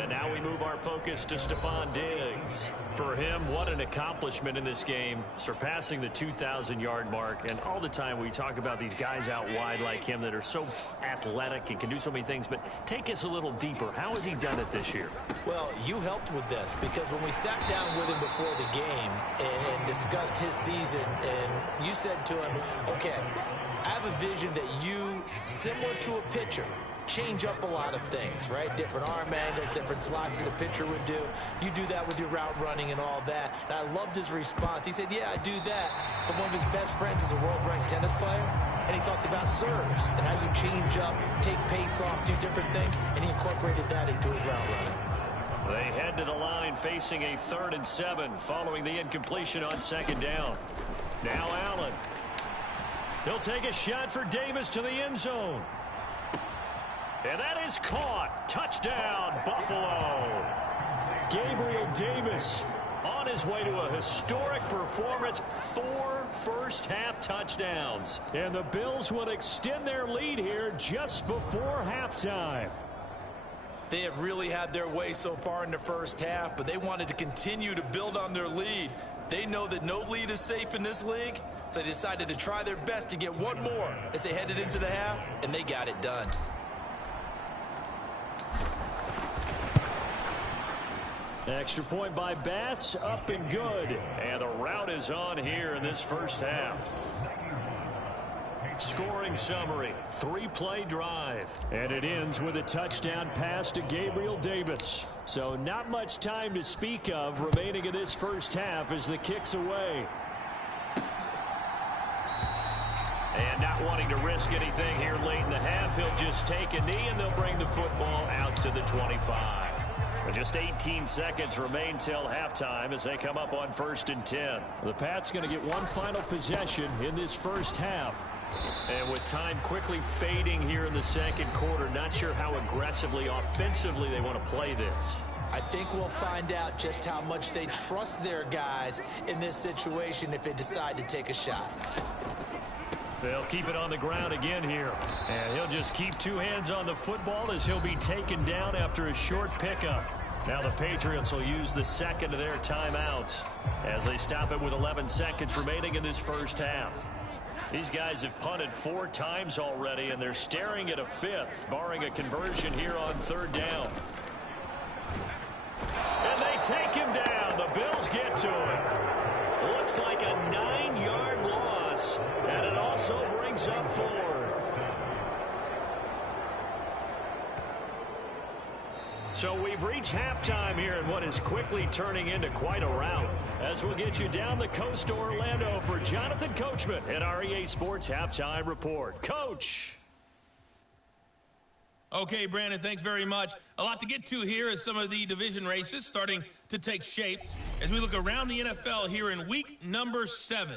And now we move our focus to Stephon Diggs. For him, what an accomplishment in this game, surpassing the 2,000-yard mark. And all the time we talk about these guys out wide like him that are so athletic and can do so many things. But take us a little deeper. How has he done it this year? Well, you helped with this, because when we sat down with him before the game and discussed his season, and you said to him, okay, I have a vision that you, similar to a pitcher, change up a lot of things, right? Different arm angles, different slots that a pitcher would do. You do that with your route running and all that. And I loved his response. He said, yeah, I do that. But one of his best friends is a world-ranked tennis player. and he talked about serves and how you change up, take pace off, do different things, and he incorporated that into his route running. They head to the line facing a 3rd and 7 following the incompletion on 2nd down. Now Allen. He'll take a shot for Davis to the end zone. And that is caught. Touchdown, Buffalo. Gabriel Davis on his way to a historic performance. 4 first-half touchdowns. And the Bills will extend their lead here just before halftime. They have really had their way so far in the first half, but they wanted to continue to build on their lead. They know that no lead is safe in this league, so they decided to try their best to get one more as they headed into the half, and they got it done. Extra point by Bass, up and good. And the route is on here in this first half. Scoring summary, 3-play drive. And it ends with a touchdown pass to Gabriel Davis. So not much time to speak of remaining in this first half as the kick's away. And not wanting to risk anything here late in the half, he'll just take a knee and they'll bring the football out to the 25. But just 18 seconds remain till halftime as they come up on 1st and 10. The Pats going to get one final possession in this first half. And with time quickly fading here in the second quarter, not sure how aggressively, offensively they want to play this. I think we'll find out just how much they trust their guys in this situation if they decide to take a shot. They'll keep it on the ground again here. And he'll just keep 2 hands on the football as he'll be taken down after a short pickup. Now the Patriots will use the second of their timeouts as they stop it with 11 seconds remaining in this first half. These guys have punted 4 times already, and they're staring at a 5th, barring a conversion here on 3rd down. And they take him down. The Bills get to him. Looks like a 9-yard loss, and it also brings up 4th. So we've reached halftime here in what is quickly turning into quite a rout. As we'll get you down the coast to Orlando for Jonathan Coachman at our EA Sports Halftime Report. Coach. Okay, Brandon, thanks very much. A lot to get to here as some of the division races starting to take shape. As we look around the NFL here in week number 7,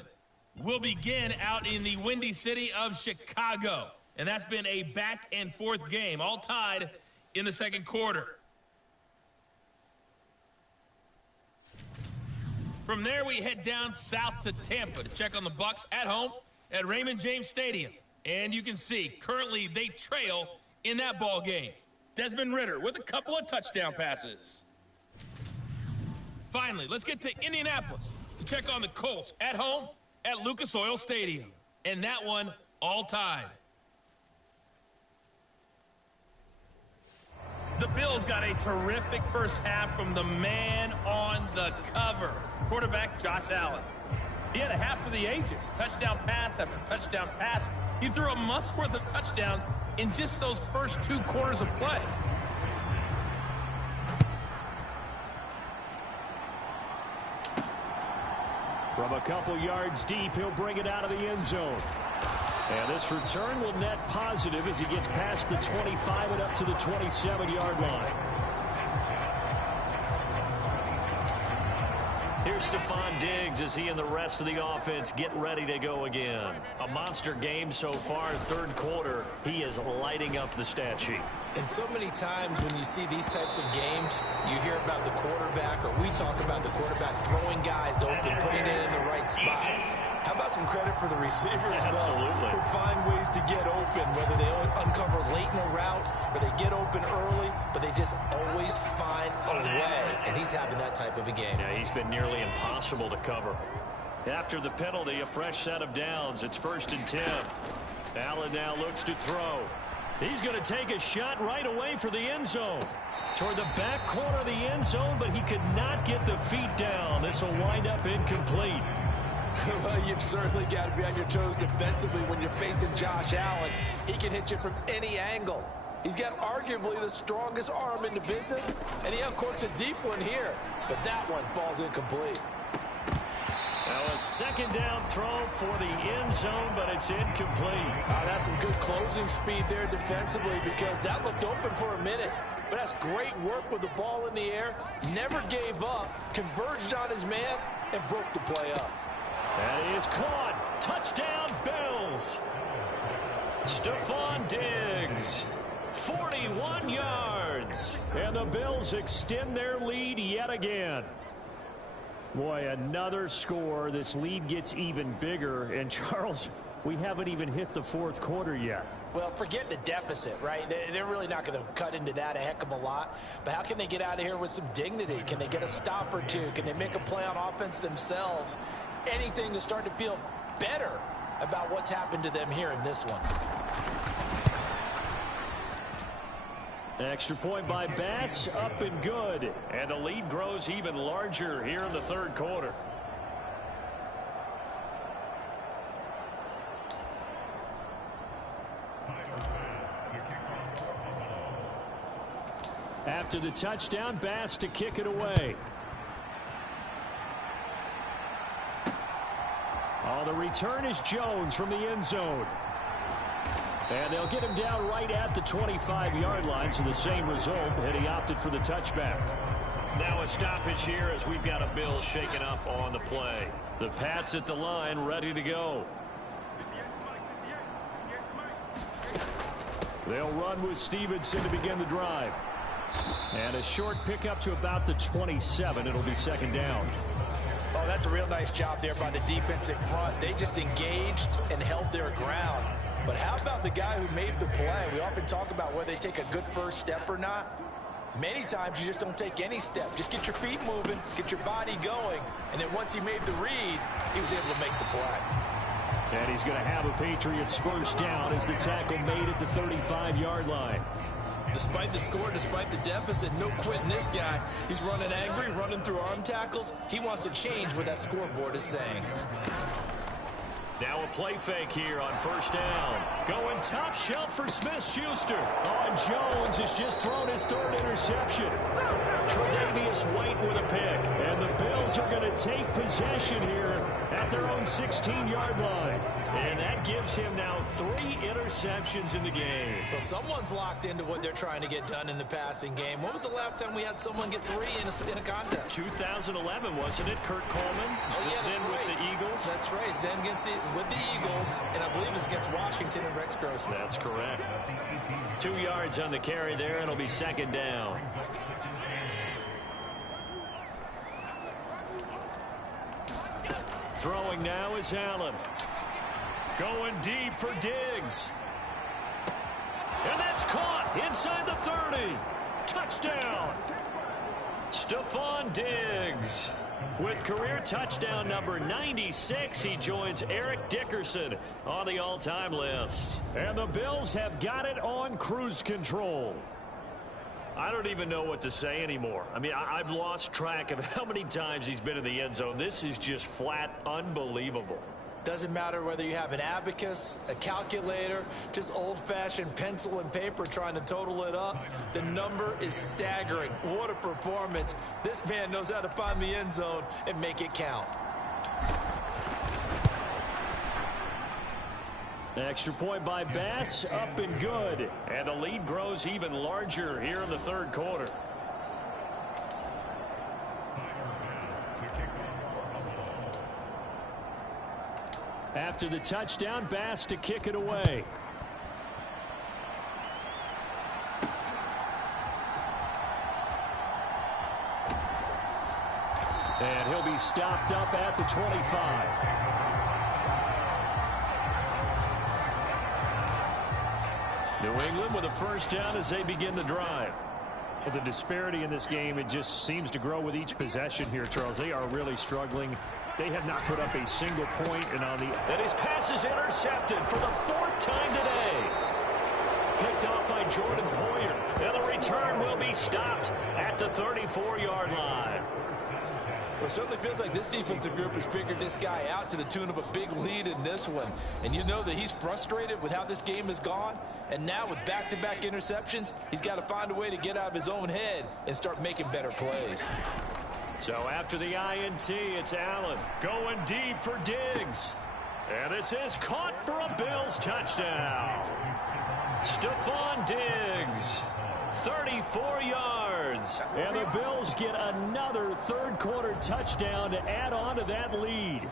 we'll begin out in the Windy City of Chicago. And that's been a back-and-forth game, all tied in the second quarter. From there, we head down south to Tampa to check on the Bucs at home at Raymond James Stadium. And you can see, currently they trail in that ball game. Desmond Ridder with a couple of touchdown passes. Finally, let's get to Indianapolis to check on the Colts at home at Lucas Oil Stadium. And that one all tied. The Bills got a terrific first half from the man on the cover, quarterback Josh Allen. He had a half for the ages, touchdown pass after touchdown pass. He threw a month's worth of touchdowns in just those first 2 quarters of play. From a couple yards deep, he'll bring it out of the end zone. And this return will net positive as he gets past the 25 and up to the 27-yard line. Here's Stephon Diggs as he and the rest of the offense get ready to go again. A monster game so far, 3rd quarter. He is lighting up the stat sheet. And so many times when you see these types of games, you hear about the quarterback, or we talk about the quarterback throwing guys open, putting it in the right spot. How about some credit for the receivers, though, who find ways to get open, whether they uncover late in a route or they get open early, but they just always find a way, and he's having that type of a game. Yeah, he's been nearly impossible to cover. After the penalty, a fresh set of downs. It's 1st and 10. Allen now looks to throw. He's going to take a shot right away for the end zone. Toward the back corner of the end zone, but he could not get the feet down. This will wind up incomplete. Well, you've certainly got to be on your toes defensively when you're facing Josh Allen. He can hit you from any angle. He's got arguably the strongest arm in the business, and he uncorks a deep one here, but that one falls incomplete. Now a second down throw for the end zone, but it's incomplete. That's some good closing speed there defensively because that looked open for a minute. But that's great work with the ball in the air. Never gave up, converged on his man, and broke the play up. That is caught. Touchdown, Bills. Stephon Diggs, 41 yards. And the Bills extend their lead yet again. Boy, another score. This lead gets even bigger. And, Charles, we haven't even hit the fourth quarter yet. Well, forget the deficit, right? They're really not going to cut into that a heck of a lot. But how can they get out of here with some dignity? Can they get a stop or two? Can they make a play on offense themselves? Anything to start to feel better about what's happened to them here in this one. Extra point by Bass, up and good. And the lead grows even larger here in the third quarter. After the touchdown, Bass to kick it away. Oh, the return is Jones from the end zone. And they'll get him down right at the 25-yard line, so the same result, and he opted for the touchback. Now a stoppage here as we've got a Bills shaken up on the play. The Pats at the line, ready to go. They'll run with Stevenson to begin the drive. And a short pickup to about the 27. It'll be second down. Oh, that's a real nice job there by the defensive front. They just engaged and held their ground. But how about the guy who made the play? We often talk about whether they take a good first step or not. Many times you just don't take any step. Just get your feet moving, get your body going, and then once he made the read, he was able to make the play. And he's going to have a Patriots first down as the tackle made at the 35-yard line. Despite the score, despite the deficit, no quitting this guy. He's running angry, running through arm tackles. He wants to change what that scoreboard is saying. Now a play fake here on first down. Going top shelf for Smith-Schuster. Oh, and Jones has just thrown his third interception. Tre'Davious White with a pick. And the Bills are going to take possession here at their own 16-yard line. And that gives him now 3 interceptions in the game. Well, someone's locked into what they're trying to get done in the passing game. When was the last time we had someone get 3 in a contest? 2011, wasn't it? Kurt Coleman? Oh, yeah, that's then right. With the Eagles? That's right. It's then with the Eagles, and I believe it's against Washington and Rex Grossman. That's correct. 2 yards on the carry there. It'll be second down. Throwing now is Allen. Going deep for Diggs. And that's caught inside the 30. Touchdown. Stephon Diggs. With career touchdown number 96, he joins Eric Dickerson on the all-time list. And the Bills have got it on cruise control. I don't even know what to say anymore. I mean, I've lost track of how many times he's been in the end zone. This is just flat unbelievable. Doesn't matter whether you have an abacus, a calculator, just old-fashioned pencil and paper trying to total it up. The number is staggering. What a performance. This man knows how to find the end zone and make it count. Extra point by Bass, up and good. And the lead grows even larger here in the third quarter. After the touchdown, Bass to kick it away. And he'll be stopped up at the 25. New England with a first down as they begin the drive. Well, the disparity in this game, it just seems to grow with each possession here, Charles. They are really struggling. They have not put up a single point. And his pass is intercepted for the 4th time today. Picked off by Jordan Poyer. And the return will be stopped at the 34-yard line. Well, it certainly feels like this defensive group has figured this guy out to the tune of a big lead in this one. And you know that he's frustrated with how this game has gone. And now with back-to-back interceptions, he's got to find a way to get out of his own head and start making better plays. So after the INT, it's Allen going deep for Diggs. And this is caught for a Bills touchdown. Stephon Diggs, 34 yards. And the Bills get another third-quarter touchdown to add on to that lead.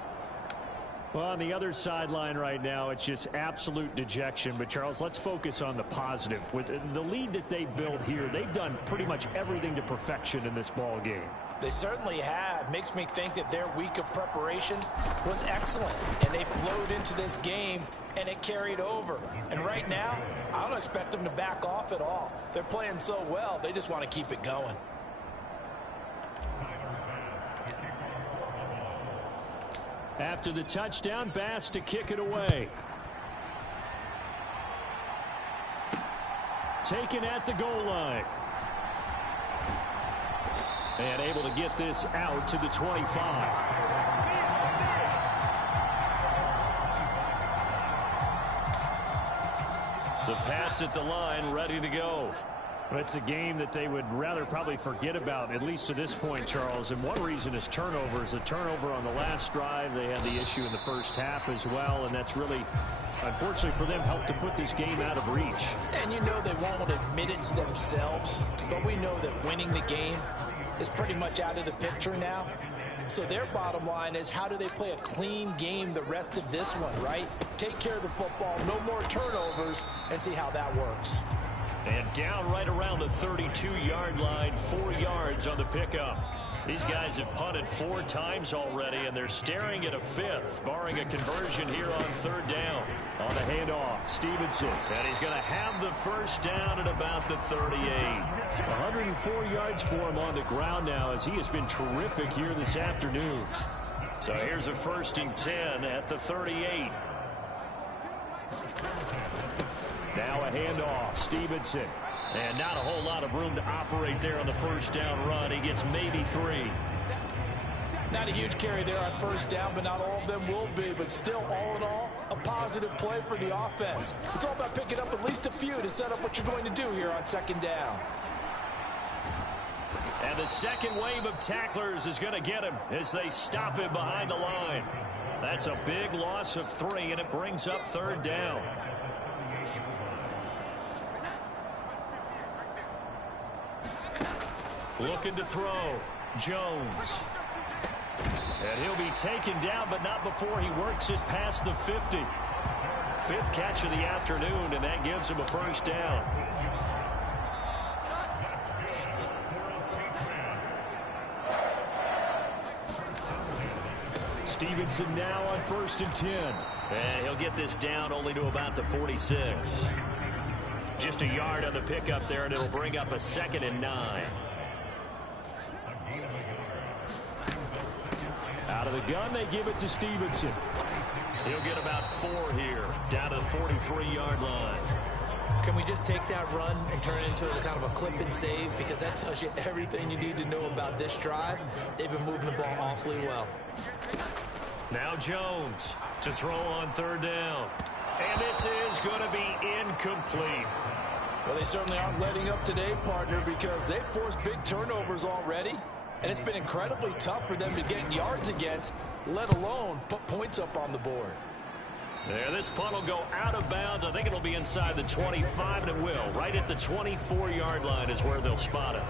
Well, on the other sideline right now, it's just absolute dejection. But, Charles, let's focus on the positive. With the lead that they built here, they've done pretty much everything to perfection in this ball game. They certainly have. Makes me think that their week of preparation was excellent. And they flowed into this game, and it carried over. And right now, I don't expect them to back off at all. They're playing so well, they just want to keep it going. After the touchdown, Bass to kick it away. Taken at the goal line. And able to get this out to the 25. The Pats at the line, ready to go. Well, it's a game that they would rather probably forget about, at least to this point, Charles. And one reason is turnovers. A turnover on the last drive. They had the issue in the first half as well, and that's really, unfortunately for them, helped to put this game out of reach. And you know they won't admit it to themselves, but we know that winning the game is pretty much out of the picture now. So their bottom line is, how do they play a clean game the rest of this one, right? Take care of the football, no more turnovers, and see how that works. And down right around the 32-yard line, 4 yards on the pickup. These guys have punted 4 times already, and they're staring at a 5th, barring a conversion here on 3rd down. On the handoff, Stevenson. And he's going to have the first down at about the 38. 104 yards for him on the ground now, as he has been terrific here this afternoon. So here's a 1st and 10 at the 38. Now a handoff, Stevenson. And not a whole lot of room to operate there on the first down run. He gets maybe 3. Not a huge carry there on first down, but not all of them will be. But still, all in all, a positive play for the offense. It's all about picking up at least a few to set up what you're going to do here on 2nd down. And the second wave of tacklers is going to get him as they stop him behind the line. That's a big loss of 3, and it brings up 3rd down. Looking to throw. Jones. And he'll be taken down, but not before he works it past the 50. 5th catch of the afternoon, and that gives him a first down. Stevenson now on 1st and 10. And he'll get this down only to about the 46. Just a yard on the pickup there, and it'll bring up a 2nd and 9. Out of the gun, they give it to Stevenson. He'll get about 4 here, down to the 43-yard line. Can we just take that run and turn it into a kind of a clip and save? Because that tells you everything you need to know about this drive. They've been moving the ball awfully well. Now Jones to throw on 3rd down. And this is going to be incomplete. Well, they certainly aren't letting up today, partner, because they've forced big turnovers already. And it's been incredibly tough for them to get yards against, let alone put points up on the board. There, this punt will go out of bounds. I think it'll be inside the 25, and it will. Right at the 24-yard line is where they'll spot it.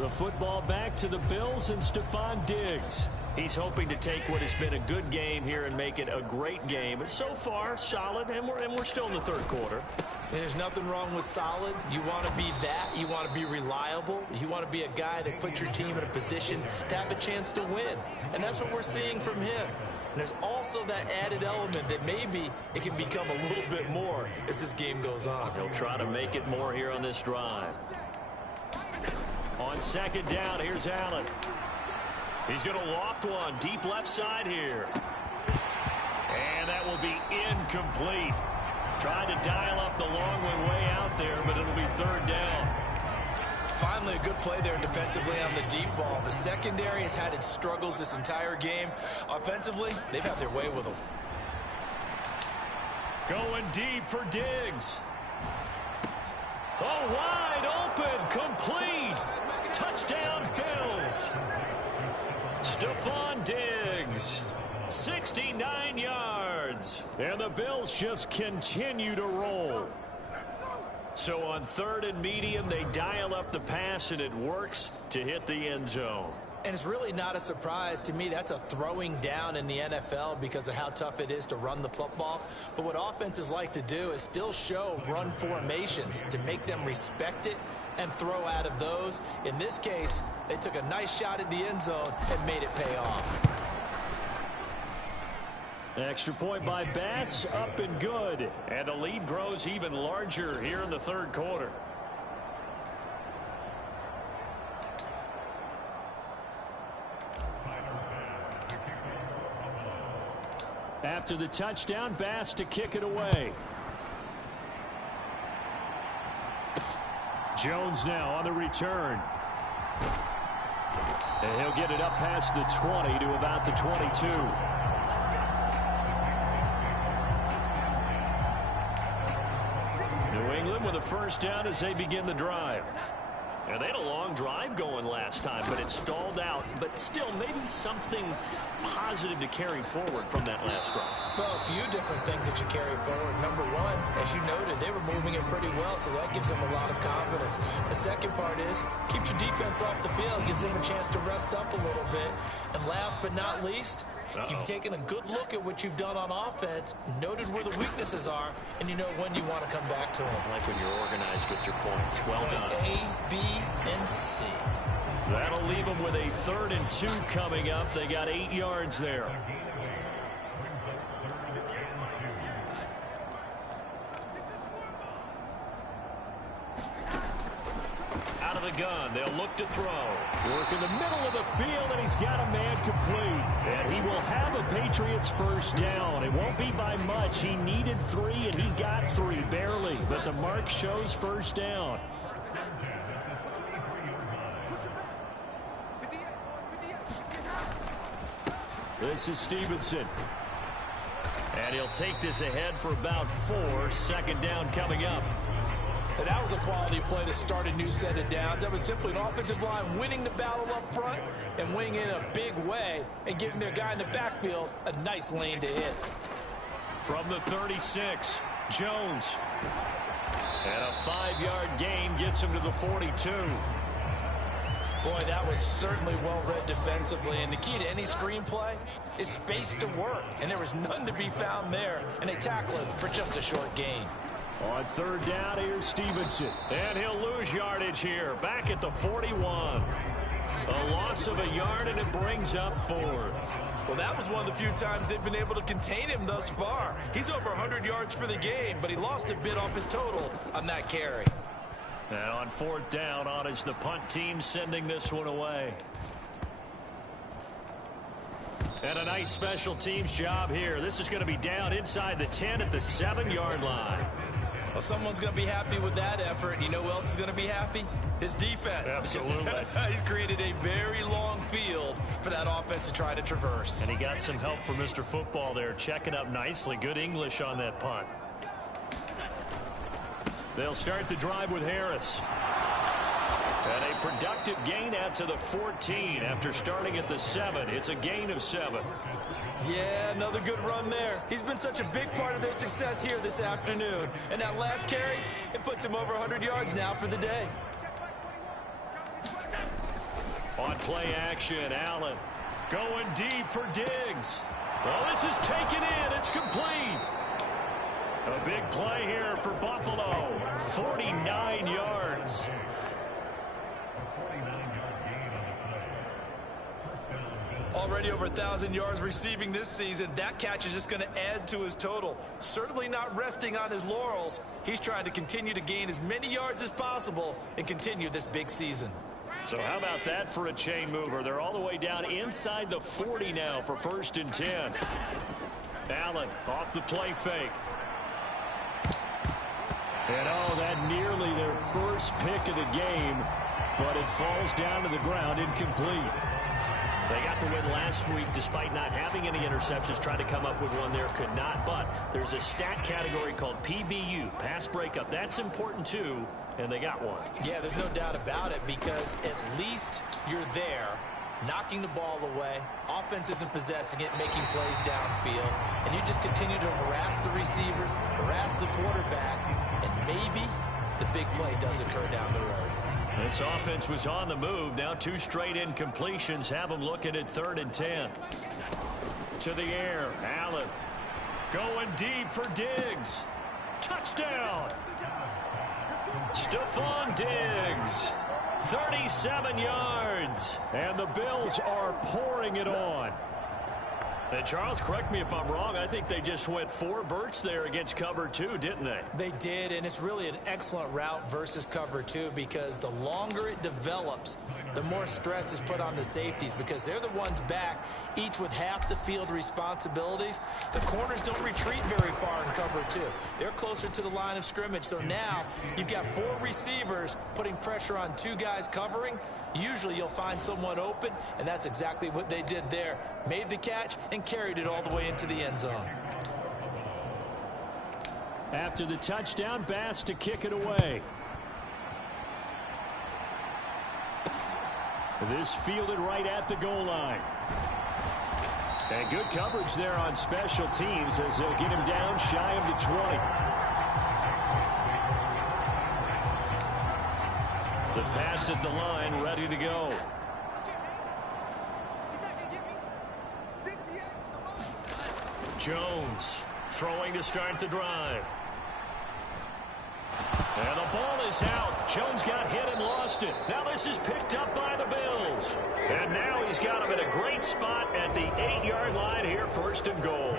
The football back to the Bills and Stephon Diggs. He's hoping to take what has been a good game here and make it a great game. But so far, solid, and we're still in the 3rd quarter. There's nothing wrong with solid. You want to be that. You want to be reliable. You want to be a guy that puts your team in a position to have a chance to win. And that's what we're seeing from him. And there's also that added element that maybe it can become a little bit more as this game goes on. He'll try to make it more here on this drive. On 2nd down, here's Allen. He's going to loft one deep left side here. And that will be incomplete. Trying to dial up the long one way out there, but it'll be 3rd down. Finally, a good play there defensively on the deep ball. The secondary has had its struggles this entire game. Offensively, they've had their way with them. Going deep for Diggs. Oh, wide open, complete. Touchdown, Bills. Stephon Diggs, 69 yards. And the Bills just continue to roll. So on 3rd and medium, they dial up the pass, and it works to hit the end zone. And it's really not a surprise to me. That's a throwing down in the NFL because of how tough it is to run the football. But what offenses like to do is still show run formations to make them respect it and throw out of those. In this case, they took a nice shot at the end zone and made it pay off. Extra point by Bass, up and good. And the lead grows even larger here in the 3rd quarter. After the touchdown, Bass to kick it away. Jones now on the return. And he'll get it up past the 20 to about the 22. New England with a first down as they begin the drive. And they had a long drive going last time, but it stalled out. But still, maybe something positive to carry forward from that last drive. Well, a few different things that you carry forward. Number one, as you noted, they were moving it pretty well, so that gives them a lot of confidence. The second part is, keeps your defense off the field, gives them a chance to rest up a little bit. And last but not least, you've taken a good look at what you've done on offense, noted where the weaknesses are, and you know when you want to come back to them. I like when you're organized with your points. Well done. A, B, and C. That'll leave them with a 3rd and 2 coming up. They got 8 yards there. Out of the gun, they'll look to throw. Work in the middle of the field, and he's got a man complete. And he will have a Patriots first down. It won't be by much. He needed 3, and he got 3, barely. But the mark shows first down. This is Stevenson. And he'll take this ahead for about 4. 2nd down coming up. And that was a quality play to start a new set of downs. That was simply an offensive line winning the battle up front and winning in a big way and giving their guy in the backfield a nice lane to hit. From the 36, Jones. And a 5-yard gain gets him to the 42. Boy, that was certainly well-read defensively. And the key to any screenplay is space to work. And there was none to be found there. And they tackle it for just a short gain. On 3rd down, here's Stevenson. And he'll lose yardage here. Back at the 41. A loss of a yard, and it brings up 4th. Well, that was one of the few times they've been able to contain him thus far. He's over 100 yards for the game, but he lost a bit off his total on that carry. And on 4th down, on is the punt team sending this one away. And a nice special teams job here. This is going to be down inside the 10 at the 7-yard line. Well, someone's going to be happy with that effort. You know who else is going to be happy? His defense. Absolutely. He's created a very long field for that offense to try to traverse. And he got some help from Mr. Football there, checking up nicely. Good English on that punt. They'll start the drive with Harris. And a productive gain out to the 14 after starting at the 7. It's a gain of 7. Yeah, another good run there. He's been such a big part of their success here this afternoon. And that last carry, it puts him over 100 yards now for the day. On play action, Allen going deep for Diggs. Well, this is taken in. It's complete. A big play here for Buffalo. 49 yards. Already over 1,000 yards receiving this season. That catch is just going to add to his total. Certainly not resting on his laurels. He's trying to continue to gain as many yards as possible and continue this big season. So how about that for a chain mover? They're all the way down inside the 40 now for 1st and 10. Allen off the play fake. And oh, that nearly their first pick of the game, but it falls down to the ground incomplete. They got the win last week despite not having any interceptions. Tried to come up with one there, could not. But there's a stat category called PBU, pass breakup. That's important too, and they got one. Yeah, there's no doubt about it because at least you're there knocking the ball away. Offense isn't possessing it, making plays downfield. And you just continue to harass the receivers, harass the quarterback, and maybe the big play does occur down the road. This offense was on the move. Now 2 straight incompletions have them looking at 3rd and 10. To the air. Allen going deep for Diggs. Touchdown. Stephon Diggs. 37 yards. And the Bills are pouring it on. And Charles, correct me if I'm wrong. I think they just went 4 verts there against cover 2, didn't they? They did, and it's really an excellent route versus cover 2 because the longer it develops, the more stress is put on the safeties because they're the ones back, each with half the field responsibilities. The corners don't retreat very far in cover 2. They're closer to the line of scrimmage. So now you've got 4 receivers putting pressure on 2 guys covering. Usually you'll find someone open, and that's exactly what they did there. Made the catch and carried it all the way into the end zone. After the touchdown, Bass to kick it away. This fielded right at the goal line. And good coverage there on special teams as they'll get him down shy of the 20. The Pats at the line, ready to go. Jones throwing to start the drive. And the ball is out. Jones got hit and lost it. Now this is picked up by the Bills. And now he's got him in a great spot at the 8-yard line here, 1st and goal.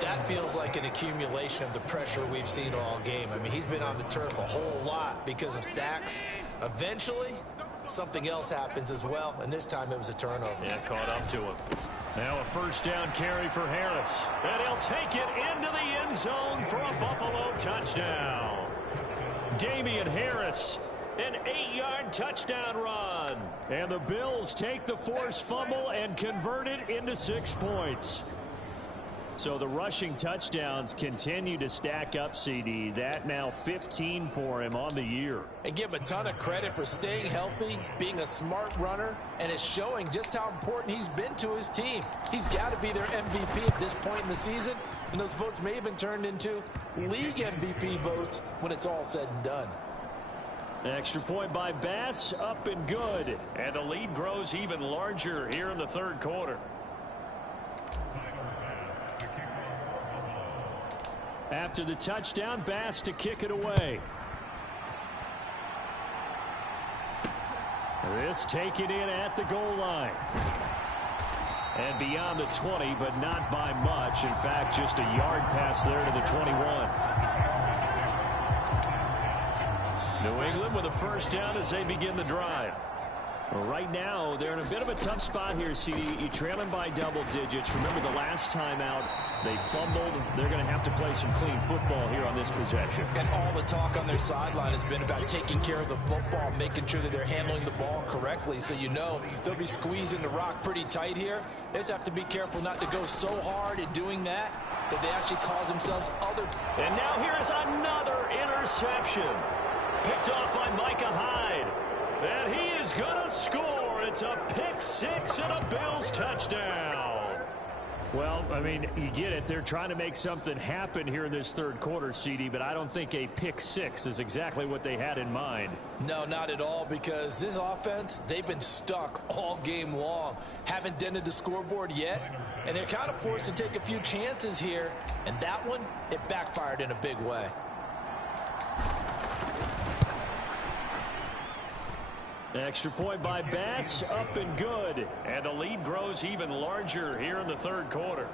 That feels like an accumulation of the pressure we've seen all game. I mean, he's been on the turf a whole lot because of sacks. Eventually, something else happens as well, and this time it was a turnover. Yeah, caught up to him. Now a 1st down carry for Harris. And he'll take it into the end zone for a Buffalo touchdown. Damian Harris, an 8-yard touchdown run. And the Bills take the forced fumble and convert it into 6 points. So the rushing touchdowns continue to stack up, CD. That now 15 for him on the year. And give him a ton of credit for staying healthy, being a smart runner, and it's showing just how important he's been to his team. He's got to be their MVP at this point in the season, and those votes may have been turned into league MVP votes when it's all said and done. Extra point by Bass, up and good. And the lead grows even larger here in the 3rd quarter. After the touchdown, Bass to kick it away. This taken in at the goal line. And beyond the 20, but not by much. In fact, just a yard pass there to the 21. New England with a 1st down as they begin the drive. Right now, they're in a bit of a tough spot here, CD. You're trailing by double digits. Remember the last time out, they fumbled. They're going to have to play some clean football here on this possession. And all the talk on their sideline has been about taking care of the football, making sure that they're handling the ball correctly. So you know they'll be squeezing the rock pretty tight here. They just have to be careful not to go so hard in doing that they actually cause themselves other. And now here is another interception. Picked off by Micah Hyde. And he is going to score. It's a pick 6 and a Bills touchdown. Well, I mean, you get it. They're trying to make something happen here in this 3rd quarter, CD, but I don't think a pick 6 is exactly what they had in mind. No, not at all, because this offense, they've been stuck all game long. Haven't dented the scoreboard yet, and they're kind of forced to take a few chances here, and that one, it backfired in a big way. Extra point by Bass, up and good. And the lead grows even larger here in the 3rd quarter.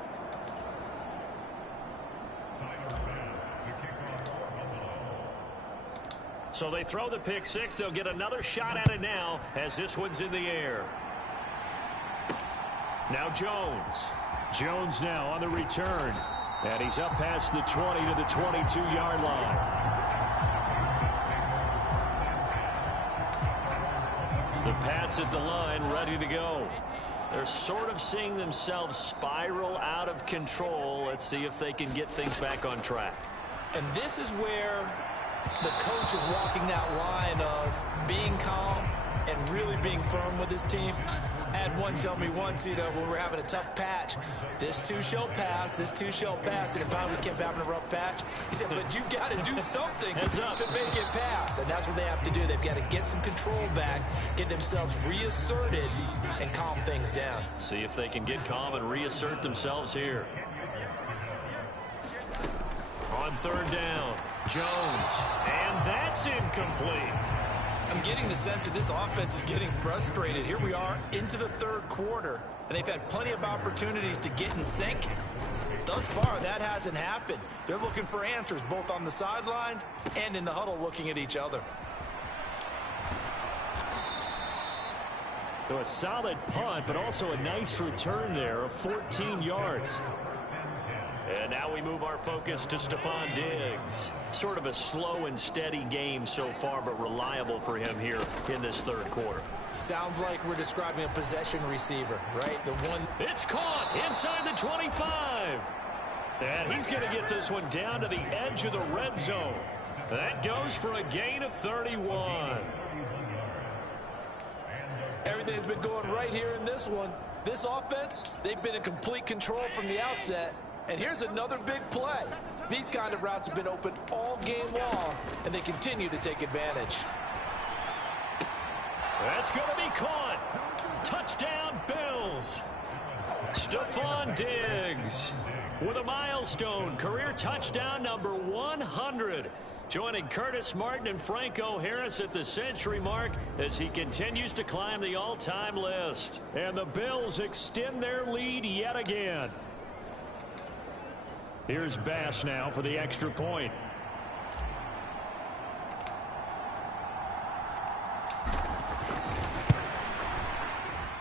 So they throw the pick 6. They'll get another shot at it now as this one's in the air. Now Jones. Jones now on the return. And he's up past the 20 to the 22-yard line. The Pats at the line, ready to go. They're sort of seeing themselves spiral out of control. Let's see if they can get things back on track. And this is where the coach is walking that line of being calm and really being firm with his team. had one tell me once, when we're having a tough patch, this too shall pass, this too shall pass. And if we kept having a rough patch, he said, but you got to do something to make it pass. And that's what they have to do. They've got to get some control back, get themselves reasserted, and calm things down. See if they can get calm and reassert themselves here. On third down, Jones. And that's incomplete. I'm getting the sense that this offense is getting frustrated. Here we are into the third quarter, and they've had plenty of opportunities to get in sync. Thus far, that hasn't happened. They're looking for answers both on the sidelines and in the huddle looking at each other. So a solid punt, but also a nice return there of 14 yards. And now we move our focus to Stephon Diggs. Sort of a slow and steady game so far, but reliable for him here in this third quarter. Sounds like we're describing a possession receiver, right? The one. It's caught inside the 25. And he's going to get this one down to the edge of the red zone. That goes for a gain of 31. Everything's been going right here in this one. This offense, they've been in complete control from the outset. And here's another big play. These kind of routes have been open all game long, and they continue to take advantage. That's going to be caught. Touchdown, Bills. Stephon Diggs with a milestone career touchdown number 100. Joining Curtis Martin and Franco Harris at the century mark as he continues to climb the all-time list. And the Bills extend their lead yet again. Here's Bass now for the extra point.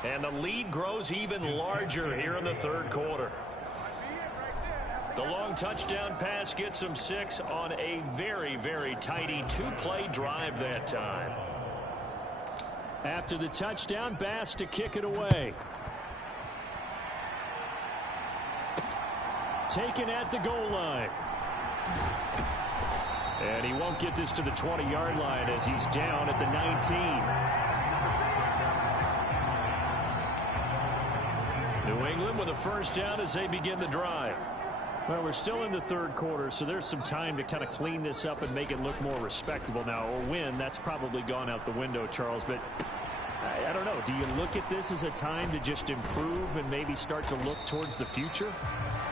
And the lead grows even larger here in the third quarter. The long touchdown pass gets them 6 on a very, very tidy two-play drive that time. After the touchdown, Bass to kick it away. Taken at the goal line. And he won't get this to the 20-yard line as he's down at the 19. New England with a first down as they begin the drive. Well, we're still in the third quarter, so there's some time to kind of clean this up and make it look more respectable now. Or win, that's probably gone out the window, Charles. But I don't know. Do you look at this as a time to just improve and maybe start to look towards the future?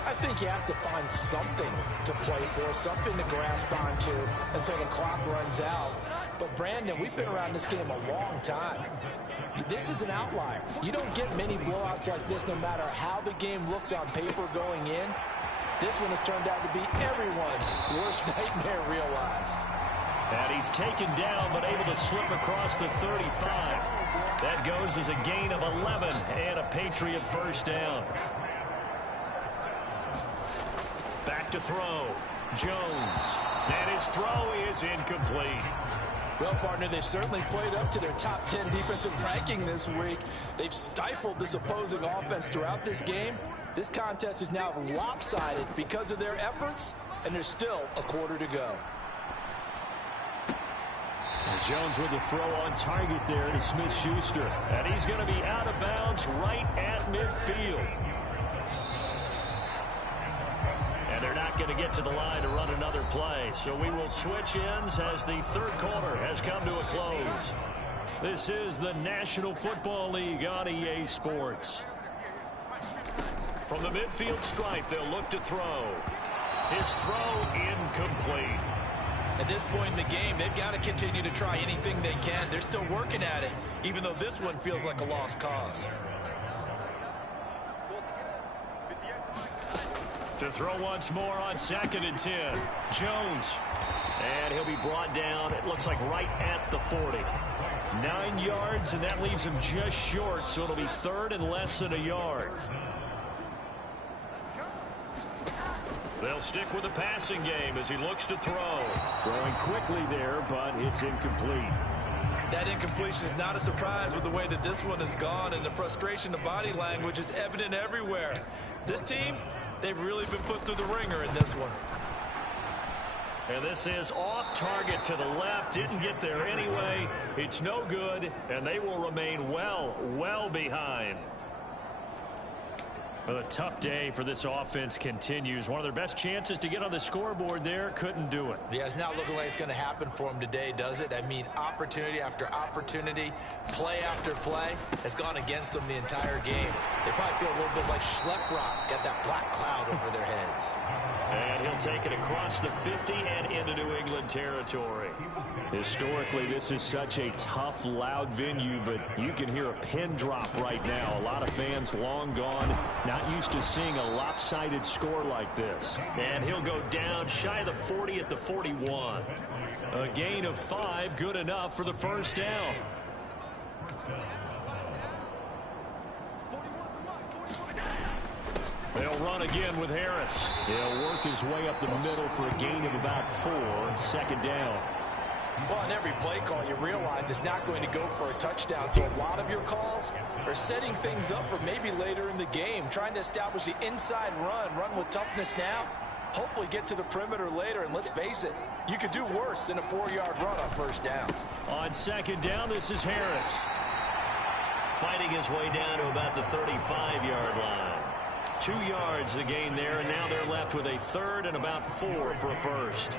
I think you have to find something to play for, something to grasp onto until the clock runs out. But, Brandon, we've been around this game a long time. This is an outlier. You don't get many blowouts like this no matter how the game looks on paper going in. This one has turned out to be everyone's worst nightmare realized. And he's taken down but able to slip across the 35. That goes as a gain of 11 and a Patriot first down. Back to throw. Jones. And his throw is incomplete. Well, partner, they've certainly played up to their top 10 defensive ranking this week. They've stifled this opposing offense throughout this game. This contest is now lopsided because of their efforts, and there's still a quarter to go. And Jones with the throw on target there to Smith-Schuster. And he's going to be out of bounds right at midfield. And they're not going to get to the line to run another play. So we will switch ends as the third quarter has come to a close. This is the National Football League on EA Sports. From the midfield stripe, they'll look to throw. His throw incomplete. At this point in the game, they've got to continue to try anything they can. They're still working at it, even though this one feels like a lost cause. To throw once more on 2nd and 10. Jones. And he'll be brought down, it looks like right at the 40. 9 yards, and that leaves him just short, so it'll be third and less than a yard. They'll stick with the passing game as he looks to throw. Throwing quickly there, but it's incomplete. That incompletion is not a surprise with the way that this one has gone, and the frustration of body language is evident everywhere. This team, they've really been put through the ringer in this one. And this is off target to the left. Didn't get there anyway. It's no good, and they will remain well behind. Well, a tough day for this offense continues. One of their best chances to get on the scoreboard there, couldn't do it. Yeah, it's not looking like it's going to happen for them today, does it? I mean, opportunity after opportunity, play after play has gone against them the entire game. They probably feel a little bit like Schlepp-Rock, got that black cloud over their heads. And he'll take it across the 50 and into New England territory. Historically, this is such a tough, loud venue, but you can hear a pin drop right now. A lot of fans long gone, not used to seeing a lopsided score like this. And he'll go down shy of the 40 at the 41. A gain of 5, good enough for the first down. They'll run again with Harris. He'll work his way up the middle for a gain of about 4, second down. Well, on every play call, you realize it's not going to go for a touchdown. So a lot of your calls are setting things up for maybe later in the game, trying to establish the inside run with toughness now, hopefully get to the perimeter later. And let's face it, you could do worse than a 4-yard run on first down. On second down, this is Harris. Fighting his way down to about the 35-yard line. 2 yards the gain there, and now they're left with a third and about 4 for a first.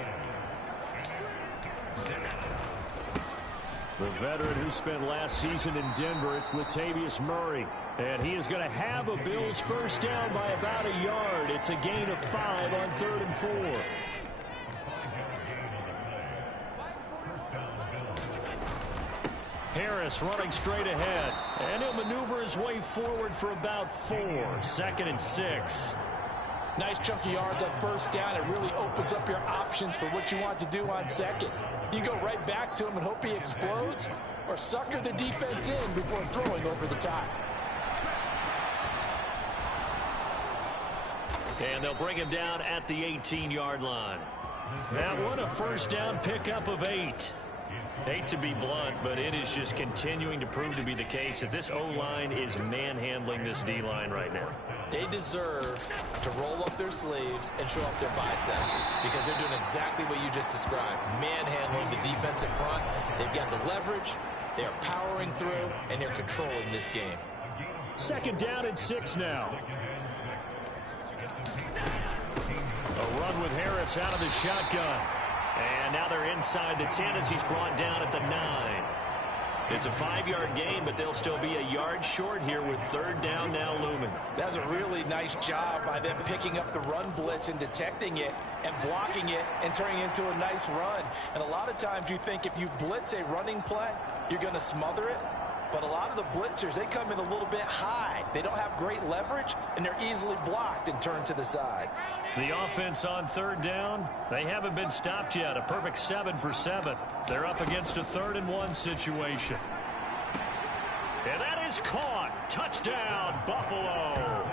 The veteran who spent last season in Denver, it's Latavius Murray. And he is going to have a Bills first down by about a yard. It's a gain of 5 on 3rd and 4. Harris running straight ahead. And he'll maneuver his way forward for about 4. 2nd and 6. Nice chunky yards on first down. It really opens up your options for what you want to do on second. You go right back to him and hope he explodes, or sucker the defense in before throwing over the top. And they'll bring him down at the 18-yard line. That one a first down pickup of 8. Hate to be blunt, but it is just continuing to prove to be the case that this O-line is manhandling this D-line right now. They deserve to roll up their sleeves and show up their biceps because they're doing exactly what you just described, manhandling the defensive front. They've got the leverage, they're powering through, and they're controlling this game. 2nd down and 6 now. A run with Harris out of the shotgun. And now they're inside the 10 as he's brought down at the 9. It's a 5-yard gain, but they'll still be a yard short here with 3rd down now looming. That's a really nice job by them picking up the run blitz and detecting it and blocking it and turning it into a nice run. And a lot of times you think if you blitz a running play, you're going to smother it. But a lot of the blitzers, they come in a little bit high. They don't have great leverage, and they're easily blocked and turned to the side. The offense on 3rd down, they haven't been stopped yet. A perfect 7 for 7. They're up against a 3rd and 1 situation. And that is caught. Touchdown, Buffalo.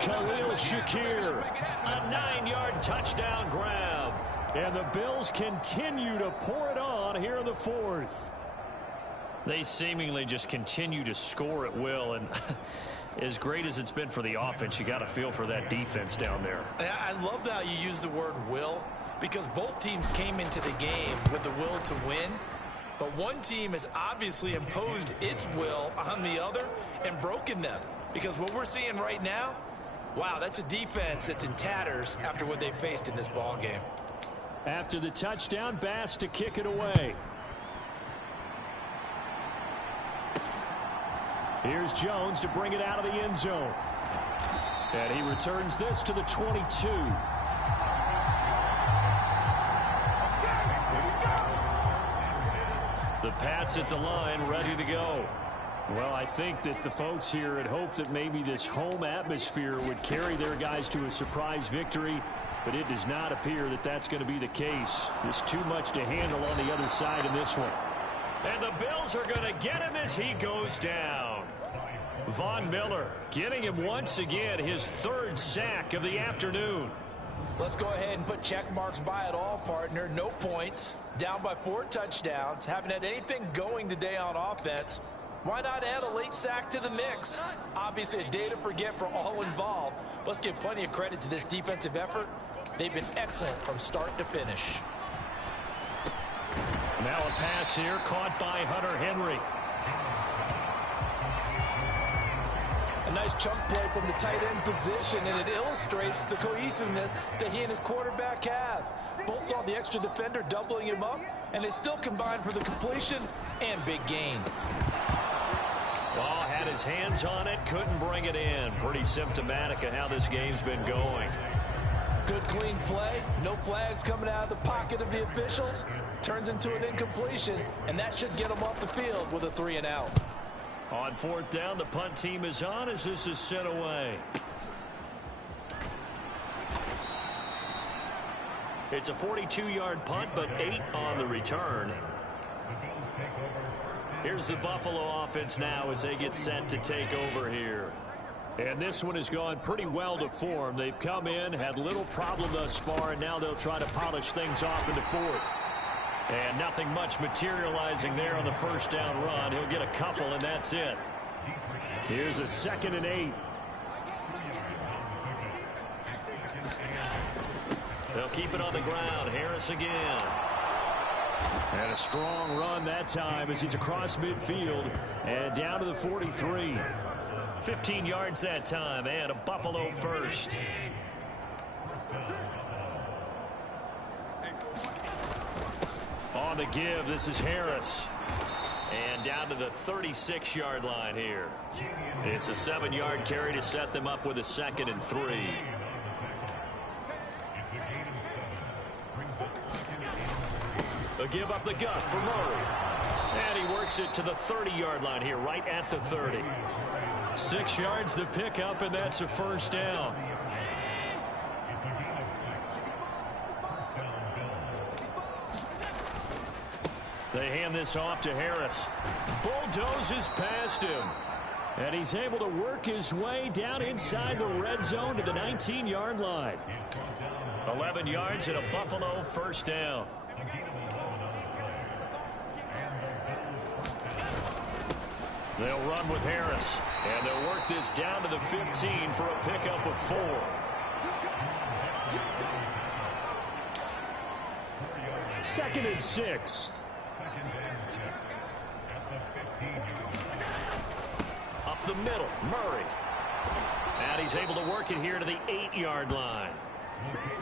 Khalil Shakir. A 9-yard touchdown grab. And the Bills continue to pour it on here in the 4th. They seemingly just continue to score at will, and as great as it's been for the offense, you got to feel for that defense down there. I love how you use the word will, because both teams came into the game with the will to win, but one team has obviously imposed its will on the other and broken them, because what we're seeing right now, wow, that's a defense that's in tatters after what they faced in this ball game. After the touchdown, Bass to kick it away. Here's Jones to bring it out of the end zone. And he returns this to the 22. The Pats at the line, ready to go. Well, I think that the folks here had hoped that maybe this home atmosphere would carry their guys to a surprise victory, but it does not appear that that's going to be the case. There's too much to handle on the other side in this one. And the Bills are going to get him as he goes down. Von Miller getting him once again, his 3rd sack of the afternoon. Let's go ahead and put check marks by it all, partner. No points, down by 4 touchdowns, haven't had anything going today on offense. Why not add a late sack to the mix? Obviously a day to forget for all involved. Let's give plenty of credit to this defensive effort. They've been excellent from start to finish. Now a pass here caught by Hunter Henry. A nice chunk play from the tight end position, and it illustrates the cohesiveness that he and his quarterback have. Both saw the extra defender doubling him up, and they still combined for the completion and big gain. Well, had his hands on it, couldn't bring it in. Pretty symptomatic of how this game's been going. Good clean play, no flags coming out of the pocket of the officials. Turns into an incompletion, and that should get him off the field with a 3-and-out. On fourth down, the punt team is on as this is sent away. It's a 42-yard punt, but 8 on the return. Here's the Buffalo offense now as they get set to take over here. And this one has gone pretty well to form. They've come in, had little problem thus far, and now they'll try to polish things off in the fourth. And nothing much materializing there on the first down run. He'll get a couple, and that's it. Here's a 2nd and 8. They'll keep it on the ground. Harris again. And a strong run that time as he's across midfield and down to the 43. 15 yards that time and a Buffalo first. On the give, this is Harris. And down to the 36-yard line here. It's a 7-yard carry to set them up with a 2nd and 3. A give up the gut for Murray. And he works it to the 30-yard line here, right at the 30. 6 yards the pickup, and that's a first down. They hand this off to Harris. Bulldozes past him. And he's able to work his way down inside the red zone to the 19-yard line. 11 yards and a Buffalo first down. They'll run with Harris. And they'll work this down to the 15 for a pickup of 4. Second and 6. Up the middle, Murray. And he's able to work it here to the 8-yard line.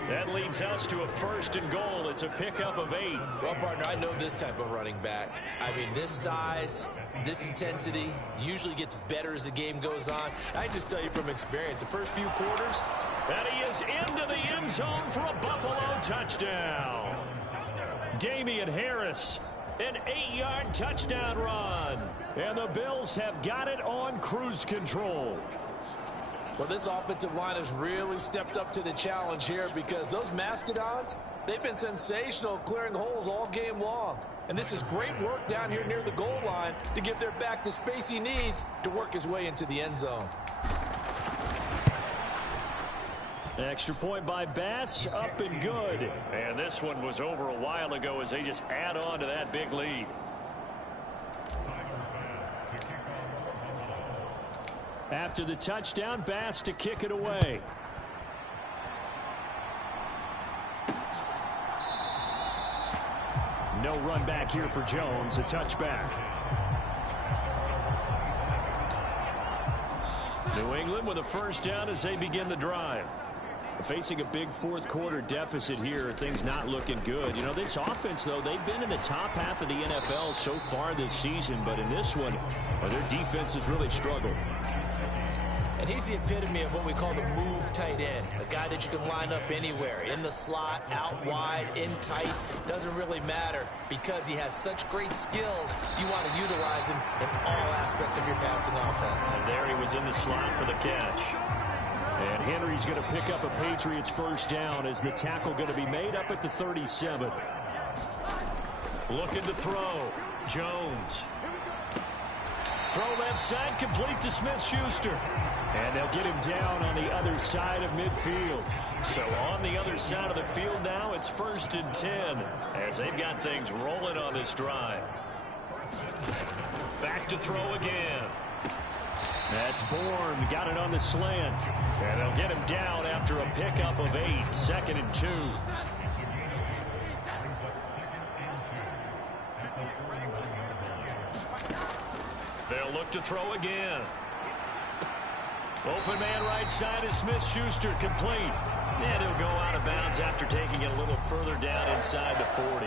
That leads us to a 1st and goal. It's a pickup of 8. Well, partner, I know this type of running back. I mean, this size, this intensity usually gets better as the game goes on. I just tell you from experience, the first few quarters. And he is into the end zone for a Buffalo touchdown. Damian Harris, an 8-yard touchdown run. And the Bills have got it on cruise control. Well, this offensive line has really stepped up to the challenge here because those Mastodons, they've been sensational clearing holes all game long. And this is great work down here near the goal line to give their back the space he needs to work his way into the end zone. Extra point by Bass, up and good. And this one was over a while ago as they just add on to that big lead. After the touchdown, Bass to kick it away. No run back here for Jones, a touchback. New England with a first down as they begin the drive. Facing a big fourth quarter deficit here, things not looking good. You know, this offense, though, they've been in the top half of the NFL so far this season, but in this one, well, their defense has really struggled. And he's the epitome of what we call the move tight end. A guy that you can line up anywhere. In the slot, out wide, in tight. Doesn't really matter because he has such great skills. You want to utilize him in all aspects of your passing offense. And there he was in the slot for the catch. And Henry's going to pick up a Patriots first down as the tackle going to be made up at the 37. Looking to throw. Jones. Throw left side, complete to Smith-Schuster. And they'll get him down on the other side of midfield. So on the other side of the field now, it's 1st and 10 as they've got things rolling on this drive. Back to throw again. That's Bourne. Got it on the slant. And they'll get him down after a pickup of 8. 2nd and 2. They'll look to throw again. Open man right side is Smith-Schuster, complete. And he'll go out of bounds after taking it a little further down inside the 40.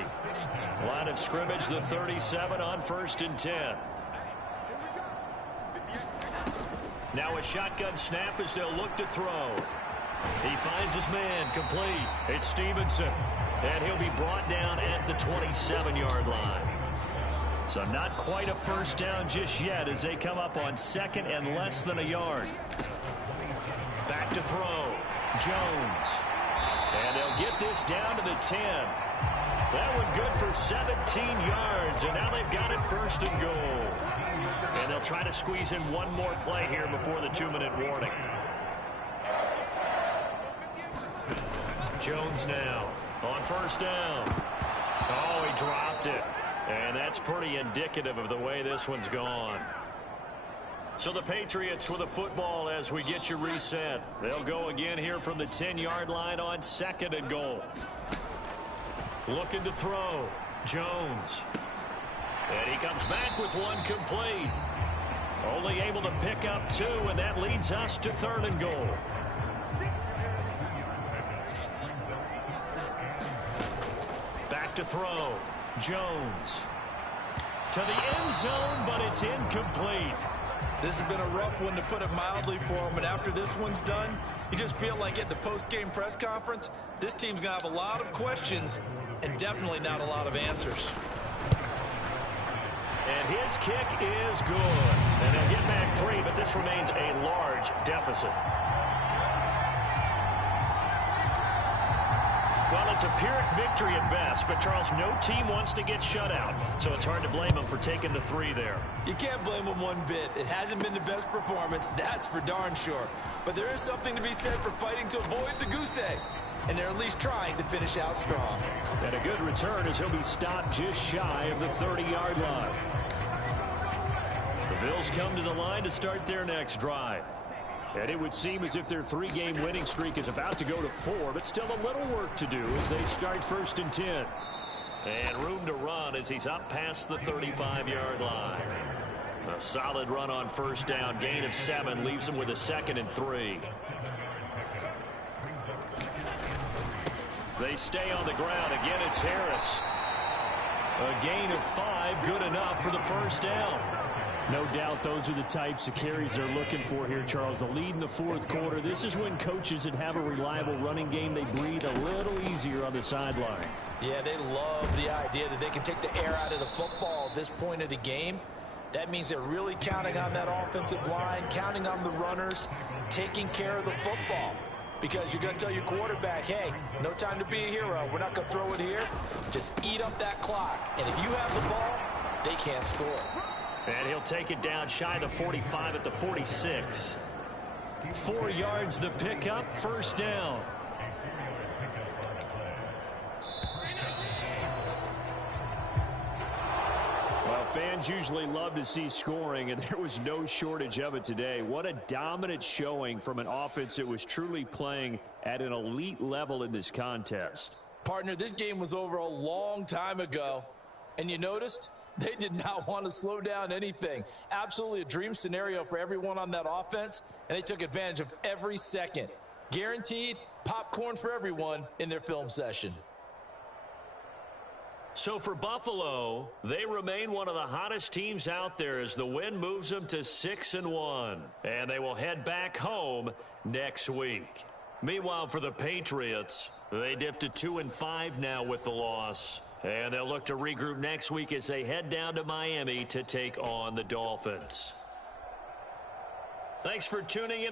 Line of scrimmage, the 37 on 1st and 10. Now a shotgun snap as they'll look to throw. He finds his man, complete. It's Stevenson. And he'll be brought down at the 27-yard line. So not quite a first down just yet as they come up on 2nd and less than a yard. Back to throw. Jones. And they'll get this down to the 10. That one good for 17 yards. And now they've got it 1st and goal. And they'll try to squeeze in one more play here before the 2-minute warning. Jones now on 1st down. Oh, he dropped it. And that's pretty indicative of the way this one's gone. So the Patriots with the football as we get you reset. They'll go again here from the 10-yard line on 2nd and goal. Looking to throw. Jones. And he comes back with one complete. Only able to pick up 2, and that leads us to 3rd and goal. Back to throw. Jones. To the end zone, but it's incomplete. This has been a rough one, to put it mildly, for him. And after this one's done, you just feel like at the post-game press conference, this team's going to have a lot of questions and definitely not a lot of answers. And his kick is good. And they'll get back 3, but this remains a large deficit. Well, it's a Pyrrhic victory at best, but Charles, no team wants to get shut out, so it's hard to blame them for taking the 3 there. You can't blame them one bit. It hasn't been the best performance, that's for darn sure. But there is something to be said for fighting to avoid the goose egg, and they're at least trying to finish out strong. And a good return as he'll be stopped just shy of the 30-yard line. The Bills come to the line to start their next drive. And it would seem as if their 3-game winning streak is about to go to 4, but still a little work to do as they start 1st and 10. And room to run as he's up past the 35-yard line. A solid run on 1st down. Gain of 7 leaves him with a 2nd and 3. They stay on the ground. Again, it's Harris. A gain of 5, good enough for the 1st down. No doubt those are the types of carries they're looking for here, Charles. The lead in the 4th quarter. This is when coaches that have a reliable running game, they breathe a little easier on the sideline. Yeah, they love the idea that they can take the air out of the football at this point of the game. That means they're really counting on that offensive line, counting on the runners, taking care of the football. Because you're going to tell your quarterback, hey, no time to be a hero. We're not going to throw it here. Just eat up that clock. And if you have the ball, they can't score. And he'll take it down shy of the 45 at the 46. 4 yards the pickup, 1st down. Well, fans usually love to see scoring, and there was no shortage of it today. What a dominant showing from an offense that was truly playing at an elite level in this contest. Partner, this game was over a long time ago, and you noticed they did not want to slow down anything. Absolutely a dream scenario for everyone on that offense, and they took advantage of every second. Guaranteed popcorn for everyone in their film session. So for Buffalo, they remain one of the hottest teams out there as the win moves them to 6-1. And they will head back home next week. Meanwhile, for the Patriots, they dipped to 2-5 now with the loss. And they'll look to regroup next week as they head down to Miami to take on the Dolphins. Thanks for tuning in.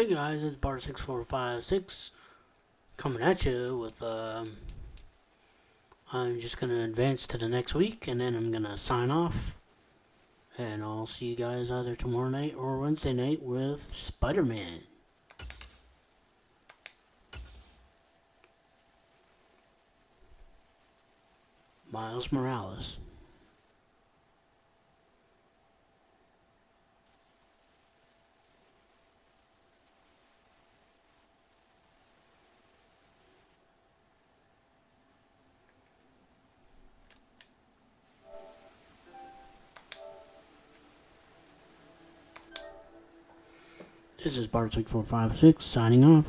Hey guys, it's Bar6456 coming at you with, I'm just going to advance to the next week and then I'm going to sign off. And I'll see you guys either tomorrow night or Wednesday night with Spider-Man. Miles Morales. This is Bart6456 signing off.